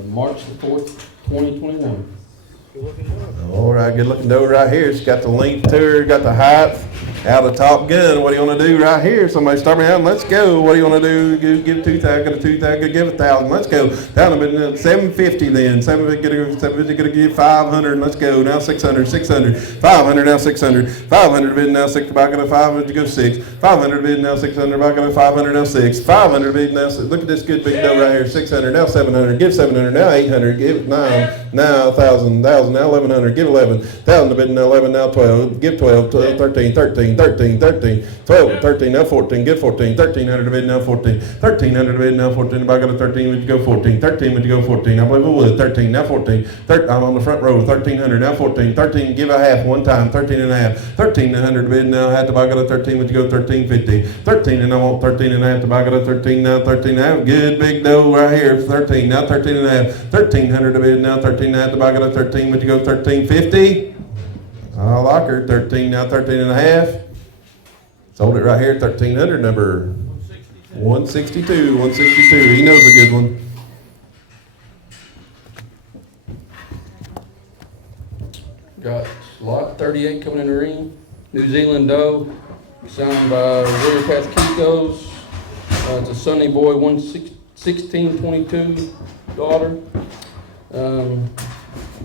March the 4th, 2021. All right, good looking doe right here. She's got the length to her, got the height. Out of Top Gun. What do you want to do right here? Somebody start me out. Let's go. What do you want to do? Give 2,000. Got a 2,000. Give 1,000. Let's go. Down to 750 then. 750. Gonna give 500. Let's go. Now 600. 600. 500. Now 600. 500 bid now 6. Back at 500 to go 6. 500 bid now 600. Back at 500 now 6. 500 bid now 6. Look at this good big dough right here. 600. Now 700. Give 700. Now 800. Give 9. Now 1,000. 1,000. Now 1,100. Give 11. 1,000 to bid now 11. Now 12. Give 12. 12. 13. 13. 13, 12, 13, now 14, get 14, 1,300 to bid now 14, 1,300 to bid now 14, if I got a 13, would you go 14, 13, would you go 14, I believe it would, 13, now 14, I'm on the front row, 1,300, now 14, 13, give a half one time, 13 and a half, 1,300 to bid now, had to buy got a 13, would you go 13.50, 13 and I want 13 and a half, to buy got a 13, now 13 and a half, good big dough right here, 13, now 13 and a half, 1,300 to bid now, 13 and a half, to buy got a 13, would you go 13.50, I like her, 13, now 13 and a half. Sold it right here, 1,300, number 162. 162. He knows a good one. Got lot 38 coming in the ring. New Zealand doe, signed by Appalachian Kiko's. It's a Sonny Boy 1622 daughter. And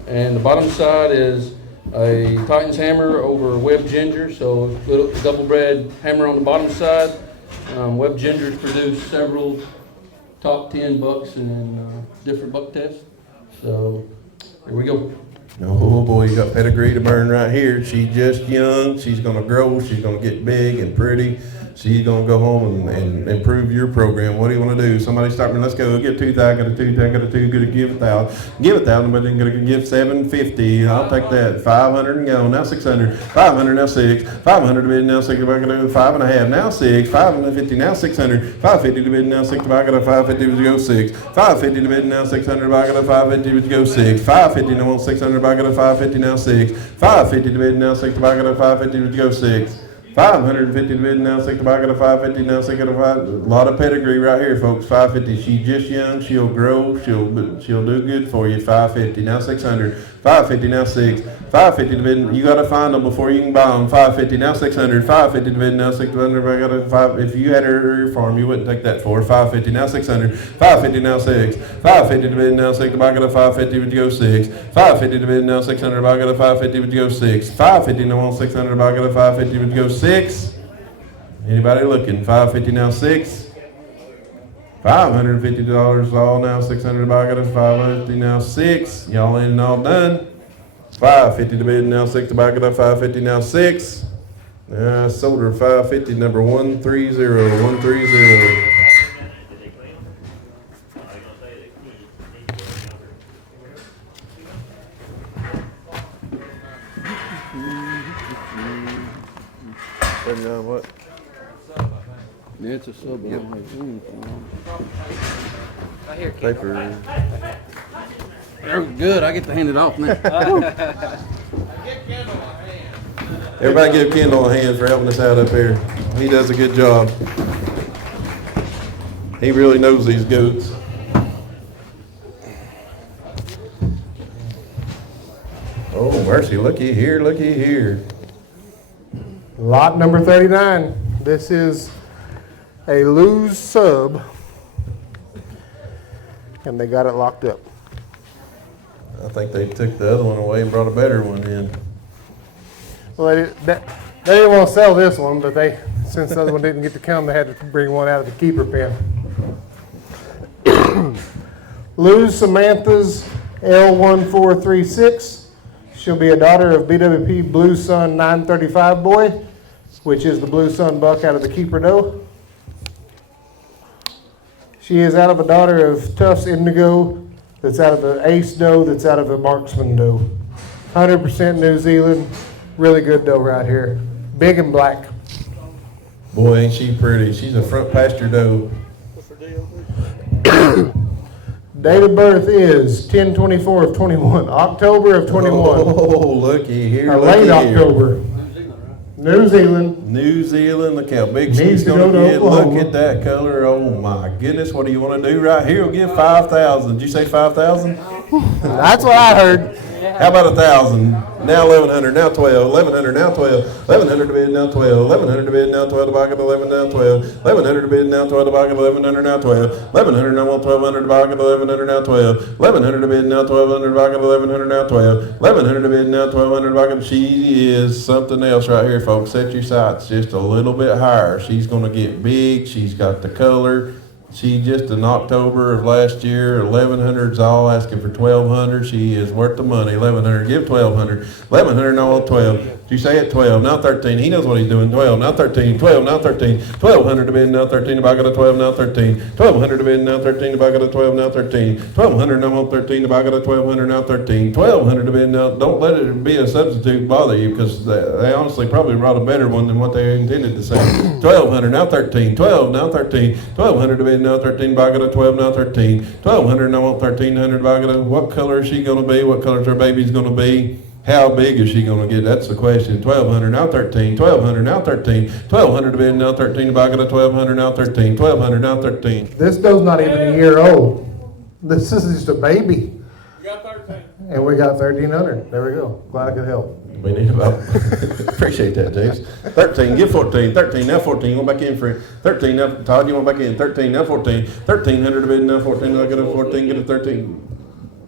the bottom side is a Titan's hammer over Web Ginger, so little double bred hammer on the bottom side. Web Ginger's produced several top 10 bucks in different buck tests. So here we go. Oh boy, you got pedigree to burn right here. She's just young. She's going to grow. She's going to get big and pretty. She's going to go home and improve your program. What do you want to do? Somebody start me. Let's go. Get 2,000. Got a 2,000. Got a 2. Going to give 1,000. Give 1,000, but then going to give 750. I'll take that. 500 and go. Now 600. 500. Now 6. 500 to bid. Now 6. Back at 5.5. Now 6. 550. Now 600. 550 to bid. Now 6. Back at 550 to go 6. 550 to bid. Now 600. Back at 550 to go 6. 550. Now want 600. Back at 550. Now 6. 550 to bid. Now 6. Back at 550 to go 6. 550 to bid now, 6 to buy, got a 550 now, 6 got a 5. A lot of pedigree right here, folks. 550. She's just young. She'll grow. She'll do good for you. 550 now, 600. 550 now, 6. 550 to bid. You got to find them before you can buy them. 550 now, 600. 550 to bid now, 600. I got a 5. If you had her at your farm, you wouldn't take that for 550 now, 600. 550 now, 6. 550 to bid now, 6 to buy, got a 550. Would you go 6? 550 to bid now, 600. Buy, got a 550. Would you go 6? 550 now, 600. Buy, got a 550. Would you go 6? Anybody looking? 550 now, 6. $550 all now, 600 buy, got us 550 now, 6. Y'all in and all done. 550 to bid now, 6 to buy, got us 550 now, 6. Sold her 550, number 130, 130. What? Yeah, it's a sub. Right here, Kiko. Paper. They're good. I get to hand it off now. Everybody give Kendall a hand for helping us out up here. He does a good job. He really knows these goats. Oh, mercy, looky here, looky here. Lot number 39. This is a Lose sub, and they got it locked up. I think they took the other one away and brought a better one in. Well, they didn't want to sell this one, but since the other one didn't get to come, they had to bring one out of the keeper pen. Lose Samantha's L1436. She'll be a daughter of BWP Blue Sun 935 boy, which is the Blue Sun buck out of the keeper doe. She is out of a daughter of Tufts Indigo, that's out of the Ace doe, that's out of a Marksman doe. 100% New Zealand, really good doe right here. Big and black. Boy, ain't she pretty. She's a front pasture doe. Date of birth is 10/24 of 21, October of 21. Oh, looky here, Or looky late here. October. New Zealand. New Zealand, look how big Needs she's to gonna go to get. Look Oklahoma. at that color. Oh my goodness, what do you wanna do right here? We'll give 5,000. Did you say 5,000? That's what I heard. How about 1,000? Now 1,100, now 12, 1,100, now 12, 1,100 to bid, now 12, 1,100 to bid, now 12 to buy, get 11, now 12, 1,100 to bid, now 12 to buy, get 1,100, now 12, 1,100, now 1,200 to buy, get 1,100, now 12, 1,100 to bid, now 1,200 to buy, get 1,100, now 12, 1,100 to bid, now 1,200 to buy, get. She is something else right here, folks. Set your sights just a little bit higher. She's gonna get big. She's got the color. She just in October of last year, 1,100's all asking for 1,200. She is worth the money. 1,100, give 1,200. 1,100, now 12. Did you say it? 12, now 13. He knows what he's doing. 12, now 13. 12, now 13. 1,200 to bid, now 13. If I got a 12, now 13. 1,200 to bid, now 13. If I got a 12, now 13. 1,200, now 13. If I got a 1,200, now 13. 1,200 to bid, now. Don't let it be a substitute bother you, because they honestly probably brought a better one than what they intended to say. 1,200, now 13. 12, now 13. 1,200 to bid, now 13. If I got a 12, now 13. 1,200, now 1,300. If I got a, what color is she going to be? What color is her baby's going to be? How big is she going to get? That's the question. 1,200, now 13. 1,200, now 13. 1,200 to bid, now 13. If I got a 1,200, now 13. 1,200, now 13. This doe's not even a year old. This is just a baby. You got 13. And we got 1,300. There we go. Glad I could help. We need about, appreciate that, James. 13, give 14. 13, now 14. You want back in for it. 13, now, Todd, you want back in. 13, now 14. 1,300 to bid, now 14. I got a 14, get a 13.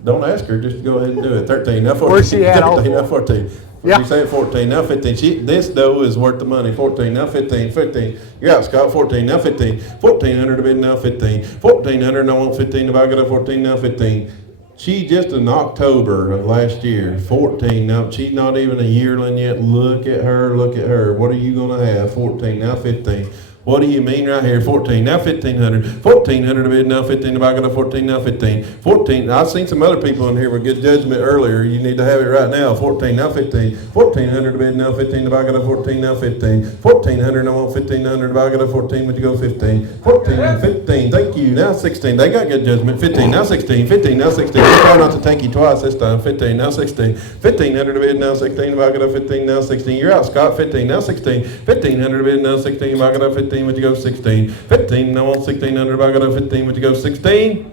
Don't ask her, just go ahead and do it. 13, now 14. Where's she at? 13, now 14. Yeah. You say 14, now 15. This doe is worth the money. 14, now 15. 15. You're out, Scott. 14, now 15. 1,400 to bid, now 15. 1,400, now 115. If I got a 14, now 15. She just in October of last year, 14. Now, she's not even a yearling yet. Look at her, look at her. What are you going to have? 14, now 15. What do you mean right here? 14, now 1500. 1400 to bid, now 15 to buy, got a 14, now 15. 14, I've seen some other people in here with good judgment earlier. You need to have it right now. 14, now 15. 1400 to bid, now 15 to buy, got a 14, now 15. 1400, I want 1500 to buy, got a 14, would you go 15? 14, 15, thank you, now 16. They got good judgment. 15, now 16. 15, now 16. We'll try not to take you twice this time. 15, now 16. 1500 to bid, now 16 to buy, got a 15, now 16. You're out, Scott. 15, now 16. 1500 to bid, now 16 to buy, got a 15, would you go 16? 15, I want 1600 to buy, got a 15, would you go 16?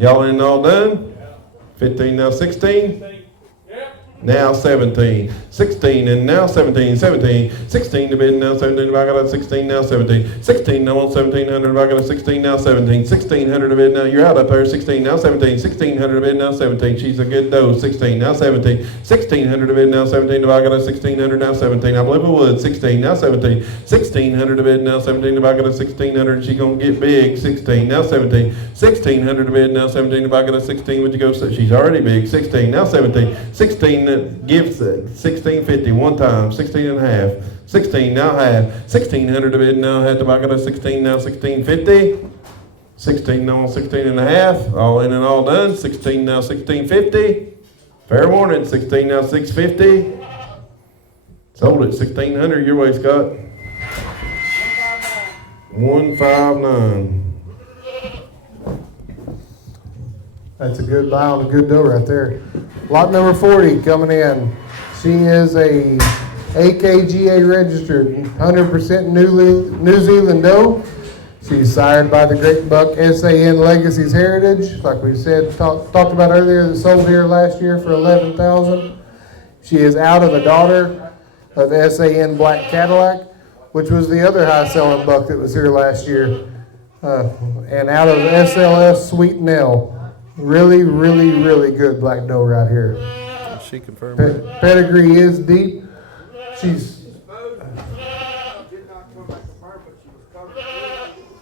Y'all in all done? 15, now 16. Now 17, 16, and now 17, 17, 16 to bid, now 17, if I got a 16, now 17, 16, I want 1700, if I got a 16, now 17, 1600 to bid, now you're out up there, 16, now 17, 1600 to bid, now 17, she's a good doe, 16, now 17, 1600 to bid, now 17, if I got a 1600, now 17, I believe it would, 16, now 17, 1600 to bid, now 17, if I got a 1600, she gonna get big, 16, now 17, 1600 to bid, now 17, if I got a 16, would you go, she's already big, 16, now 17, 16, gives 1650 one time, 16 and a half, 16 now half, 1600 to bid, now had to buy, got a 16, now 1650, 16 now 16 and a half, all in and all done, 16 now 1650, fair warning, 16 now 650, sold it 1600, your way, Scott. 159. That's a good buy on a good doe right there. Lot number 40 coming in. She is a AKGA registered 100% New Zealand doe. She's sired by the Great Buck SAN Legacies Heritage, like we said, talked about earlier, that sold here last year for $11,000. She is out of a daughter of SAN Black Cadillac, which was the other high selling buck that was here last year, and out of SLS Sweet Nell. Really, really, really good black doe right here. She confirmed. Pedigree is deep. She's Did not come back to her, but she was covered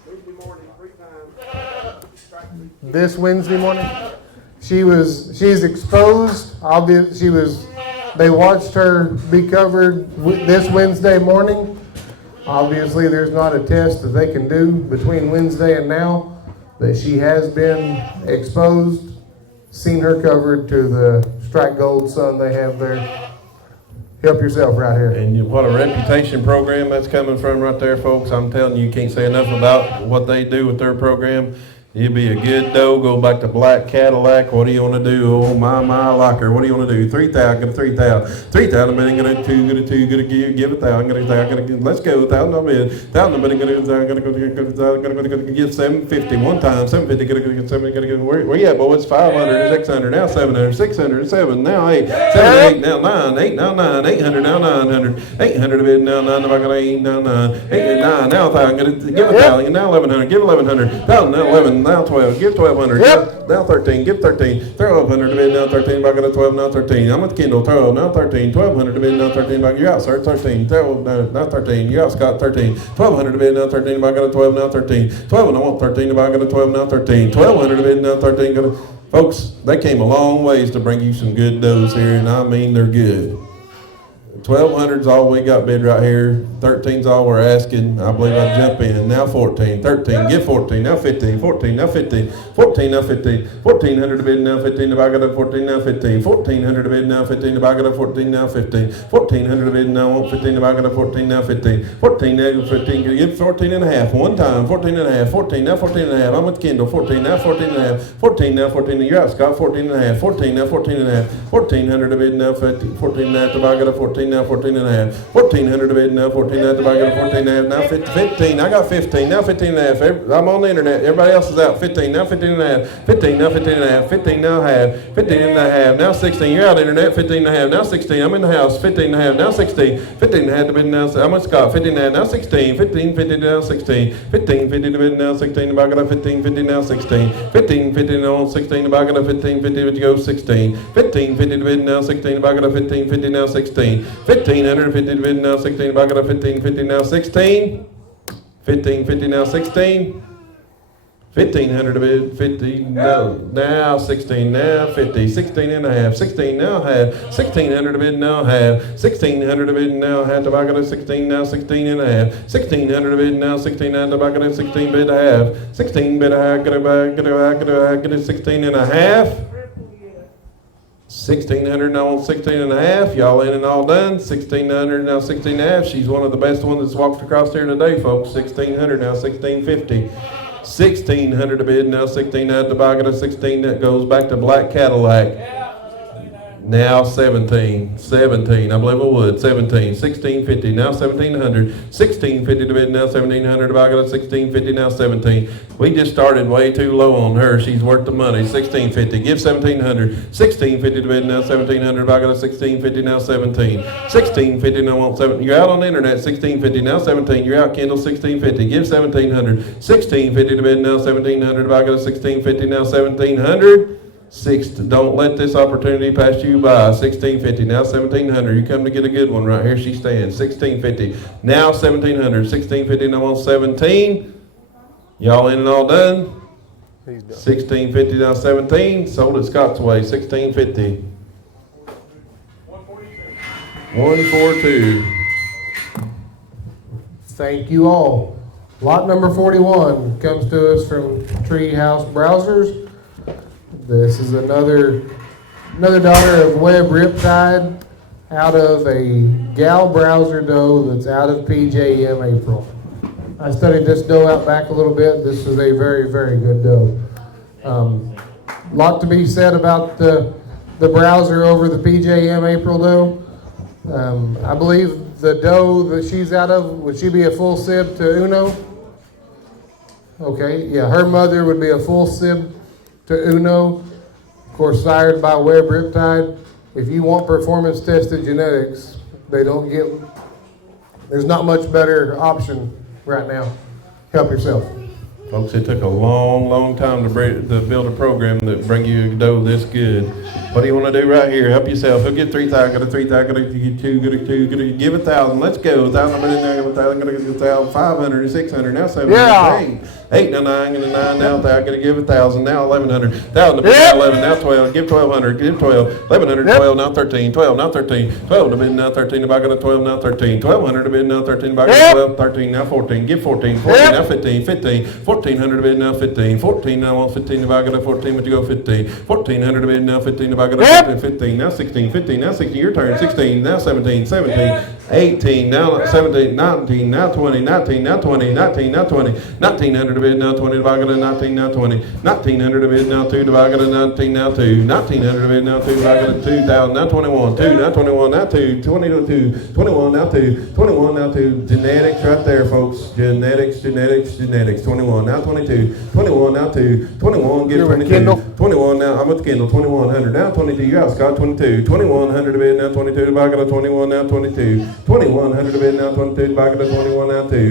Wednesday morning 3 times. this Wednesday morning. She's exposed. They watched her be covered this Wednesday morning. Obviously, there's not a test that they can do between Wednesday and now, but she has been exposed. Seen her covered to the strike gold sun they have there. Help yourself right here. And what a reputation program that's coming from right there, folks. I'm telling you, you can't say enough about what they do with their program. You'd be a good doe, go back to Black Cadillac. What do you want to do? Oh, my, I like her. What do you want to do? 3,000, get a 3,000. 3,000, but I'm going to 2, get a 2, get a give 1,000. Let's go, 1,000, I'll bid. 1,000, but I'm going to give 750 one time. 750, get 750, where you at, boys? 500, 600, now 700, 600, 7, now 8, 7, 8, now 9, 8, now 9, 800, now 900, 800 a bid, now 9, if I got 8, now 9, 8, 9, now 1,000, give 1,000, now 1,100, give 1,100, 1,000, now 11. Now 12, give 1,200, Yep. now 13, give 13, 1,200 to bid, now 13, back at 12, now 13, I'm with Kendall, 12, now 13, 1,200 to bid, now 13, back, you're out, sir, 13, 12, now 13, you're out, Scott, 13, 1,200 to bid, now 13, back at 12, now 13, 12, and I want 13, back at 12, now 13, 1,200 to bid, now 13, folks, they came a long ways to bring you some good does here, and I mean, they're good. 1,200's all we got bid right here. 13's all we're asking. I believe I'll jump in. Now 14, 13, give 14, now 15, 14, now 15, 14, now 15, 1,400 to bid, now 15, if I got up 14, now 15, 1,400 to bid, now 15, if I got up 14, now 15, 1,400 to bid, now 15, if I got up 14, now 15, 14, now 15, give 14 and a half, one time, 14 and a half, 14, now 14 and a half, I'm with Kendall, 14, now 14 and a half, 14, now 14, you're out, Scott, 14 and a half, 14, now 14 and a half, 1,400 to bid, now 15, 14, now if I got up 14, now 14 and a half, 1,400 to bid, now 14, now if I got up 14 and a half, now 15, I got 15, now 15 and a half, I'm on the internet, everybody else is out, 15, now 15 and a half, 15, now 15 and a half, 15, now half, 15 and a half, now 16, you're out internet, 15 and a half, now 16, I'm in the house, 15 and a half, now 16, 15 and a half to bid, now, I'm with Scott, 15 and a half, now 16, 15, 50 now 16, 15, 50 to bid, now 16, if I got up 15, 50 now 16, 15, 50 now 16, if I got up 15, 50, would you go 16, 15, 50 to bid, now 16, if I got up 15, 50 now 16, 1,550 to bid, now 16, if I got up 15, 50 now 16, 15, 50 now 16, 1,500 a bid, 50, no, now 16, now 50, 16 and a half, 16 now half, 1,600 a bid, now half, 1,600 a bid, now half, tobacco to 16, now 16 and a half, 1,600 a bid, now 16, now tobacco to 16 bid a half, 16 bid a half, get it 16 and a half, 1,600 now on 16 and a half, y'all in and all done, 1,600 now 16 and a half, she's one of the best ones that's walked across here today, folks, 1,600 now 1,650. 1,600 a bid, now 16 out the bucket of 16, that goes back to Black Cadillac. Now 17, I believe it would, 17, 1,650, now 1,700, 1,650 to bid, now 1,700, bucket of 1,650, now 17. We just started way too low on her, she's worth the money, 1,650, give 1,700, 1,650 to bid, now 1,700, bucket of 1,650, now 17, 1,650, now want 7, you're out on the internet, 1,650, now 17, you're out Kendall, 1,650, give 1,700, 1,650 to bid, now 1,700, bucket of 1,650, now 1,700, don't let this opportunity pass you by. 1,650, now 1,700. You come to get a good one right here. She stands. 1,650, now 1,700. 1,650, now on 17. Y'all in and all done? 1,650, now 17. Sold at Scott's Way. 1,650. 142. Thank you all. Lot number 41 comes to us from Treehouse Browsers. This is another daughter of Web Riptide out of a gal browser doe that's out of PJM April. I studied this doe out back a little bit. This is a very, very good doe. Lot to be said about the browser over the PJM April doe. I believe the doe that she's out of, would she be a full sib to Uno? Okay, yeah, her mother would be a full sib to Uno, of course, sired by Web Riptide. If you want performance tested genetics, there's not much better option right now. Help yourself. Folks, it took a long, long time to build a program that bring you a doe this good. What do you want to do right here? Help yourself. He'll get 3,000, got a 3,000, got a 2, got a 2, got a give 1,000. Let's go. 1,000, I'm in there, 1,000, got a 1,000, 500, 600, now 700, Yeah. 8, now 9, and 9, now 1,000, got to give 1,000, now 1,100, 1,000, now 11, now 12, give 1,200, give 12, 1,100, 12, now 13, 12, now 13, 12 to bid, now 13, if I got a 12, now 13, 1,200 to bid, now 13, if I got a 12, 13, now 14, give 14, 14, now 15, 15, 1,400 to bid, now 15, 14, now 15, if I got a 14, but you go 15, 1,400 to bid, now 15, if I got a 14, 15, now 16, 15, now 16, your turn, 16, now 17, 17, 18, now 17, 19, now 20, 19, now 20, 19, now 20, 1,900 to bid, now 20, divided by 19, now 20, 1,900 to bid, now 2, divided by 19, now 2, 1,900 to bid, now 2, divided by 2,000, now 21, 2, now 21, now 2, 20 to 2, 21, now 2, 21, now 2, genetics right there, folks, genetics, 21, now 22, 21, now 2, 21, give 22, 21, now, I'm with Kendall, 2,100, now 22, you're out, Scott, 22, 2,100 to bid, now 22, divided by 21, now 22, 2,100 to bid, now 22, divided by 21, now 2,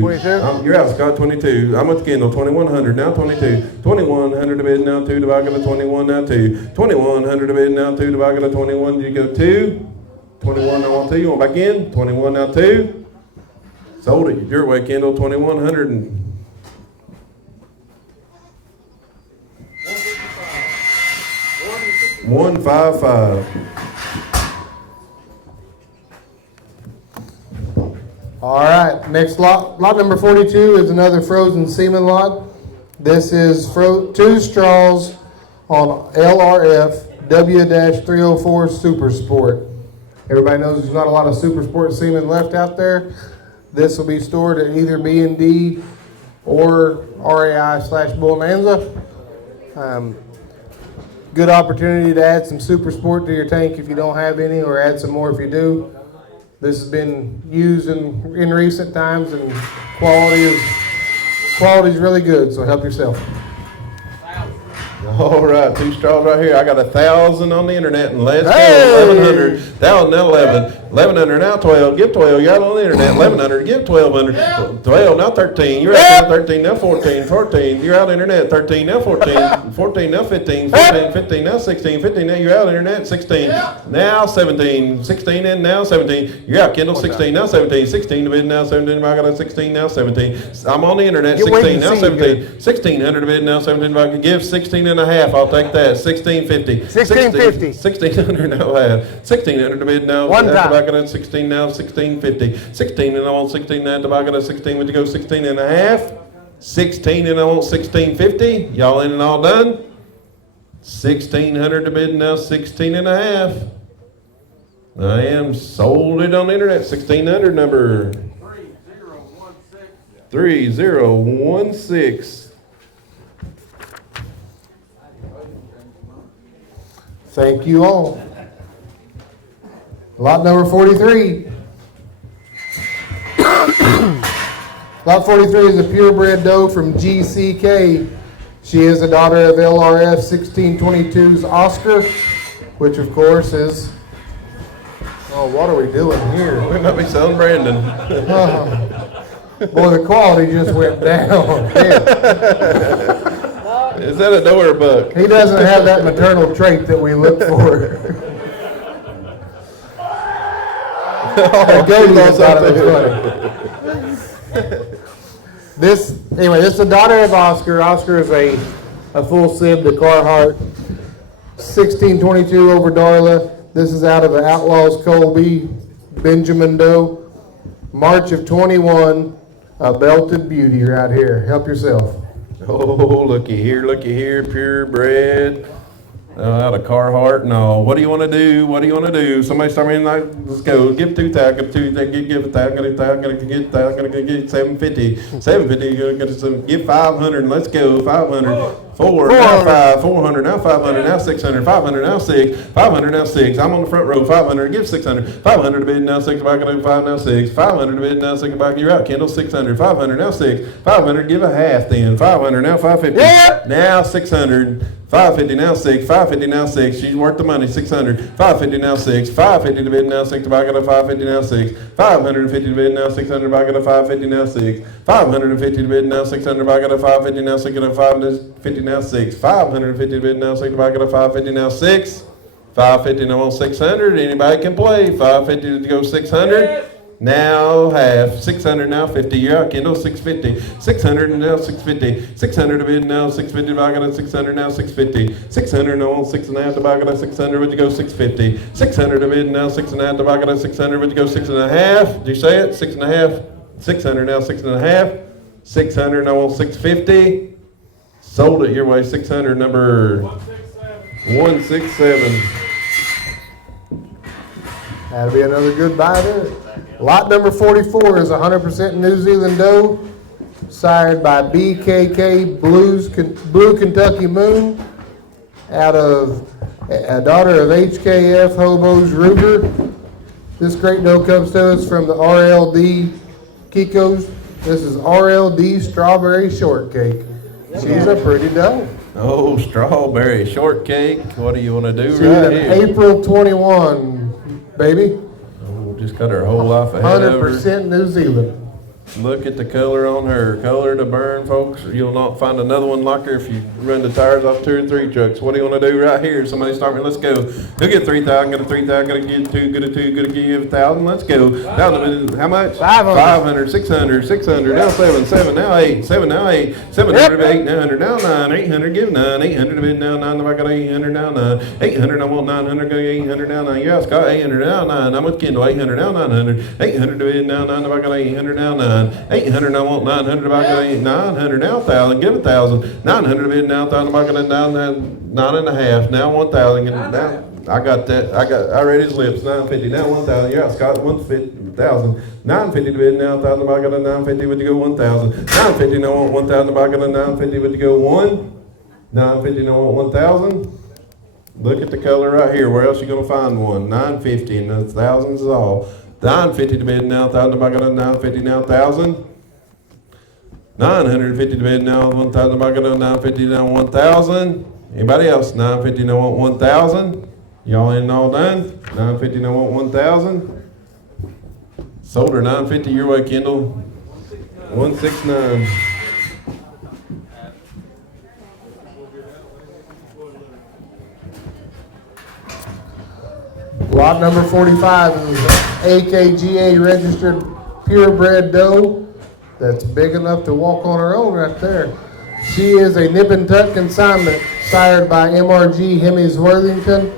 you're out, Scott, 22, I'm with Kendall, 2,100, now 22, 2,100 to bid, now 2, divided by 21, now 2, 2,100 to bid, now 2, divided by 21, you go 2, 21, now 1, 2, you want back in, 21, now 2, sold it, your way, Kendall, 2,100 and 155. All right, next lot number 42 is another frozen semen lot. This is 2 straws on LRF W-304 Super Sport. Everybody knows there's not a lot of Super Sport semen left out there. This will be stored at either B&D or RAI/Bonanza. Good opportunity to add some Super Sport to your tank if you don't have any, or add some more if you do. This has been used in recent times, and quality is really good, so help yourself. All right, 2 straws right here. I got 1,000 on the internet, and let's go. 1,100, 1,011, 1100 now 12, give 12, you're out on the internet. 1100, give 1200. 12, now 13, you're out now 13, now 14, 14, you're out on the internet. 13, now 14, 14, now 15, 15, 15, now 16, 15, now you're out on the internet. 16, now 17, 16, and now 17, you're out, Kendall. 16, now 17, 16 to bid, now 17, I got 16, now 17. I'm on the internet. 16, now 17, 1600 to bid, now 17, I can give 16 and a half, I'll take that. 1650. 1650. 1600 now half. 1600 to bid now. One time. Tobacco at 16 now, 1650. 16 and I want 16 now, tobacco at 16, would you go 16 and a half? 16 and I want 1650. Y'all in and all done? 1600 to bid now, 16 and a half. I am sold it on the internet. 1600 number 3016. Thank you all. Lot number 43. Lot 43 is a purebred doe from GCK. She is a daughter of LRF 1622's Oscar, which of course is, oh, what are we doing here? We might be selling Brandon. Boy, the quality just went down. Is that a doe or a buck? He doesn't have that maternal trait that we look for. That goatee is not as funny. This is the daughter of Oscar. Oscar is a full sib to Carhartt. 1622 over Darla. This is out of the Outlaws Colby Benjamin doe. March of 21, a belted beauty right here. Help yourself. Oh, looky here, purebred. Out of Carhartt. No, what do you want to do? What do you want to do? Somebody start me like, let's go. Give 2,000, give 2,000, give 1,000, get 750, 750, give 500, let's go. 500, 400, now 5, 400, now 500, now 600, 500, now 6, 500, now 6. I'm on the front row. 500, give 600, 500 to bid, now 6, back on 5, now 6, 500 to bid, now 6, back, you're out, Kendall. 600, 500, now 6, 500, give a half then. 500, now 550, now 600. 550 now 6, 550 now 6, she's worth the money. 600, 550 now 6, 550 to bid now 6, back at 550 now 6, 550 to bid now 600, back at 550 now 6, 550 to bid now 600, back at 550 now 6, 550 now 6, 550 to bid now 6, back at 550 now 6, 550 now on 600, anybody can play. 550 to go 600. Now half, 600 now 50, you're out, Kendall. 650, 600 now 650, 600 to bid now 650, back at 600 now 650, 600 now on 6.5 to back at 600, would you go 650, 600 to bid now 6.5 to back at 600, would you go 6.5, did you say it? 6.5, 600 now 6.5, 600 now on 650, sold it your way. 600 number 167. That'll be another good buy there. Lot number 44 is 100% New Zealand doe, sired by BKK Blue Kentucky Moon, out of a daughter of HKF Hobos Ruger. This great doe comes to us from the RLD Kiko's. This is RLD Strawberry Shortcake. She's a pretty doe. Oh, strawberry shortcake. What do you want to do She's right an here? April 21, baby. Oh, just cut her whole life ahead of her. 100% New Zealand. Look at the color on her. Color to burn, folks. You'll not find another one like her if you run the tires off 2 or 3 trucks. What do you want to do right here? Somebody start me. Let's go. Who get 3,000? Got a 3,000. Got to get 2. Got a 2. Got to give 1,000. Let's go. Down to minute. How much? 500. 600. 600. Now 7. 7. Now 8. 7. Now 8. 700. 8. 900. Now 9. 800. Give 9. 800 to bid now 9. If I got 800 now 9. 800. I want 900. Go 800 now 9. Yeah, Scott. 800 now 9. I'm with Kendall. 800 now 900. 800 to bid now 9. If I got 800 now 9. 800. I want 900 if I got 900 now 1,000. Give 1,000. 900 to bid now 1,000. If I got 9.5. Now 1,000. Now I got that. I read his lips. 950. Now 1,000. Yeah, Scott. 1,000. 950 to bid now 1,000. If I got a 950, would you go 1,000? 950. Now I want 1,000. If I got a 950, would you go 1? 950. Now I want 1,000. Look at the color right here. Where else you gonna find one? 950 and the thousands is all. 950 to bid now 1,000. If I got a 950 now 1,000. 950 to bid now 1,000. If I got a 950 now 1,000. Anybody else? 950 now want 1,000. Y'all in all done? 950 now want 1,000. Sold her 950 your way, Kendall. 169. Lot number 45 is AKGA registered purebred doe that's big enough to walk on her own right there. She is a nip and tuck consignment sired by MRG Hemmy's Worthington,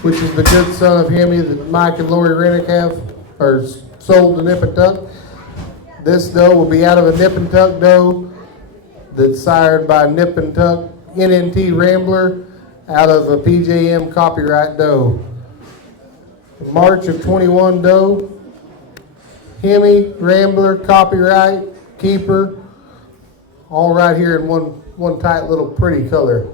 which is the good son of Hemmy that Mike and Lori Rennick have, or sold the nip and tuck. This doe will be out of a nip and tuck doe that's sired by Nip and Tuck NNT Rambler out of a PJM copyright doe. March of 21 doe, Hemmy, Rambler, copyright, keeper, all right here in one tight little pretty color.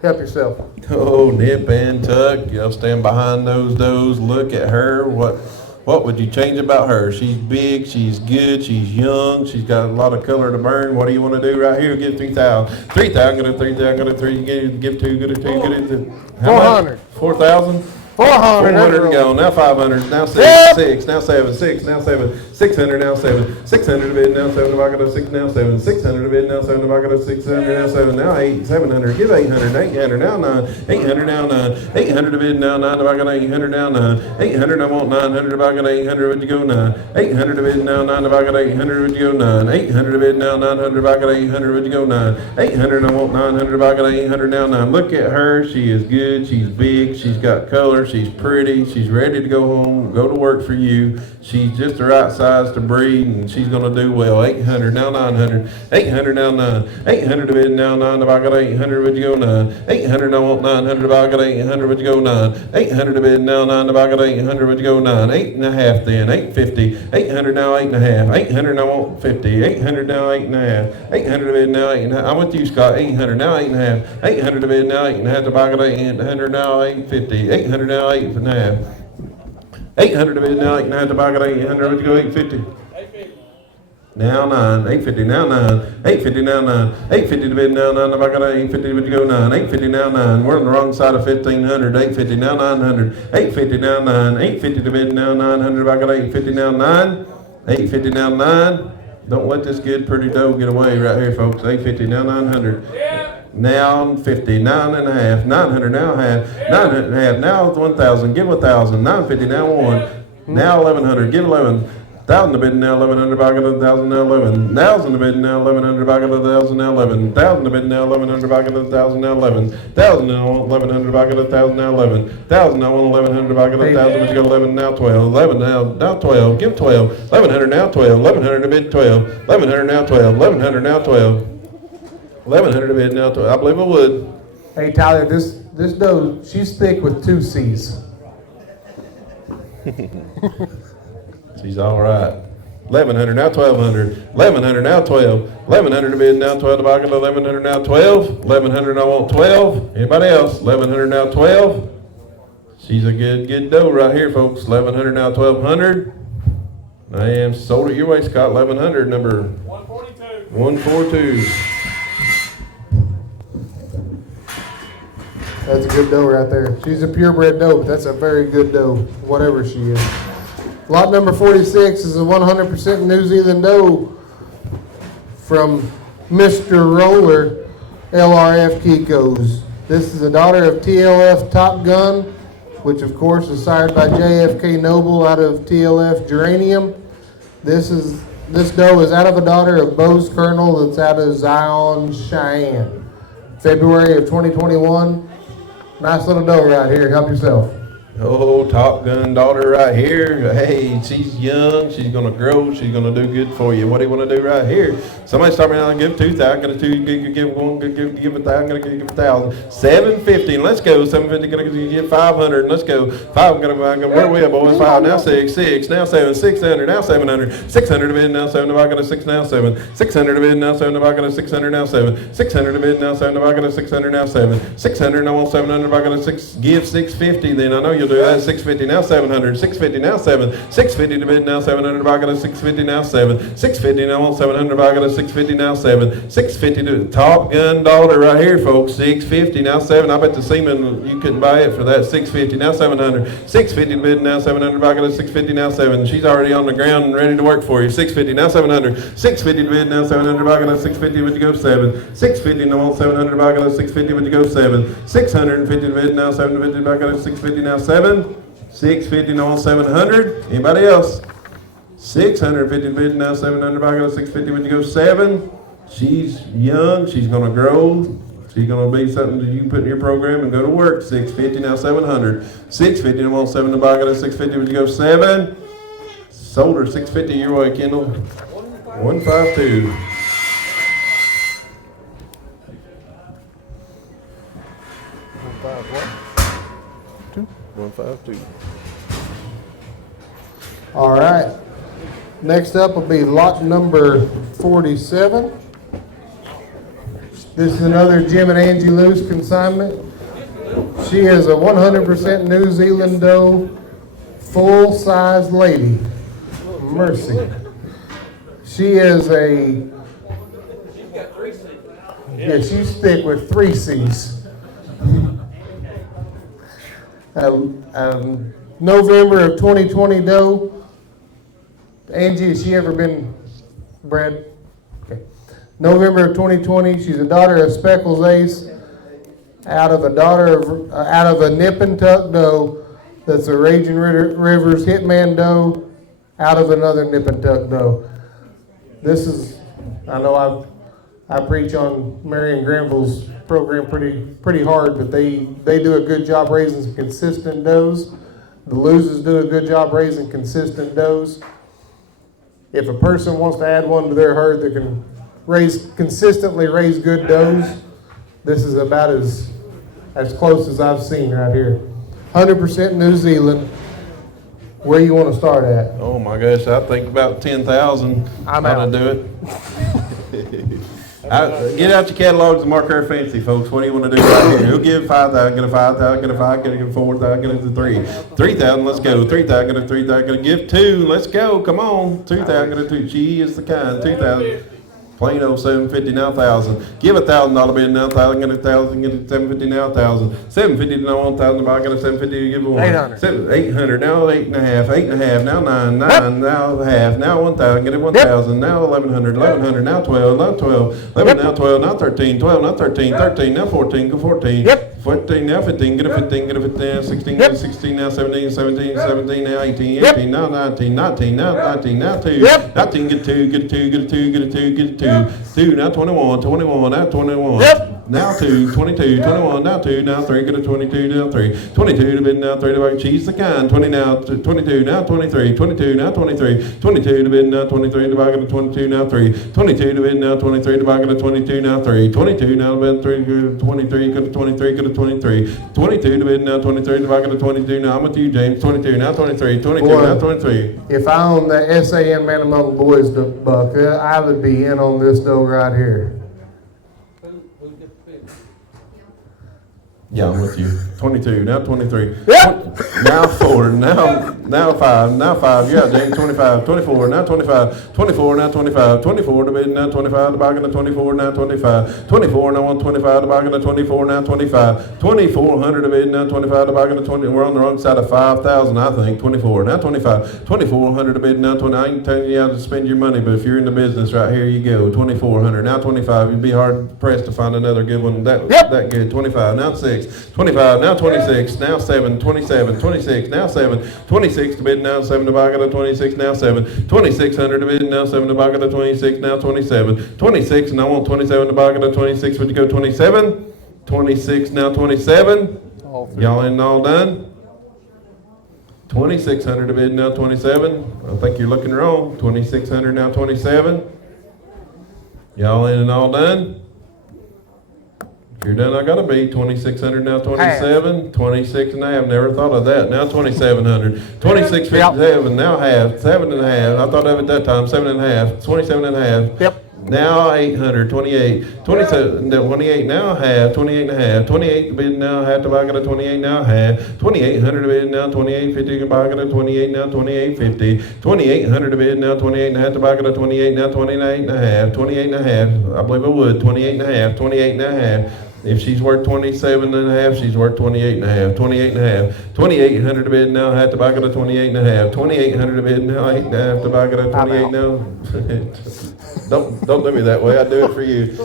Help yourself. Oh, nip and tuck. Y'all stand behind those does. Look at her. What would you change about her? She's big, she's good, she's young, she's got a lot of color to burn. What do you want to do right here? Give 3,000. 3,000, go to 3,000, go to 3, give 2, go to 2, go to 400. 4,000? 400 and gone. Now 500. Now 6. Now 7. 6. Now 7. 600. Now 7. 600 a bid. Now 7. If I got a 6. Now 7. 600 a bid. Now 7. If I got a 600. Now 7. Now 8. 700. Give 800. 800. Now 9. 800. Now 9. 800 a bid. Now 9. If I got 800. Now 9. 800. I want 900. If I got 800. Would you go 9? 800 a bid. Now 9. If I got 800. Would you go 9? 800 a bid. Now 900. If I got 800. Would you go 9? 800. I want 900. If I got 800. Now 9. Look at her. She is good. She's big. She's got color. She's pretty. She's ready to go home, go to work for you. She's just the right size to breed, and she's going to do well. 800, now 900. 800, now 9. 800 a bid, now 9. If I got 800, would you go 9? 800, I want 900. If I got 800, would you go 9? 800 a bid, now 9. If I got 800, would you go 9? 8.5 then. 850. 800, now 8.5. 800, I want 50. 800, now 8.5. 800 a bid, now 8.5. I'm with you, Scott. 800, now 8.5. 800 a bid, now 8.5. If I got 800, now 850. 800, now 8.5. 800 a bid, now 8.5. If I got 800, would you go 850? Now 9. 850, now 9. 850, now 9. 850 to bid, now 9. If I got 850, would you go 9? 850, now 9. We're on the wrong side of 1,500. 850, now 900. 850, now 9. 850 to bid, now 900. If I got 850, now 9. 850, now 9. Don't let this good, pretty doe get away right here, folks. 850, now 900. Now 50, 9.5, 900, now half, 900, half, now 1,000, give 1,000, 950, now 1, now 1,100, give 11, 1,000 to bid, now 1,100, if I got 1,000, now 11, 1,000 to bid, now 1,100, if I got 1,000, now 11, 1,000 to bid, now 1,100, if I got 1,000, now 11, 1,000 now 1,100, if I got 1,000, now 11, 1,000 now 1,100, if I got 1,000, but you got 11, now 12, 11 now 12, give 12, 1,100 now 12, 1,100 to bid 12, 1,100 now 12, 1,100 now 12. 1,100 a bid now. I believe I would. Hey Tyler, this doe, she's thick with 2 C's. She's all right. 1,100 now 1,200. 1,100 now 12. 1,100 a bid now 12. If I got 1,100 now 12. 1,100 I want 12. Anybody else? 1,100 now 12. She's a good doe right here, folks. 1,100 now 1,200. I am sold at your way, Scott. 1,100 number 142. 142. That's a good doe right there. She's a purebred doe, but that's a very good doe, whatever she is. Lot number 46 is a 100% New Zealand doe from Mr. Roller, LRF Kikos. This is a daughter of TLF Top Gun, which of course is sired by JFK Noble out of TLF Geranium. This doe is out of a daughter of Bose Colonel that's out of Zion, Cheyenne. February of 2021. Nice little doe right here. Help yourself. Oh, Top Gun daughter right here. Hey, she's young. She's going to grow. She's going to do good for you. What do you want to do right here? Somebody start me out and give 2,000. Going to give 1,000. Going to give 1,000. 750. Let's go. 750. Going to give 500. Let's go. 5. Going to where are we at, boys? 5. Now 6. 6. Now 7. 600. Now 700. 600 a bid. Now 7. If I got a 6. Now 7. 600 a bid. Now 7. If I got a 600. Now 7. 600 a bid. Now 7. If I got a 600. Now 7. 600. I want 700. If I got a 6. Give 650. Then I know you'll do that. 650 now 700. 650 now 7. 650 to bid now 700. Back at 650 now 7. 650 now on 700. Back at 650 now 7. 650 to the Top Gun daughter right here, folks. 650 now 7. I bet the Seaman you couldn't buy it for that. 650 now 700. 650 to bid now 700. Back at 650 now 7. She's already on the ground and ready to work for you. 650 now 700. 650 to bid now 700. Back at 650 would you go 7. 650 now on 700. Back at 650 would you go 7. 650 to bid now 750. Back at 650 now 7. 650 now on 700. Anybody else? 650 to bid now 700. Back at 650 would you go 7. She's young. She's gonna grow. She's gonna be something that you can put in your program and go to work. 650 now 700. 650 now on 7 to back at 650 would you go 7. Sold her 650 your way, Kendall. 152. 152. All right. Next up will be lot number 47. This is another Jim and Angie Luce consignment. She is a 100% New Zealand doe, full-size lady. Mercy. She is a, yeah, she's thick with 3 C's. November of 2020 doe. Angie, has she ever been bred? Okay. November of 2020, she's a daughter of Speckles Ace, out of a nip and tuck doe that's a Raging Rivers Hitman doe, out of another nip and tuck doe. This is, I know I preach on Marion Granville's program pretty hard, but they do a good job raising some consistent does. The Luzes do a good job raising consistent does. If a person wants to add one to their herd that can consistently raise good does, this is about as close as I've seen right here. 100% New Zealand. Where you want to start at? Oh my gosh, I think about 10,000. I'm out. To do it. Get out your catalogs and mark her fancy, folks. What do you want to do right here? He'll give 5,000, get a 5,000, get a 5, get a 4,000, get a 3. 3,000, let's go. 3,000, get a 3,000, get a give 2. Let's go. Come on. 2,000, get a 2. She is the kind. 2,000. Plain old 750 now 1,000. Give $1,000 bid now 1,000. Get 1,000. Get 750 now 1,000. 750 now 1,000. Buy get a 750 to give 1. 800. 800 now 8.5. 8.5 now 9. 9 now half. Now 1,000. Get it 1,000. Now 1,100. 1,100 now 12. Now 12. 11 now 12. Now 13. 12 now 13. 13 now 14. Go 14. 14 now 15. Get a 15. Get a 15. 16. Get a 16 now 17. 17. 17 now 18. 18 now 19. 19 now 19. Now 2. 19 get 2. Get 2. Get 2. Get 2. Get 2. 2 now 21. 21 now 21. Now 2, 22, 21, now 2, now 3, get a 22, now 3, 22 to bid, now 3 to buy, she's the kind, 20 now, 22, now 23, 22, now 23, 22 to bid, now 23 to buy, get a 22, now 3, 22 to bid, now 23 to buy, get a 22, now 3, 22 now to bid, 3, get a 23, get a 23, get a 23, 22 to bid, now 23 to buy, get a 22, now I'm with you, James, 22, now 23, 22, now 23. If I owned the SAN Man Among Boys buck, I would be in on this doe right here. Yeah, I'm with you. 22, now 23. Now 4, now 5, now 5. Yeah, James, 25, 24, now 25, 24, now 25, 24 to bid, now 25, the bargain of 24, now 25, 24, now 125, the bargain of 24, now 25, 2,400 to bid, now 25, the bargain of 20. We're on the wrong side of 5,000, I think. 24, now 25, 2,400 to bid, now 20. I ain't telling you how to spend your money, but if you're in the business, right here you go. 2,400, now 25. You'd be hard pressed to find another good one that good. 25, now 6, 25, now 26, now 7, 27, 26, now 7, 26 to bid, now 7 to buy, got a 26, now 7, 2,600 to bid, now 7 to buy, got a 26, now 27, 26, and I want 27 to buy, got a 26, would you go 27? 26, now 27, y'all in and all done? 2,600 to bid, now 27, I think you're looking wrong, 2,600, now 27, y'all in and all done? If you're done, I gotta be 2,600 now 27, 26 and a half. Never thought of that. Now 2,700, 26.57 now half, 7 and a half. I thought of it that time, 7 and a half, 27 and a half. now 800, 28, 27, 28 now half, 28 and a half, 28 bid now half to buy a 28 now half, 2800 bid now 2850 to buy a 28 now 2850, 2800 bid now 28 and a half to buy a 28 now 28 and a half, 28 and a half, I believe I would, 28 and a half, 28 and a half. If she's worth 27 and a half, she's worth 28 and a half, 28 and a half, 2800 to bid now, have to buy it at 28 and a half, 2800 to bid now, I have to buy it at 28 now. Don't do me that way, I do it for you.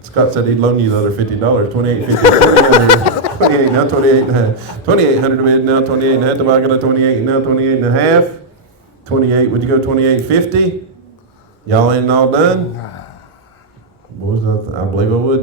Scott said he'd loan you the other $50, 28.50, 28 now, 28 and a half, 2800 to bid now, 28 and a half to buy it at 28 now, 28 and a half, 28, would you go 28.50? Y'all ain't all done? Boys, I believe I would.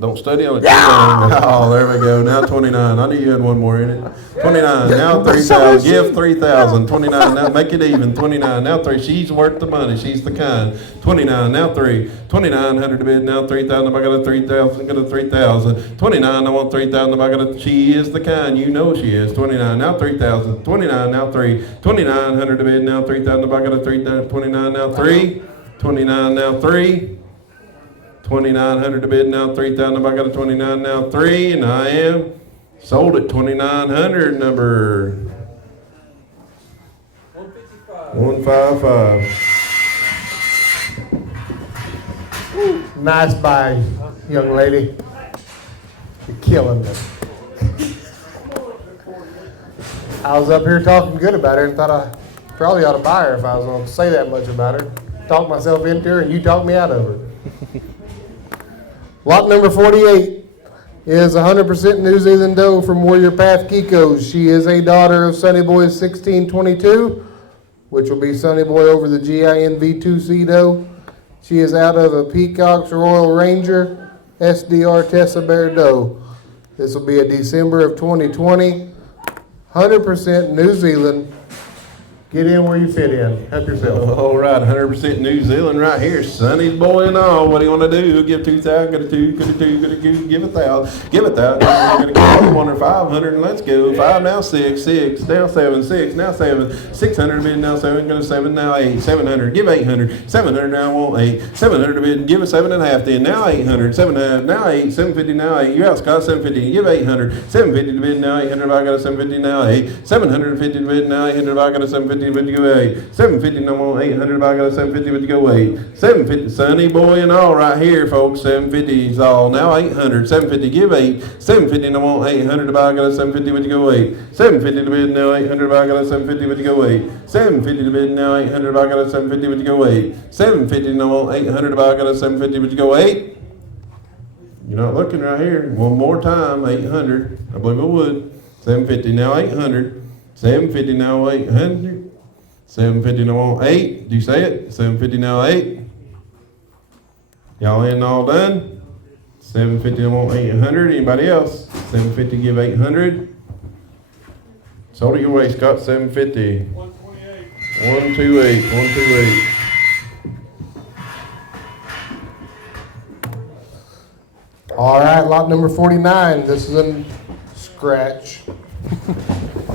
Don't study on it too long. Oh, there we go. Now 29. I knew you had one more in it. 29. Now 3,000. Give 3,000. 29. Now make it even. 29. Now 3. She's worth the money. She's the kind. 29. Now 3. 2,900 to bid. Now 3,000. If I got a 3,000, got a 3,000. 29. I want 3,000. If I got a. She is the kind. You know she is. 29. Now 3,000. 29. Now 3. 2,900 to bid. Now 3,000. If I got a 3,000. 29. Now 3. 29. Now 3. 2,900 to bid now, 3,000. If I got a 29 now, 3, and I am sold at 2,900. Number 155. Nice buy, young lady. You're killing me. I was up here talking good about her and thought I probably ought to buy her if I was going to say that much about her. Talk myself into her and you talked me out of her. Lot number 48 is 100% New Zealand doe from Warrior Path Kikos. She is a daughter of Sonny Boy 1622, which will be Sonny Boy over the GIN V2C doe. She is out of a Peacock's Royal Ranger SDR Tessa Bear doe. This will be a December of 2020. 100% New Zealand. Get in where you fit in. Help yourself. All right, 100% New Zealand right here. Sonny's boy and all. What do you want to do? Give 2,000, get a 2, get a 2, get a 2, give 1,000, give 1,000. I'm going to get 100, 500, and let's go. 5 now, 6, 6 now, 7, 6 now, 7, 600 bid now, 7, going to 7 now, 8, 700, give 800, 700 now, I want 8, 700 bid, give a 7.5 then, now 800, 7.5, now 8, 750 now, 8, you're out, Scott, 750, give 800, 750 to bid now, 800, I got a 750 now, 8, 750 to bid now, 800, I got a 750, but you go 8, 750 no more, 800, if I got a 750, but you go 8, 750, Sonny boy and all right here, folks, 750 is all, now 800, 750, give 8, 750 no more, 800, if I got a 750, but you go 8, 750 to bid now, 800, if I got a 750, but you go 8, 750 to bid now, 800, if I got a 750, but you go 8, 750 no more, 800, if I got a 750, but you go 8. You're not looking right here. One more time, 800. I believe I would. 750 now, 800. 750 now, 800. 750 now, 8. Do you say it? 750 now, 8. Y'all in all done? 750 now, 800. Anybody else? 750 give 800. Sold it your way, Scott. 750. 128. 128. 128. All right, lot number 49. This is a scratch.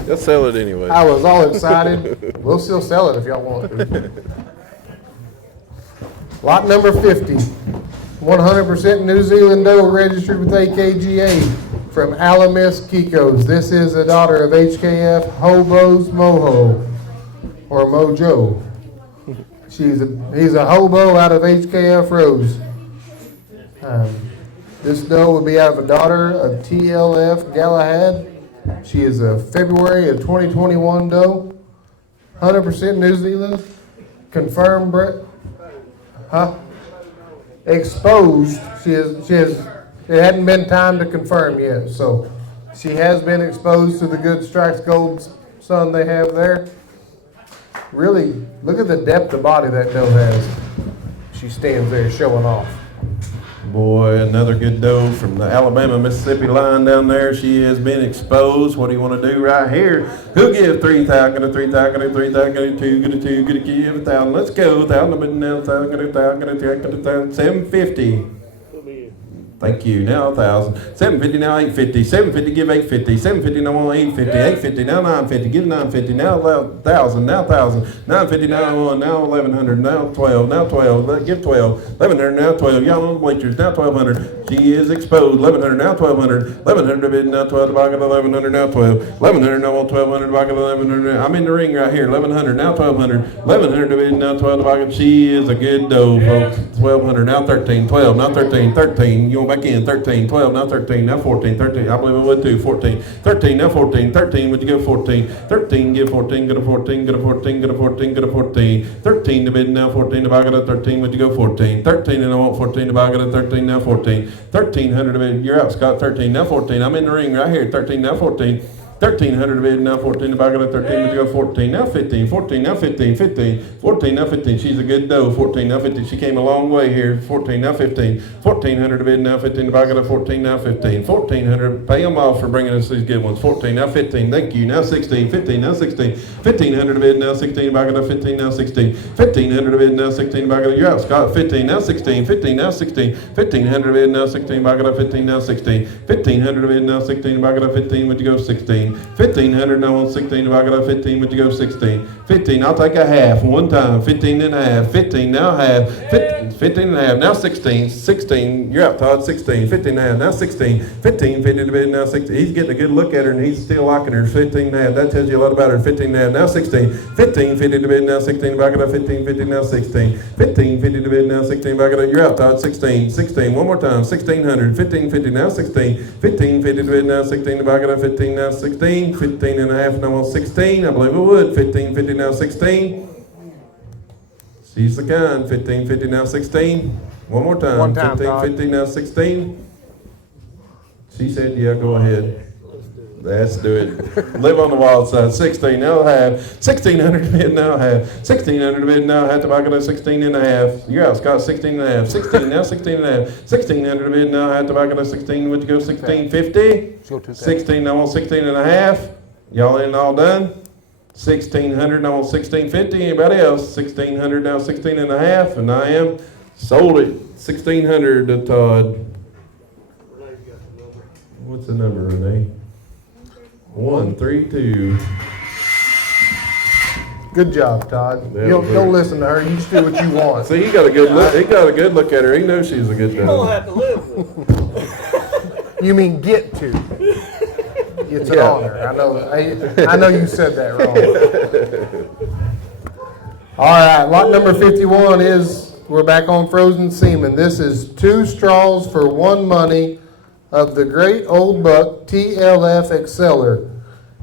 Let's sell it anyway. I was all excited. We'll still sell it if y'all want to. Lot number 50. 100% New Zealand doe registered with AKGA from Appalachian Kikos. This is a daughter of HKF Hobo's Moho, or Mojo. He's a hobo out of HKF Rose. This doe would be out of a daughter of TLF Galahad. She is a February of 2021 doe. 100% New Zealand. Confirmed exposed. It hadn't been time to confirm yet. So she has been exposed to the good Strikes Gold sun they have there. Really, look at the depth of body that doe has. She stands there showing off. Boy, another good doe from the Alabama-Mississippi line down there. She has been exposed. What do you want to do right here? Who give 3,000, a 3,000, a 3,000, a 2, get a 2, get a give 1,000. Let's go. 1,000, a 1,000, a 1,000, a 1,000, 750. Thank you. Now 1,000. 750 now 850. 750 give 850. 750 now 850. 850 now 950. Give 950. Now 1,000. Now 1,000. 950 now 1. Now 1,100. Now 12. Now 12. Give 12. 1,100 now 12. Y'all on the bleachers. Now 1,200. She is exposed. 1,100 now 1,200. 1,100 to bid now 12. The bucket 1,100 now 12. 1,100 now 1,200. The bucket 1,100. I'm in the ring right here. 1,100 now 1,200. 1,100 to bid now 12. The bucket. She is a good doe, folks. 1,200 now 13. 12 now 13. 13. You back in 13, 12, now 13, now 14, 13, I believe I would too, 14, 13, now 14, 13, would you go 14, 13, give 14, go to 14, go to 14, go to 14, go to 14, 13 to bid now 14, to buy it at 13, would you go 14, 13 and I want 14 to buy it at 13, now 14, 1,300 to bid, you're out Scott, 13, now 14, I'm in the ring right here, 13, now 14, 1,300 to bid, now 14 to buy it at 13, would you go 14, now 15, 14, now 15, 15, 14, now 15, she's a good doe, 14, now 15, she came a long way here, 14, now 15, 1,400 to bid, now 15 to buy it at 14, now 15, 1,400, pay them off for bringing us these good ones, 14, now 15, thank you, now 16, 15, now 16, 1,500 to bid, now 16 to buy it at 15, now 16, 1,500 to bid, now 16 to buy it at, you're out Scott, 15, now 16, 15, now 16, 1,500 to bid, now 16 to buy it at 15, now 16, 1,500 to bid, now 16 to buy it at 15, would you go 16, 1,500 now on 16, if I got a 15, would you go 16? 15, I'll take a half one time, 15 and a half, 15, now half, 15 and a half, now 16, 16, you're out Todd, 16, 15 and a half, now 16, 15, 50 to bid, now 16, he's getting a good look at her and he's still liking her, 15 and a half, that tells you a lot about her, 15 and a half, now 16, 15, 50 to bid, now 16, if I got a 15, 50, now 16, 15, 50 to bid, now 16, if I got a, you're out Todd, 16, 16, one more time, 1,600, 15, 50, now 16, 15, 50 to bid, now 16, if I got a 15, now 16, 15 and a half, now on 16, I believe it would, 15, 50, now 16, she's the kind, 15, 50, now 16, one more time, One time, 15, Todd. 50, now 16, she said, yeah, go ahead. Let's do it. Live on the wild side. 16, now half. 1,600 to bid, now half. 1,600 to bid, now half. To buy it at 16 and a half. You're out, Scott, 16 and a half. 16, now 16 and a half. 1,600 to bid, now half. To buy it at 16, would you go 16, 50? 16, now on 16 and a half. Y'all in all done? 1,600, now on 1650. Anybody else? 1,600, now 16 and a half. And I am sold it. 1,600 to Todd. What's the number, Renee? 132. Good job, Todd. Yeah, Don't listen to her. You just do what you want. See, he got a good look. He got a good look at her. He knows she's a good You don't dog. have to live with it. You mean get to. It's an Yeah. honor. I know you said that wrong. All right, lot number 51 is, we're back on frozen semen. This is 2 straws for 1 money of the great old buck TLF Exceller.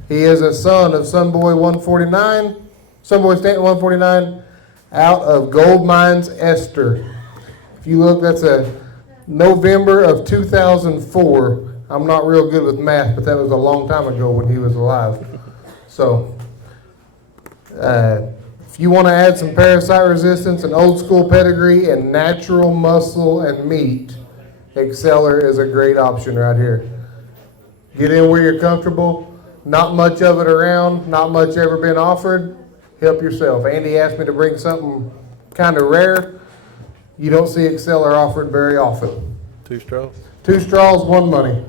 He is a son of Sunboy 149, Sunboy Stanton 149, out of Gold Mines Esther. If you look, that's a November of 2004. I'm not real good with math, but that was a long time ago when he was alive. So, if you want to add some parasite resistance, an old school pedigree, and natural muscle and meat, Exceller is a great option right here. Get in where you're comfortable. Not much of it around, not much ever been offered. Help yourself. Andy asked me to bring something kind of rare. You don't see Exceller offered very often. 2 straws. 2 straws, 1 money.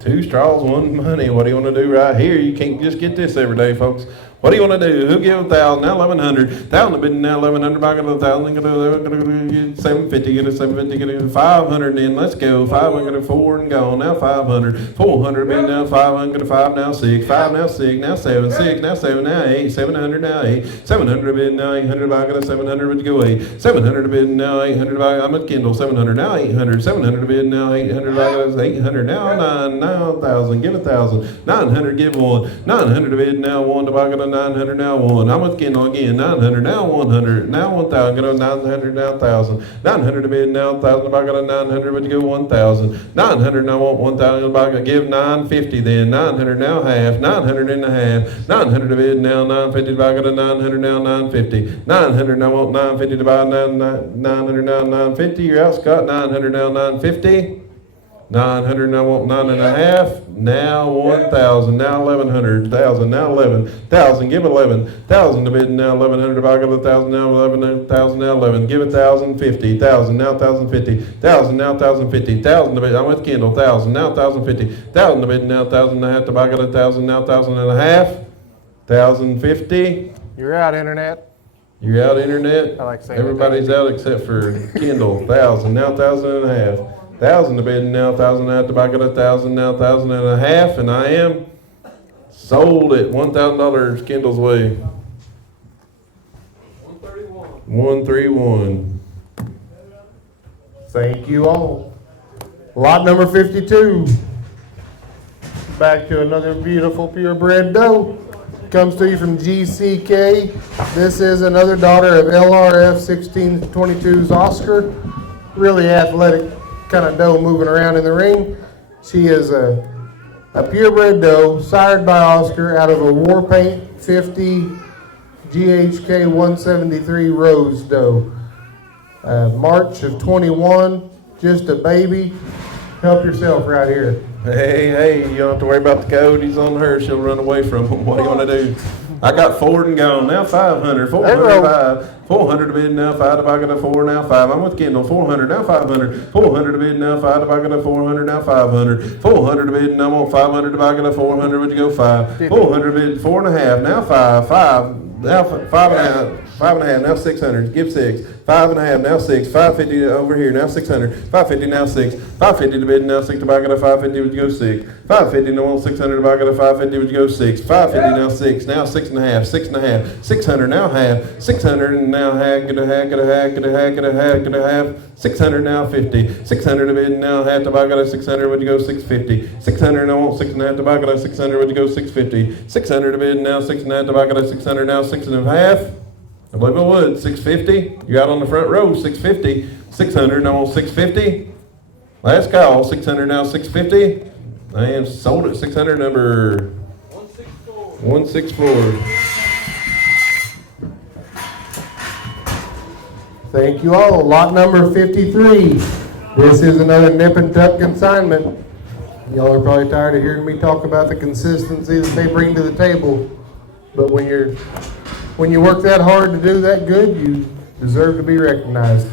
2 straws, 1 money. What do you want to do right here? You can't just get this every day, folks. What do you want to do? Who give 1,000? Now 1,100. 1,000 have been now 1,100. Back to 1,000. Going to 750. Get a 750. Get a 500. Then let's go. 500. 4 and gone. Now 500. 400 been now 500. 5 now 6. 5 now 6. Now 7. 6 now 7. Now 8. 700 now 8. 700 been now 800. Back to 700. Would you go 8? 700 been now 800. I'm at Kindle. 700 now 800. 700 been now 800. Back to 800 now 9. Now 1,000. Give 1,000. 900. Give 1. 900 been now 1 to back to 900 now 1. I'm with Kindle again. 900 now 100. Now 1,000. Go to 900 now 1,000. 900 to bid now 1,000. Back to 900. Would you go 1,000? 900 now want 1,000. Back give 950 then. 900 now half. 900 and a half. 900 to bid now 950. Back to 900 now 950. 900 now want 950 to buy 900 now 950. You're out, Scott. 900 now 950. 900, now I want 9.5, now 1,000, now 1,100, 1,000, now 11,000, give 11,000 to bid, now 1,100, if I got 1,000, now 11,000, now 11, give 1,050, 1,000, now 1,050, 1,000, now 1,050, 1,000 to bid, I'm with Kendall, 1,000, now 1,050, 1,000 to bid, now 1,000.5, if I got 1,000, now 1,000.5, 1,050. You're out, internet. You're out, internet. I like saying that. Everybody's out except for Kendall. 1,000, now 1,000.5. 1,000 to bid, now 1,000.5 to buy, got 1,000, now 1,000.5, and I am sold at $1,000 Kendall's way. 131. Thank you all. Lot number 52. Back to another beautiful purebred doe. Comes to you from GCK. This is another daughter of LRF 1622's Oscar. Really athletic kind of doe moving around in the ring. She is a purebred doe sired by Oscar out of a War Paint 50 GHK 173 Rose doe. March of 21, just a baby. Help yourself right here. Hey, you don't have to worry about the code. He's on her. She'll run away from him. What are you going to do? I got forward and gone. Now 500. 405. 400 to bid, now 5 to buy, got a 4, now 5. I'm with Kendall. 400, now 500. 400 to bid, now 5 to buy, got a 400, now 500. 400 to bid, now I want 500 to buy, got a 400. Would you go 5? 400 to bid, 4.5, now 5. 5, now 5.5. 5.5, now 600. Give 6. 5.5, now 6. 550 over here, now 600. 550, now 6. 550 to bid, now 6 to buy, got a 550. Would you go 6? 550, now 600 to buy, got a 550. Would you go 6? 550, now 6. Now 6.5. 6.5. 600, now half. 600, and now half. Get a half. Get a half. Get a half. Get a half. Get a half. 600, now 50. 600 to bid, now half to buy, got a 600. Would you go 650? 600, now 6.5 to buy, got a 600. Would you go 650? 600 to bid, now 6.5 to buy, got a 600. Now 6.5. I believe I would. 650. You're out on the front row. 650. 600. Now 650. Last call. 600. Now 650. I am sold at 600. Number 164. Thank you all. Lot number 53. This is another nip and tuck consignment. Y'all are probably tired of hearing me talk about the consistency that they bring to the table. But when you work that hard to do that good, you deserve to be recognized.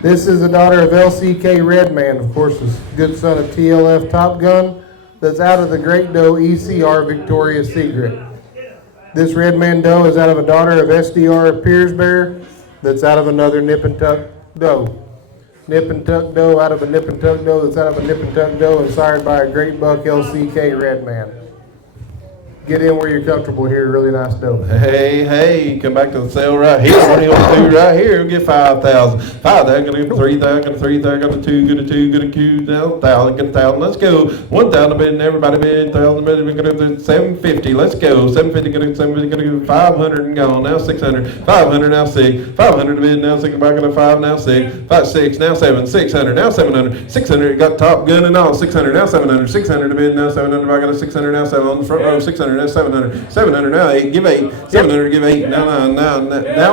This is a daughter of LCK Redman, of course, a good son of TLF Top Gun, that's out of the Great Doe ECR Victoria's Secret. This Redman doe is out of a daughter of SDR Piers Bear, that's out of another nip and tuck doe. Nip and tuck doe out of a nip and tuck doe that's out of a nip and tuck doe and sired by a great buck LCK Redman. Get in where you're comfortable here. Really nice doe. Hey, come back to the sale right here. What do you want to do right here? We'll get 5,000. 5,000, gonna get 3,000, got a 3,000, got a 2, get a 2, get a Q, now 1,000, get 1,000. Let's go. 1,000 bid, and everybody bid. 1,000 bid, we're gonna do 750. Let's go. 750, gonna 750, gonna go 500 and gone. Now 600. 500, now 6. 500 bid, now 6. Back at a 5, now 6. 5, 6, now 7. 600, now 700. 600, got Top Gun and all. 600, now 700. 600 bid, now 700. Back at a 600, now 7 on the front row. 600. That's 700. 700 now 8. Give 8. 700. Give 8. Now 9. Now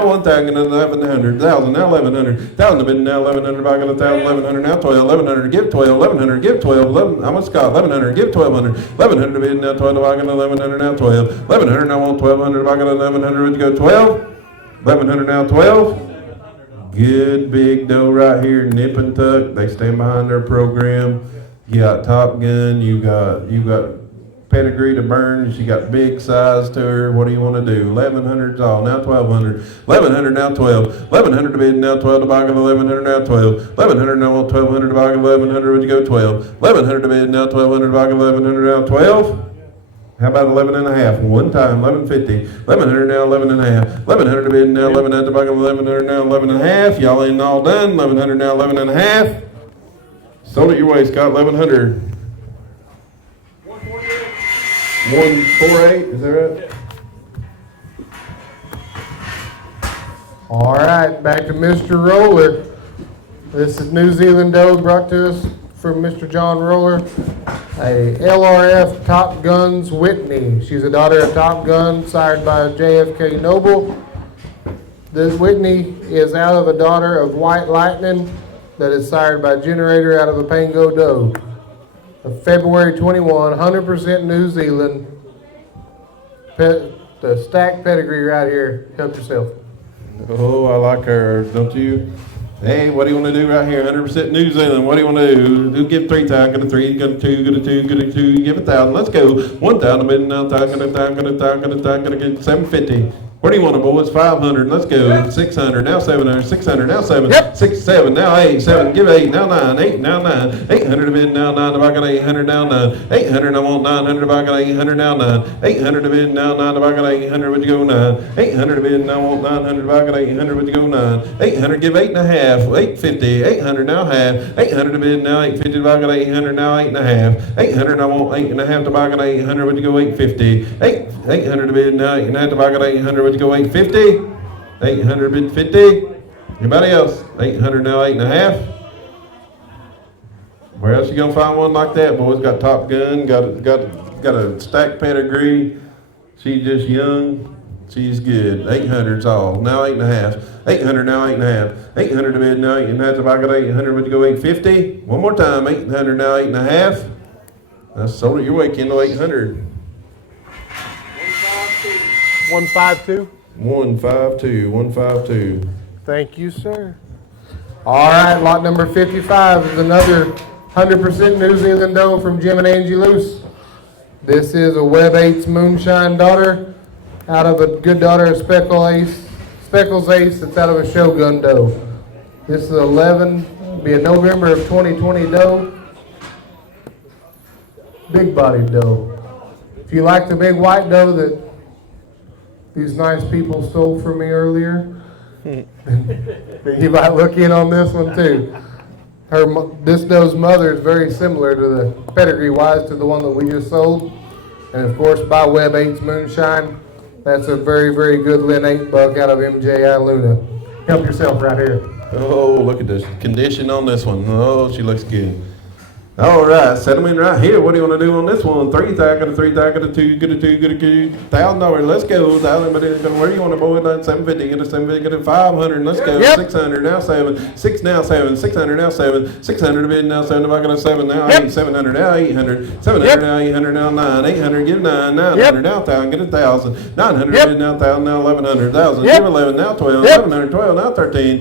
1,000. 1,100. 1,000. Now 1,100. 1,000 to bid. Now 1,100. Back at 1,000. 1,100. Now 12. 1,100. Give 12. 1,100. Give 12. 11. How much got? 1,100. Give 1,200. 1,100 to bid. Now 12. Back at 1,100. Now 12. 1,100. Now 1,200. Back at 1,100. Would you go 12? 1,100. Now 12. Good big doe right here. Nip and tuck. They stand behind their program. You got Top Gun. You got pedigree to burn. She got big size to her. What do you want to do? 1,100's all. Now 1,200. 1,100 now 12. 1,100 to bid. Now 12 to buy. 1,100 now 12. 1,100 now 1,200 to buy. 1,100. Would you go 12? 1,100 to bid. Now 1,200 to buy. 1,100 now 12. How about 11 and a half? One time, 1150. 1,100 now 11 and a half. 1,100 to bid. Now 11 to buy. 1,100 now 11 and a half. Y'all ain't all done. 1,100 now 11 and a half. Sold it your way, Scott. 1,100. 148, is that right? All right, back to Mr. Roller. This is New Zealand doe brought to us from Mr. John Roller. A LRF Top Guns Whitney. She's a daughter of Top Gun, sired by JFK Noble. This Whitney is out of a daughter of White Lightning, that is sired by generator out of a Pango doe. A February 21, 100% New Zealand. The stacked pedigree right here. Help yourself. Oh, I like her, don't you? Hey, what do you want to do right here? 100% New Zealand. What do you want to do? Do give 3 times. Got a 3, got a 2, got a 2, got a 2. Give 1,000. Let's go. 1,000. A bit now. Got a 1,000. Got a 1,000. Got a 1,000. Got to get 750. What do you want, boys? 500. Let's go. 600. Now 700. 600. Now 7. Yep. 6, 7. Now 8. 7. Give 8. Now 9. 8. Now 9. 800 a bit. Now 9. If I got 800. Now 9. 800. I want 900. If I got 800. Now 9. 800 a bit. Now 9. If I got 800. Would you go 9? 800 a bit. Now I want 900. If I got 800. Would you go 9? 800. Give 8 and a half. 850. 800. Now half. 800 a bit. Now 850. If I got 800. Now 8 and a half. 800. I want 8 and a half. If I got 800. Would you go 850? 800 a bit. Now 8 and a half. If I got 800. Would you go 850? 800 bid 50. Anybody else? 800 now, 8 and a half. Where else you gonna find one like that? Boys got Top Gun, got a stacked pedigree. She's just young. She's good. 800's all. Now 8 and a half. 800 now, 8 and a half. 800 a bid now, 8 and a half. If I got 800, would you go 850? One more time. 800 now, 8 and a half. That's sold it your way, Kendall. 800. 152. 152. 152. Thank you, sir. All right, lot number 55 is another 100% New Zealand doe from Jim and Angie Luce. This is a Web 8's Moonshine daughter out of a good daughter of Speckles Ace that's out of a Shogun doe. This is 11, be a November of 2020 doe. Big bodied doe. If you like the big white doe that these nice people stole from me earlier, you might look in on this one too. This doe's mother is very similar to the pedigree wise to the one that we just sold. And of course by Web 8's Moonshine, that's a very, very good Lin 8 buck out of MJI Luna. Help yourself right here. Oh, look at this condition on this one. Oh, she looks good. All right, set them in right here. What do you want to do on this one? 3 tag, got a 3 tag, got a 2, got a 2, got a $1,000. Let's go. Where do you want to boy? 750, get a 750, get a 500. Let's go. Yep. 600 now 7, 6 now 7, 600 now 7, 600 a bid now 7. If I got a 7 now 8, 700 now 800, 700 now 800 now 9, 800 give 9, 900 now 1,000, get 1,000, 900 bid now 1,000 now 1,100, 1,000 give 11 now 12, 1100 12 now 13,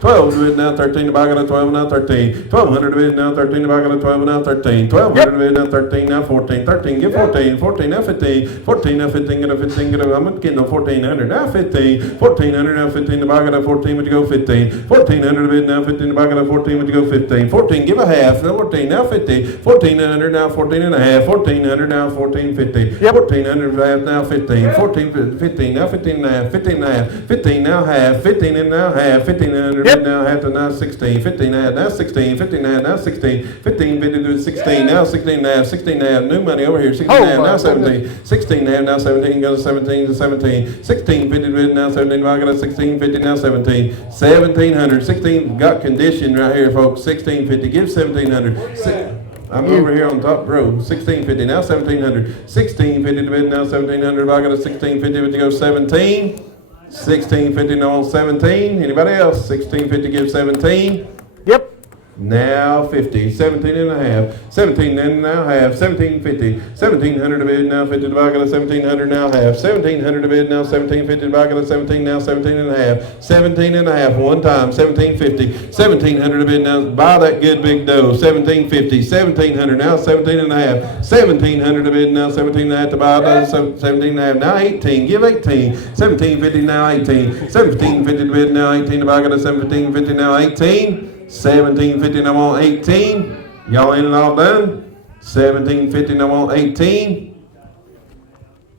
12 bid now 13. If I got a 12 now 13, 1200 bid now 13. If I got a 12 now 13, 1200 bid now 13 now 14, 13 give 14, 14 now 15, 14 now 15 get a 15 get a I'm getting a 1400 now 15, 1400 now 15. If I got a 14 would you go 15, 1400 bid now 15. If I got a 14 would you go 15, 14 give a half, 14 now 50, 1400 now 14 and a half, 1400 now 1450, 1400 half now 15, 14 15 now 15 and a half, 15 and a half, 15 now half, 15 and now half, 1500 bid now half to now 16, 15 and a half now 16, 15 and a half now 16, 15 bid to 16 now 16 and a half, 16 and a half new money over here, 16 and a half now 17, 16 and a half now 17 goes 17 to 17, 16 50 bid now 17. If I got a 1650 now 17, 1700, 16 got condition right here folks, 1650 give 1700. I'm over here on top row. 1650 now 1700. 1650 to bid now 1700. If I got a 1650, would you go 17? 1650 now on 17. Anybody else? 1650 give 17. Yep. Now 50, 17 and a half, 17 and now half, 1750, 1700 a bid now 50, if I got a 1700 now half, 1700 a bid now 1750, if I got a 17 now 17 and a half, 17 and a half one time, 1750, 1700 a bid now, buy that good big dough, 1750, 1700 now 17 and a half, 1700 a bid now 17 and a half to buy another 17 and a half, now 18, give 18, 1750 now 18, 1750 to bid now 18, if I got a 1750 now 18, 1750 and I'm on 18. Y'all ain't all done? 1750 and I'm on 18.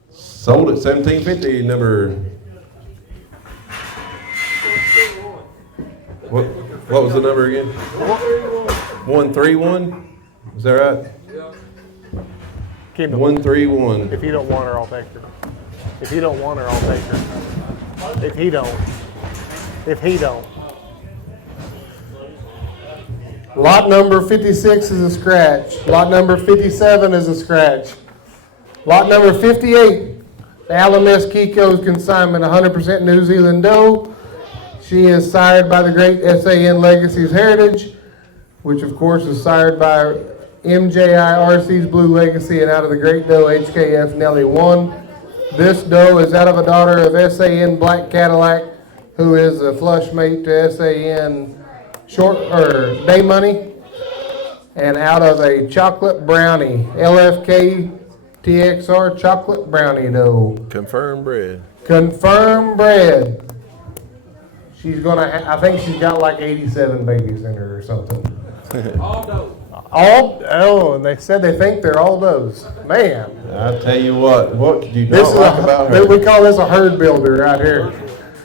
Sold at 1750. Number. What was the number again? 131. Is that right? Keep it. 131. If you don't want her, I'll take her. If you don't want her, I'll take her. If he don't. If he don't. Lot number 56 is a scratch. Lot number 57 is a scratch. Lot number 58, the Appalachian Kiko's consignment, 100% New Zealand doe. She is sired by the great SAN Legacy's Heritage, which of course is sired by MJIRC's Blue Legacy and out of the Great Doe HKF Nelly 1. This doe is out of a daughter of SAN Black Cadillac, who is a flush mate to SAN Day Money, and out of a Chocolate Brownie, LFK TXR Chocolate Brownie doe. Confirmed bred. Confirmed bred. She's gonna, I think she's got like 87 babies in her or something. And they said they think they're all does. Man. I tell you what could you This not is like about her? we call this a herd builder right here.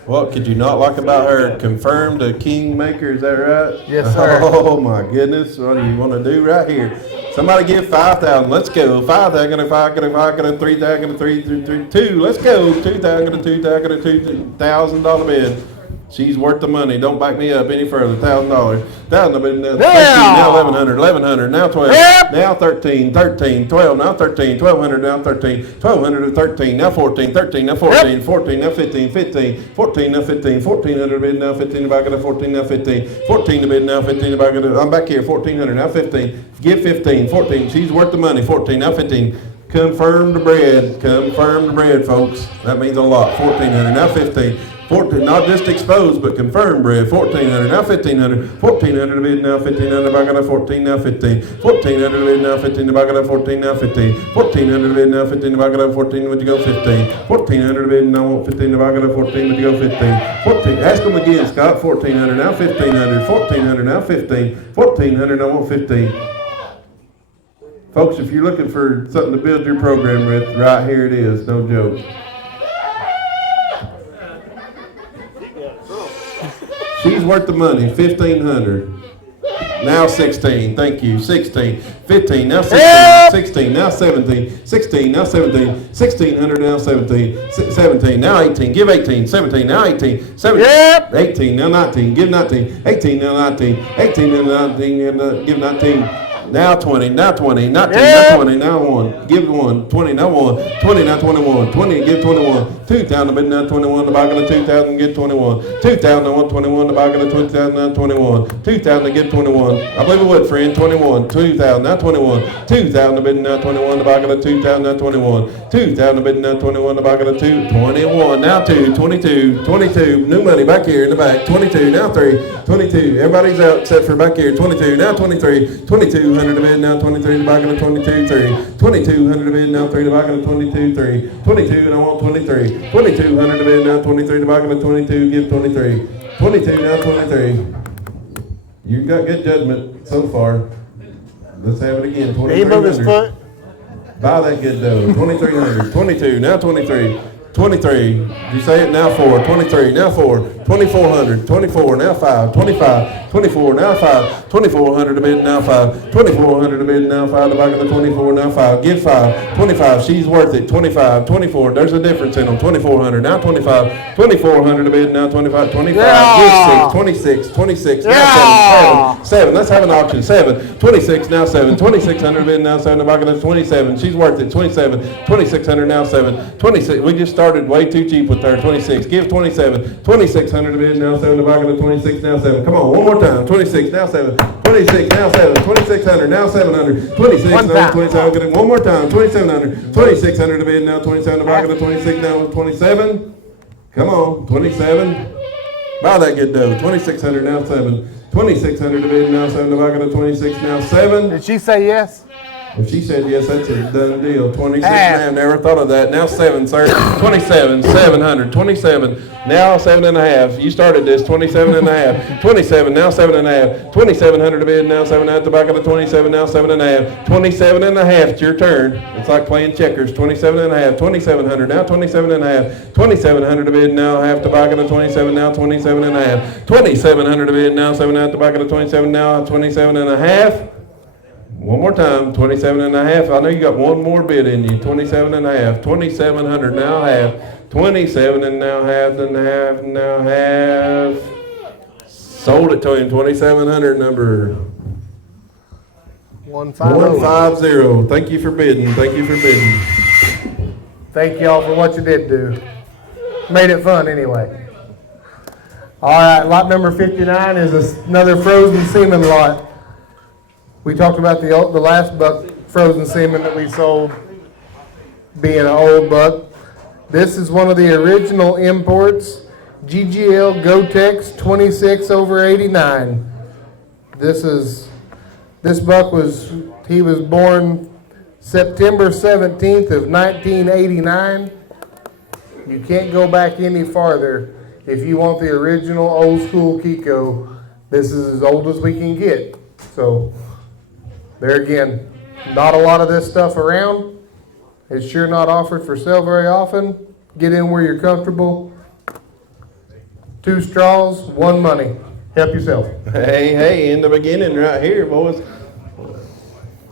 What could you not like about her? Confirmed a kingmaker, is that right? Yes, sir. Oh my goodness, what do you want to do right here? Somebody give 5,000, let's go. 5,000, 5,000, 3,000, 3,000, 2, let's go. 2,000, 2,000, $2,000 bid. She's worth the money. Don't back me up any further. $1,000. 1,000 bid now. Now 1,100. 1,100. Now 12. Yep. Now 13. 13. 12. Now 13. 1,200. Now 13. 1,200 to 13. Now 14. 13. Now 14. Yep. 14. Now 15. 15. 14. Now 15. 1,400 bid now 15. Back at 14. Now 15. 14 to bid now 15. Back at I'm back here. 1,400. Now 15. Give 15. 14. She's worth the money. 14. Now 15. Confirmed bread. Confirmed bread, folks. That means a lot. 1,400. Now 15. 14, not just exposed, but confirmed bred. 1,400, now 1,500. 1,400 bid now 1,500. Back at 14, now 15. 1,400 bid now 15. Back at 14, now 15. 1,400 bid now 15. Back at 14. Would you go 15? 1,400 bid now 15. Back at 14. Would you go 15? 14. Ask them again, Scott. 1,400, now 1,500. 1,400, now 15. 1,400, now 15. Folks, if you're looking for something to build your program with, right here it is. No joke. She's worth the money, 1,500. Now 16, thank you, 16. 15, now 16, Yep. 16, now 17, 16, now 17, 1,600, now 17, 17, now 18, give 18, 17, now 18, 17, Yep. 18, now 19, give 19, 18, now 19, 18, now 19, and give 19. Now 20, now 20, not 10, Yep. now 20, now 1, give 1, 20, now 1, 20, now 21, 20, give 21, 2,000, bid now 21, the back of the 2,000, get 21, 2,000, now 121, the back of the 2,000, now 21, 2,000, get 21, I believe it would, friend, 21, 2,000, now 21, 2,000, bid now 21, the back of the 2,000, now 21, 2,000, bid now 21, the back of the 2, 21, now 2, 22, 22, new money back here in the back, 22, now 3, 22, everybody's out except for back here, 22, now 23, 2,200 to bid now 23, the back of the 22, 3, 2,200 to bid now 3, the back of the 22, 3, 22, and I want 23, 2,200 to bid now 23, the back of the 22, give 23, 22, now 23. You got good judgment so far. Let's have it again, He moved his 2,300. foot. Buy that good dough, 2,300, 22, now 23. 23, you say it now 4, 23, now 4, 2,400, 24, now 5, 25, 24, now 5, 2,400 a bid, now 5, 2,400 a bid, now 5, the back of the 24, now 5, give 5, 25, she's worth it, 25, 24, there's a difference in them, 2,400, now 25, 2,400 a bid, now 25, 25, Yeah. give 6, 26, 26, Yeah. now 7, let's have an auction, 7, 26, now 7, 2,600 a bid, now 7, the back of the 27, she's worth it, 27, 2,600, now 7, 26, we just started way too cheap with her, 26, give 27, 2,600 a bid, now 7, the back of the 26, now 7, come on, one more time, 26, now 7, 26, now 7, 2,600, now 700, 26, One now time. 27, get it one more time, 2,700, 2,600 a bid, now 27, the back of the 26, now 27, come on, 27, buy that good dough, 2,600, now 7, 2,600 a bid, now 7, the back of the 26, now 7, Did she say yes? if she said yes, that's a done deal. 26 Half. now, never thought of that. Now 7, sir. 27, 700, 27. Now 7.5. You started this, 27.5. 27, now 7.5. 2,700 a bid, now 7 at the back of the 27, now 7.5. 27.5, it's your turn. It's like playing checkers. 27.5, 2,700, now 27.5. 2,700 a bid, now half the back of the 27, now 27.5. 2,700 a bid, now 7 at the back of the 27, now 27.5. One more time, 27.5. I know you got one more bid in you. 27.5. 2,700 now half. 27 and now half and half and now half. Sold it to him. 2,700 number 150. 150. Thank you for bidding. Thank you for bidding. Thank y'all for what you did do. Made it fun anyway. All right, lot number 59 is another frozen semen lot. We talked about the last buck frozen semen that we sold being an old buck. This is one of the original imports, GGL Gotex 26/89. This buck was born September 17th of 1989. You can't go back any farther. If you want the original old school Kiko, this is as old as we can get. So, there again, not a lot of this stuff around. It's sure not offered for sale very often. Get in where you're comfortable. 2 straws, 1 money. Help yourself. Hey, in the beginning right here, boys.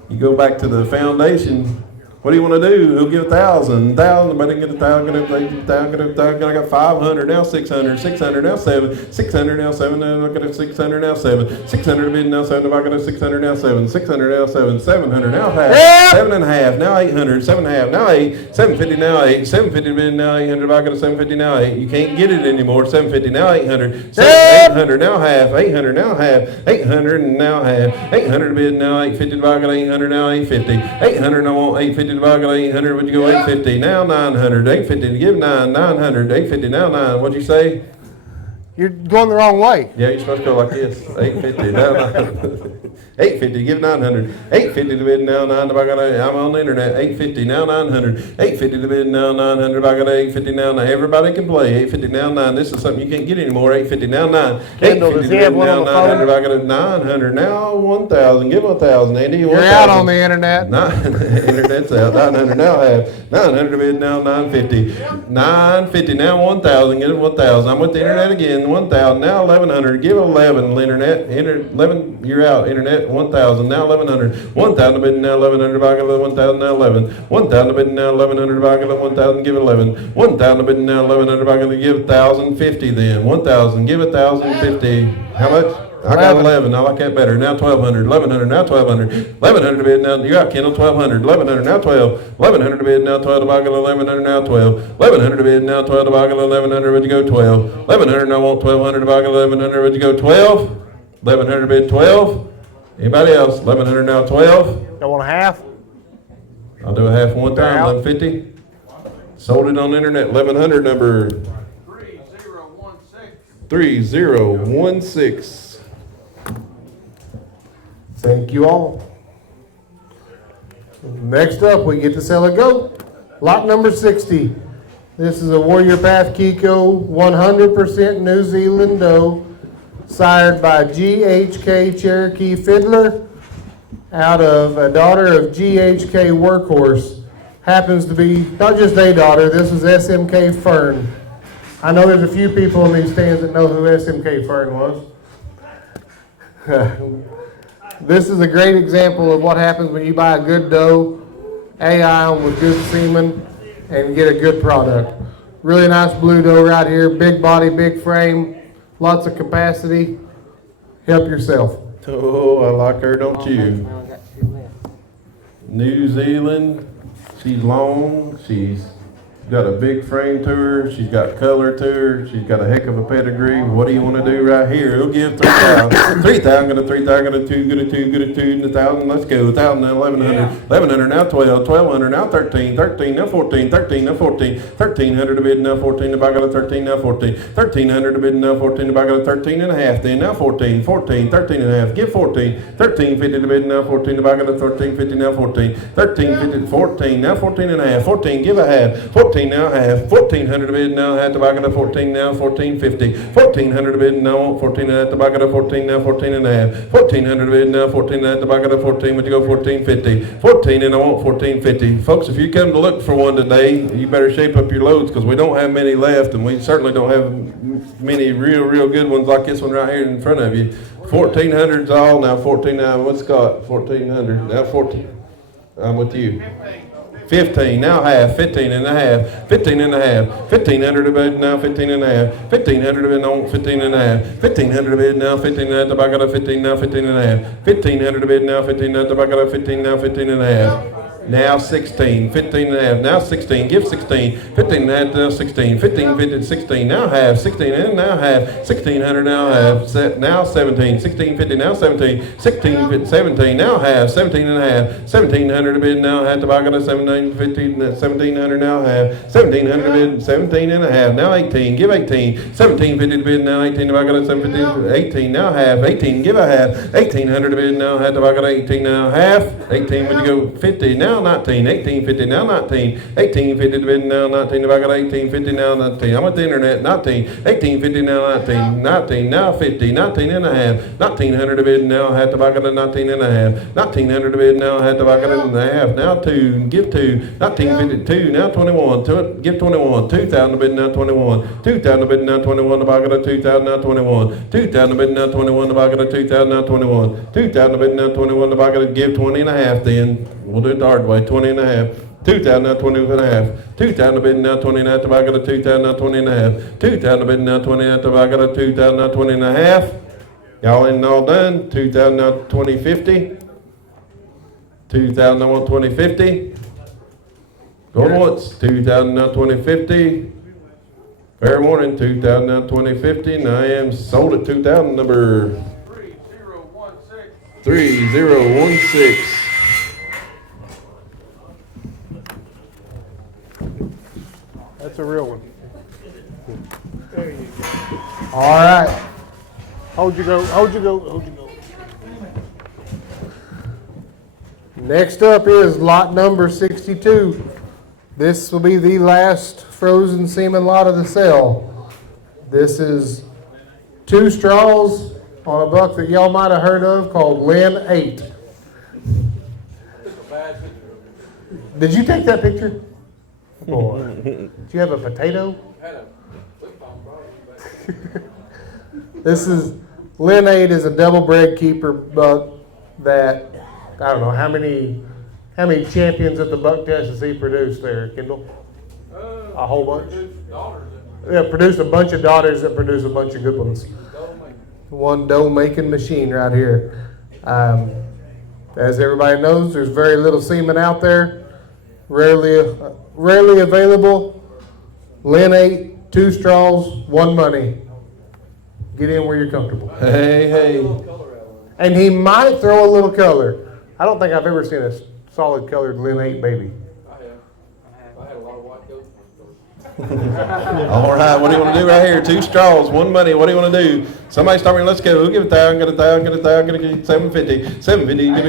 You go back to the foundation. What do you want to do? Who'll give 1,000? 1,000, but I get 1,000, I got 500, now 600, 600, now 7, 600, now 7, now I got a 600, now 7, 600 bid, now 7, I got a 600, now 7, 600, now 7, 700, now half, 7 and a half, now 800, 7 and a half, now 8, 750, now 8, 750 bid, now 800, I got a 750, now 8. You can't get it anymore, 750, now 800, 800, now half, 800, now half, 800, and now half, 800 bid, now 850, I got 800, now 850, 800, I want 850. Divided by 800, would you go 850? Now 900, 850 to give 9, 900, 850 now 9. What'd you say? You're going the wrong way. Yeah, you're supposed to go like this. 850 now 900. 850 give 900. 850 to bid now 9. I'm on the internet. 850 now 900. 850 to bid now 900. I got 850 now 9. Everybody can play. 850 now 9. This is something you can't get anymore. 850 now 9. Kendall, 850 does he have one now on the 900. phone? I got a 900 now 1,000. Give 1,000. Andy, You're 1,000. out on the internet. Internet's out. 900 now half. 900 to bid now 950. 950 now 1,000. Get it 1,000. I'm with the internet again. 1,000 now 1,100. Give 11. Internet. 11. You're out. Internet. 1,000 now 1,100. 1,000 to bid now 1,100. If I get 1,000 now 11. 1,000 to bid now 1,100. If I get 1,000, give 11. 1,000 to bid now 1,100. If I get give 1,050 then. 1,000. Give 1,050. How much? I got 11. I like that better. Now 1,200. 1,100. Now 1,200. 1,100 to bid now. You got Kendall. 1,200. 1,100. Now 12. 1,100 to bid now 12. If I get 1,100. Now 12. 1,100 to bid now 12. If I get 1,100. Would you go 12? 1,100. I want 1,200. If I get 1,100. Would you go 12? 1,100 to bid 12. Anybody else? 1,100 now 12. Don't want a half? I'll do a half one time. Out. 1,150. Sold it on the internet. 1,100 number 3016. Thank you all. Next up, we get to sell a goat. Lot number 60. This is a Warrior Path Kiko, 100% New Zealand doe, sired by GHK Cherokee Fiddler, out of a daughter of GHK Workhorse. Happens to be not just a daughter, this is SMK Fern. I know there's a few people in these stands that know who SMK Fern was. This is a great example of what happens when you buy a good doe, AI with good semen, and get a good product. Really nice blue doe right here, big body, big frame, lots of capacity. Help yourself. Oh, I like her, don't you? Well, I got 2 left. New Zealand. She's long. She's got a big frame to her. She's got color to her. She's got a heck of a pedigree. What do you want to do right here? We'll give 3,000. 3,000, go to 3,000, go to 2, go to 2, go to 2, 1,000. Let's go. 1,000 now 1,100. 1,100 now 12. 1,200 now 13. 13 now 14. 13 now 14. 1,300 to bid now 14. If I got a 13 now 14. 1,300 to bid now 14. If I got a 13 and a half. Then now 14. 14. 13 and a half. Give 14. 1350 to bid now 14. If I got a 1350 now 14. 1350 14. Now 14 and a half. 14. Give a half. 14 now half. 1,400 to bid now half. If I got a 14 now 1450. 1,400 to bid now 14 and a half. If I got a 14 now 14 and a half. 1,400 to bid now 14 and a half. If I got a 14, would you go 1450? 14 and I want 1450. Folks, if you come to look for one today, you better shape up your loads because we don't have many left, and we certainly don't have many real good ones like this one right here in front of you. 1,400's all now. 14 now. What's Scott? 1,400 now. 14. I'm with you. 15 now half. 15 and a half. 15 and a half. 1,500 to bid now. 15 and a half. 1,500 to bid now. 15 and a half. 1,500 to bid now. 15 and a half. If I got a 15 now. 15 and a half. 1,500 to bid now. 15 and a half. If I got a 15 now. 15 and a half. now 16, 15 and a half, now 16, give 16, 15 and a half, now 16, 15, 50, 16, now half, 16 and now half, 1600 now half, now 17, 16, 50, now 17, 16, 50, 17, now half, 17 and a half, 1700 a bid, now half, tobacco, 17, 50, 1700 now half, 1700 a bid, 17 and a half, now 18, give 18, 17, 50 a bid, now 18, tobacco, 17, 18, now half, 18, give a half, 1800 a bid, now half, tobacco, 18, now half, 18, when you go 50, now 19, 1850, now 19, 1850 to bid, now 19, if I got 1850, now 19, I'm at the internet, 19, 1850, now 19, 19, now 50, 19 and a half, 1900 to bid, now half, if I got a 19 and a half, 1900 to bid, now half, if I got a half, now 2, give 2, 1952, now 21, give 21, 2000 to bid, now 21, 2000 to bid, now 21, if I got a 2000, now 21, 2000 to bid, now 21, if I got a 2000, now 21, 2000 to bid, now 21, if I got to give 20 and a half, then we'll do it the hard way, 20 and a half. 2,000 now 20 and a half. 2,000 a bid now 20 and a half. If I got a 2,000 now 20 and a half. 2,000 a bid now 20 and a half. If I got a 2,000 now 20 and a half. Y'all in and all done. 2,000 now 20, 50. 2,000 now 20, 50. Going once. 2,000 now 20, 50. Fair warning. 2,000 now 20, 50. And I am sold at 2,000 number 3016. 3016. That's a real one. All right. Hold you go, hold you go, hold you go. Next up is lot number 62. This will be the last frozen semen lot of the sale. This is 2 straws on a buck that y'all might have heard of called Lynn 8. Did you take that picture? Boy, do you have a potato? This is, Lynn 8 is a double bred keeper buck that, I don't know, how many champions at the buck test has he produced there, Kendall? A whole bunch? Yeah, produced a bunch of daughters that produce a bunch of good ones. One doe making machine right here. As everybody knows, there's very little semen out there. Rarely available. Lynn 8, 2 straws, 1 money. Get in where you're comfortable. Hey. And he might throw a little color. I don't think I've ever seen a solid colored Lynn 8 baby. I had a lot of white goats. All right, what do you want to do right here? 2 straws, 1 money. What do you want to do? Somebody start me. Let's go. We'll give 1,000, get 1,000, get 1,000, get 750, 750, get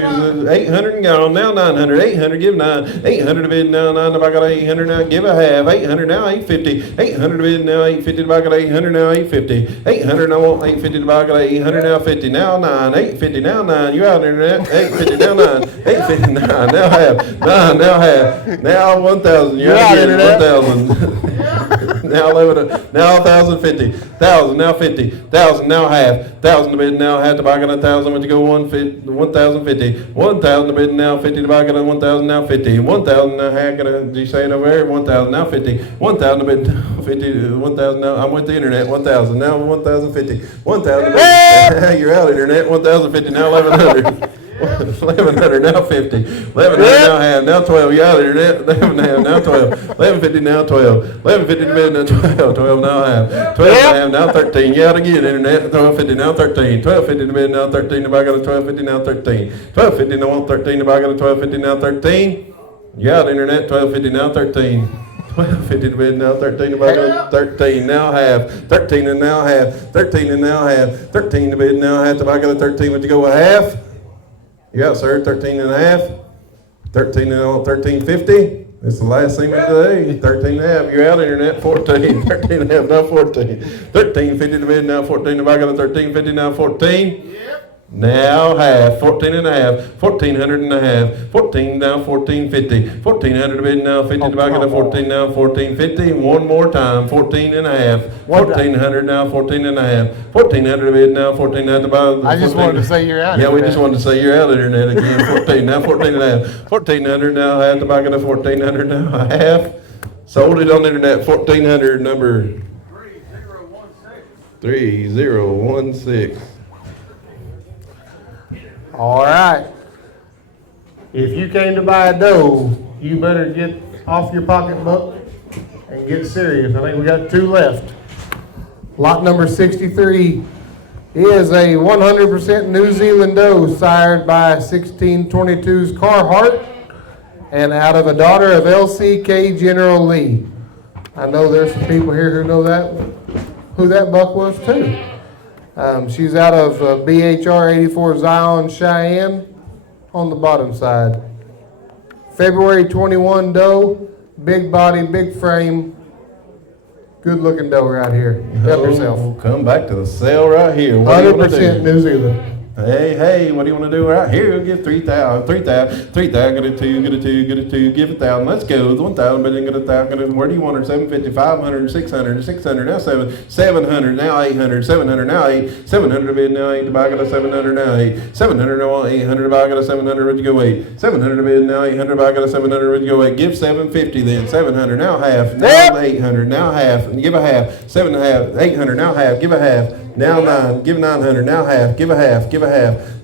800 and gone. Now 900, 800, give 9, 800 a bid now 9. If I got 800 now, give a half. 800 now 850, 800 a bid now 850. If I got 800 now 850, 800 I want 850. If I got 800 now 50 now 9, 850 now 9. You out there that 850 now 9, 850 now now half, 9 now half, now 1,000. You out there 1,000. Now 11, now 1,050, 1,000 now 50, 1,000 now half, 1,000 to bid now half. If I got 1,000, when you go 1,050, 1,000 to bid now 50. If I got 1,000 now 50, 1,000 now half. Did you say it over here? 1,000 now 50, 1,000 to bid 50, 1,000 now. I'm with the internet. 1,000 now 1,050, 1,000 to bid. You're out internet. 1,050 now 1,100. 1,100 now 50, 1,100 now half, now 12. You out there, 11 half, now 12, 1,150 now 12, 1,150 to bid now 12, 12 now half, 12 half, now 13. You out again, internet, 1,250 now 13, 1,250 to bid now 13. If I got a 1,250 now 13, 1,250 now 13. If I got a 1,250 now 13. You out internet, 1,250 now 13. 1,250 to bid now 13. If I got 13 now half, 13 and now half, 13 and now half, 13 to bid now half. If I got a 13, would you go a half? You out, sir, 13 and a half, 13 and 1350. It's the last thing of the day, 13 and a half. You're out, internet, 14, 13 and a half, now 14. 1350 to bid, now 14. If I got a 1350, now 14. Now half, 14 and a half, 1,400 and a half, 14 now 1,450, 1,400 to bid now 50. If I got a 14 now 1,450, one more time, 14 and a half, 1,400 now 14 and a half, 1,400 to bid now 14 at the bottom. I just wanted to say you're out. Yeah, we just wanted to say you're out of internet again. 14 now 14 and a half, 1,400 now half. If I got a 1,400 now a half, sold it on the internet. 1,400 number 3016. All right. If you came to buy a doe, you better get off your pocketbook and get serious. I think we got 2 left. Lot number 63 is a 100% New Zealand doe sired by 1622's Carhart and out of a daughter of LCK General Lee. I know there's some people here who know who that buck was too. She's out of BHR 84 Zion Cheyenne on the bottom side. February 21 doe, big body, big frame, good looking doe right here. Help yourself. We'll come back to the sale right here. What do you wanna do? 100% New Zealand. Hey, what do you want to do right here? We'll give 3,000, 3,000, 3,000, get a 2, get a 2, get a 2, give 1,000. Let's go. 1,000, but then get 1,000. Where do you want her? 750, 500, 600, 600, now 700, now 800, 700, now 8, 700 a bid, now 8, to buy, got a 700, now 8, 700, now 800, to buy, got a 700, where'd you go 8, 700 a bid, now 800, buy, got a 700, where'd you go 8, give 750 then, 700, now half, now 800, now half, and give a half, 7 and a half, 800, now half, give a half, now 9, give 900, now half, give a half,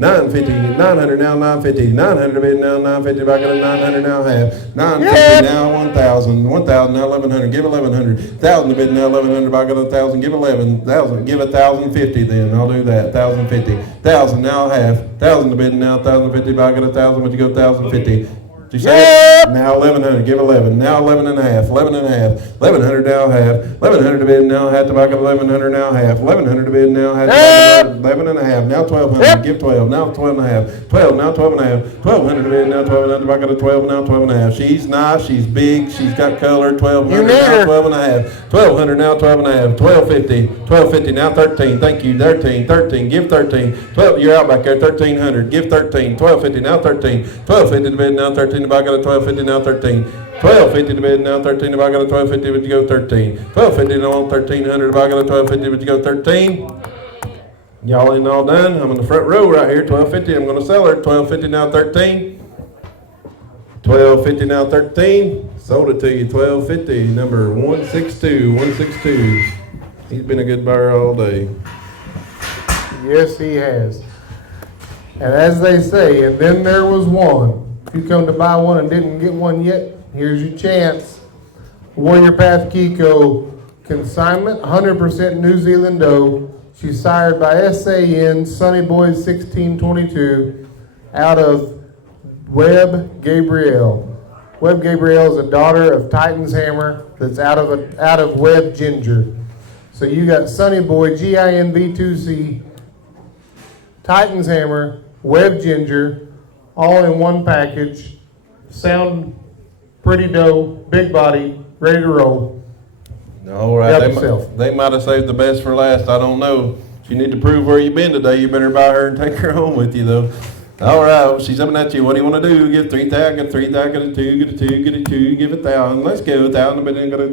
950, 900, now 950, 900 a bid, now 950, back at 900, now half, 950, now 1,000, 1,000, now 1,100, give 1,100, 1,000 a bid, now 1,100, back at 1,000, give 11,000, give 1,050 then, I'll do that, 1,050, 1,000, now half, 1,000 a bid, now 1,050, back at 1,000, would you go 1,050? Did you say it? Now 1,100, give 11. Now 11 and a half, 11 and a half, 1,100 now half, 1,100 to bid now half to back at 1,100 now half, 1,100 to bid now half to back at 11 and a half, now 1,200, give 12, now 12 and a half, 12, now 12 and a half, 1,200 to bid now 12 and a half to back at 12, now 12 and a half. She's nice, she's big, she's got color, 1,200 now 12 and a half, 1,200 now 12 and a half, 1,250, 1,250 now 13, thank you, 13, give 13, 12, you're out back there, 1,300, give 13, 1,250 now 13, 1,250 to bid now 13 to back at 1,250 now 13, 1,250 to bid now 13 if I got a 1,250 would you go 13, 1,250 now 1,300 if I got a 1,250 would you go 13. Y'all ain't all done. I'm in the front row right here, 1,250, I'm gonna sell her, 1,250 now 13, 1,250 now 13, sold it to you, 1,250, number 162. He's been a good buyer all day. Yes, he has. And as they say, and then there was one. If you come to buy one and didn't get one yet, here's your chance. Warrior Path Kiko consignment, 100% New Zealand doe. She's sired by SAN Sunny Boys 1622 out of Webb Gabrielle. Webb Gabrielle is a daughter of Titan's Hammer that's out of Webb Ginger. So you got Sunny Boy, GINV2C, Titan's Hammer, Webb Ginger, all in one package. Sound pretty doe, big body, ready to roll. All right, Help yourself. they might have saved the best for last. I don't know. If you need to prove where you've been today, you better buy her and take her home with you, though. All right, she's coming at you. What do you want to do? Give 3,000, get 3,000, get a 2, get a 2, get a 2, give 1,000. Let's go, 1,000, but then gonna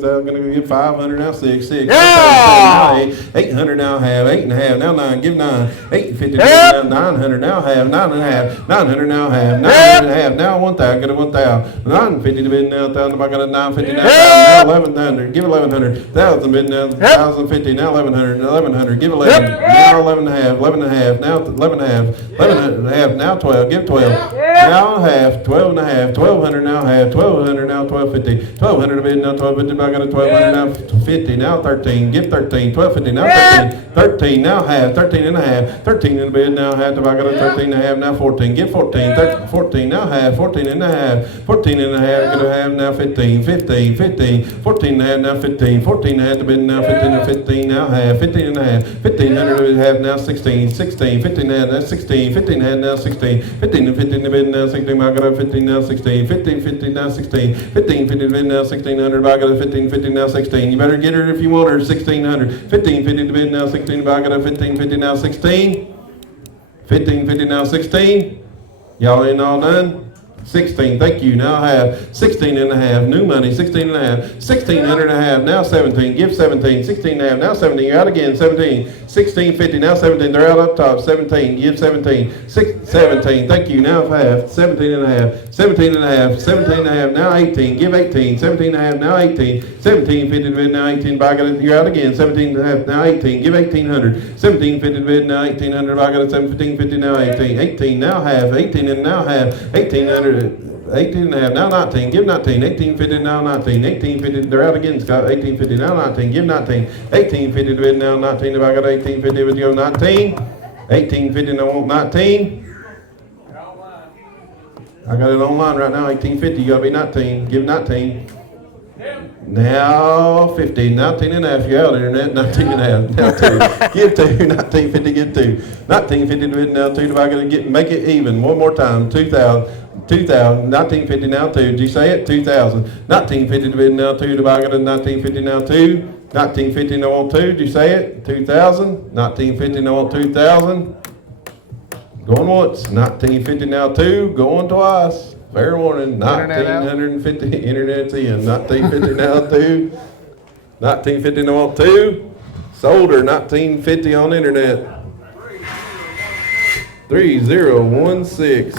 give 500 now, 6, Yeah! 800 now half, 8 and a half, now 9, give 9, 850 now 900 now half, 9 and a half, 900 now half, 900 and a half, now 1,000, get a 1,000, 950 to bid now 1,000, I got a 950 now 1,100, give 1,100, 1,000 bid now 1,050, now 1,100, give 11, now 11 and a half, 11 and a half, now 11 and a half, 11 and a half, now 12, give 12, now half, 12 and a half, 1,200 now half, 1,200 now 1,250, 1,200 to bid now 1,250, I got a 1,200 now 50, now 13, give 13, 1,250 now 13, 13 now half, 13 and a half, 13 in the bid now half, I got a 13 and a half, now 14, give 14, 14 now half, 14 and a half, 14 and a half, gonna have now 15, 15, 15, 14 and a half now 15, 14 and a half to bid now 15 and 15 now half, 15 and a half, 1,500 to half now 16, 16, 15 and a half now 16, 15 and a half now 16, 15 and 15 to bid now 16, I got a 15 now 16, 15, 15 now 16, 15, 15 to bid now 1,600, I got a 15, 15 now 16, you better get her if you want her, 1,600, 15, 50 to bid now 16, I got a 15, 50 now 16, 15, 50 now 16, y'all ain't all done? 16, thank you, now half, 16 and a half, new money, 16 and a half, 1,600 and a half, now 17, give 17, 16 and a half, now 17, you're out again, 17, 1650, now 17, they're out up top, 17, give 17, 17, thank you, now half, 17 and a half, 17 and a half, 17 and a half, now 18, give 18, 17 and a half, now 18, 1750 to bid, now 18, back at it, you're out again, 17 and a half, now 18, give 1,800, 1750 to bid, now 1,800, back at it, 1750, now 18, 18, now half, 18 and now half, 1,800, 18 and a half, now 19, give 19, 18.50 now 19, 18.50, they're out again, Scott, 18.50 now 19, give 19, 18.50 to bid now 19, if I got 18.50 with you, 19, 18.50 and I want 19. I got it online right now, 18.50, you gotta be 19, give 19. Now 50, 19 and a half, you're out internet, 19 and a half, now 2, give 2, 19.50, give 2, 19.50 to bid now 2, if I gotta make it even, one more time, 2,000, 19.50 now 2, did you say it? 2,000, 19.50 to bid now 2, if I got a 19.50 now 2, 19.50 and I want 2, did you say it? 2,000, 19.50 and I want 2,000, going once, 19.50 now 2, going twice. Fair warning, 1950, internet's in, 1950 now 2, 1950 now 2, sold her, 1950 on internet. 3016.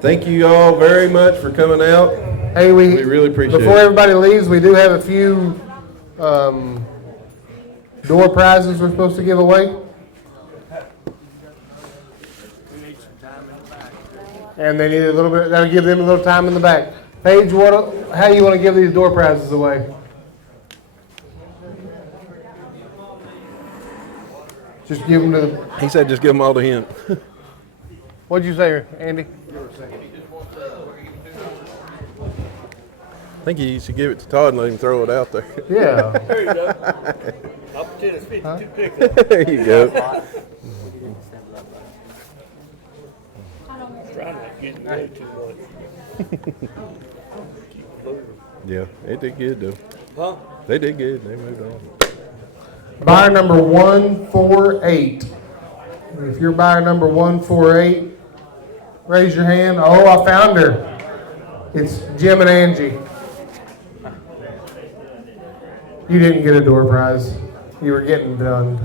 Thank you all very much for coming out. Hey, We really appreciate before it. everybody leaves, we do have a few door prizes we're supposed to give away. And they need a little bit, that'll give them a little time in the back. Paige, how do you want to give these door prizes away? Just give them to the, He said just give them all to him. what'd you say, Andy? I think you should give it to Todd and let him throw it out there. Yeah. There you go. I'll pretend it's 52 picks. There you go. Trying to get way too much. Yeah, they did good though. Huh? They did good. They moved on. Buyer number 148. If you're buyer number 148, raise your hand. Oh, I found her. It's Jim and Angie. You didn't get a door prize. You were getting done.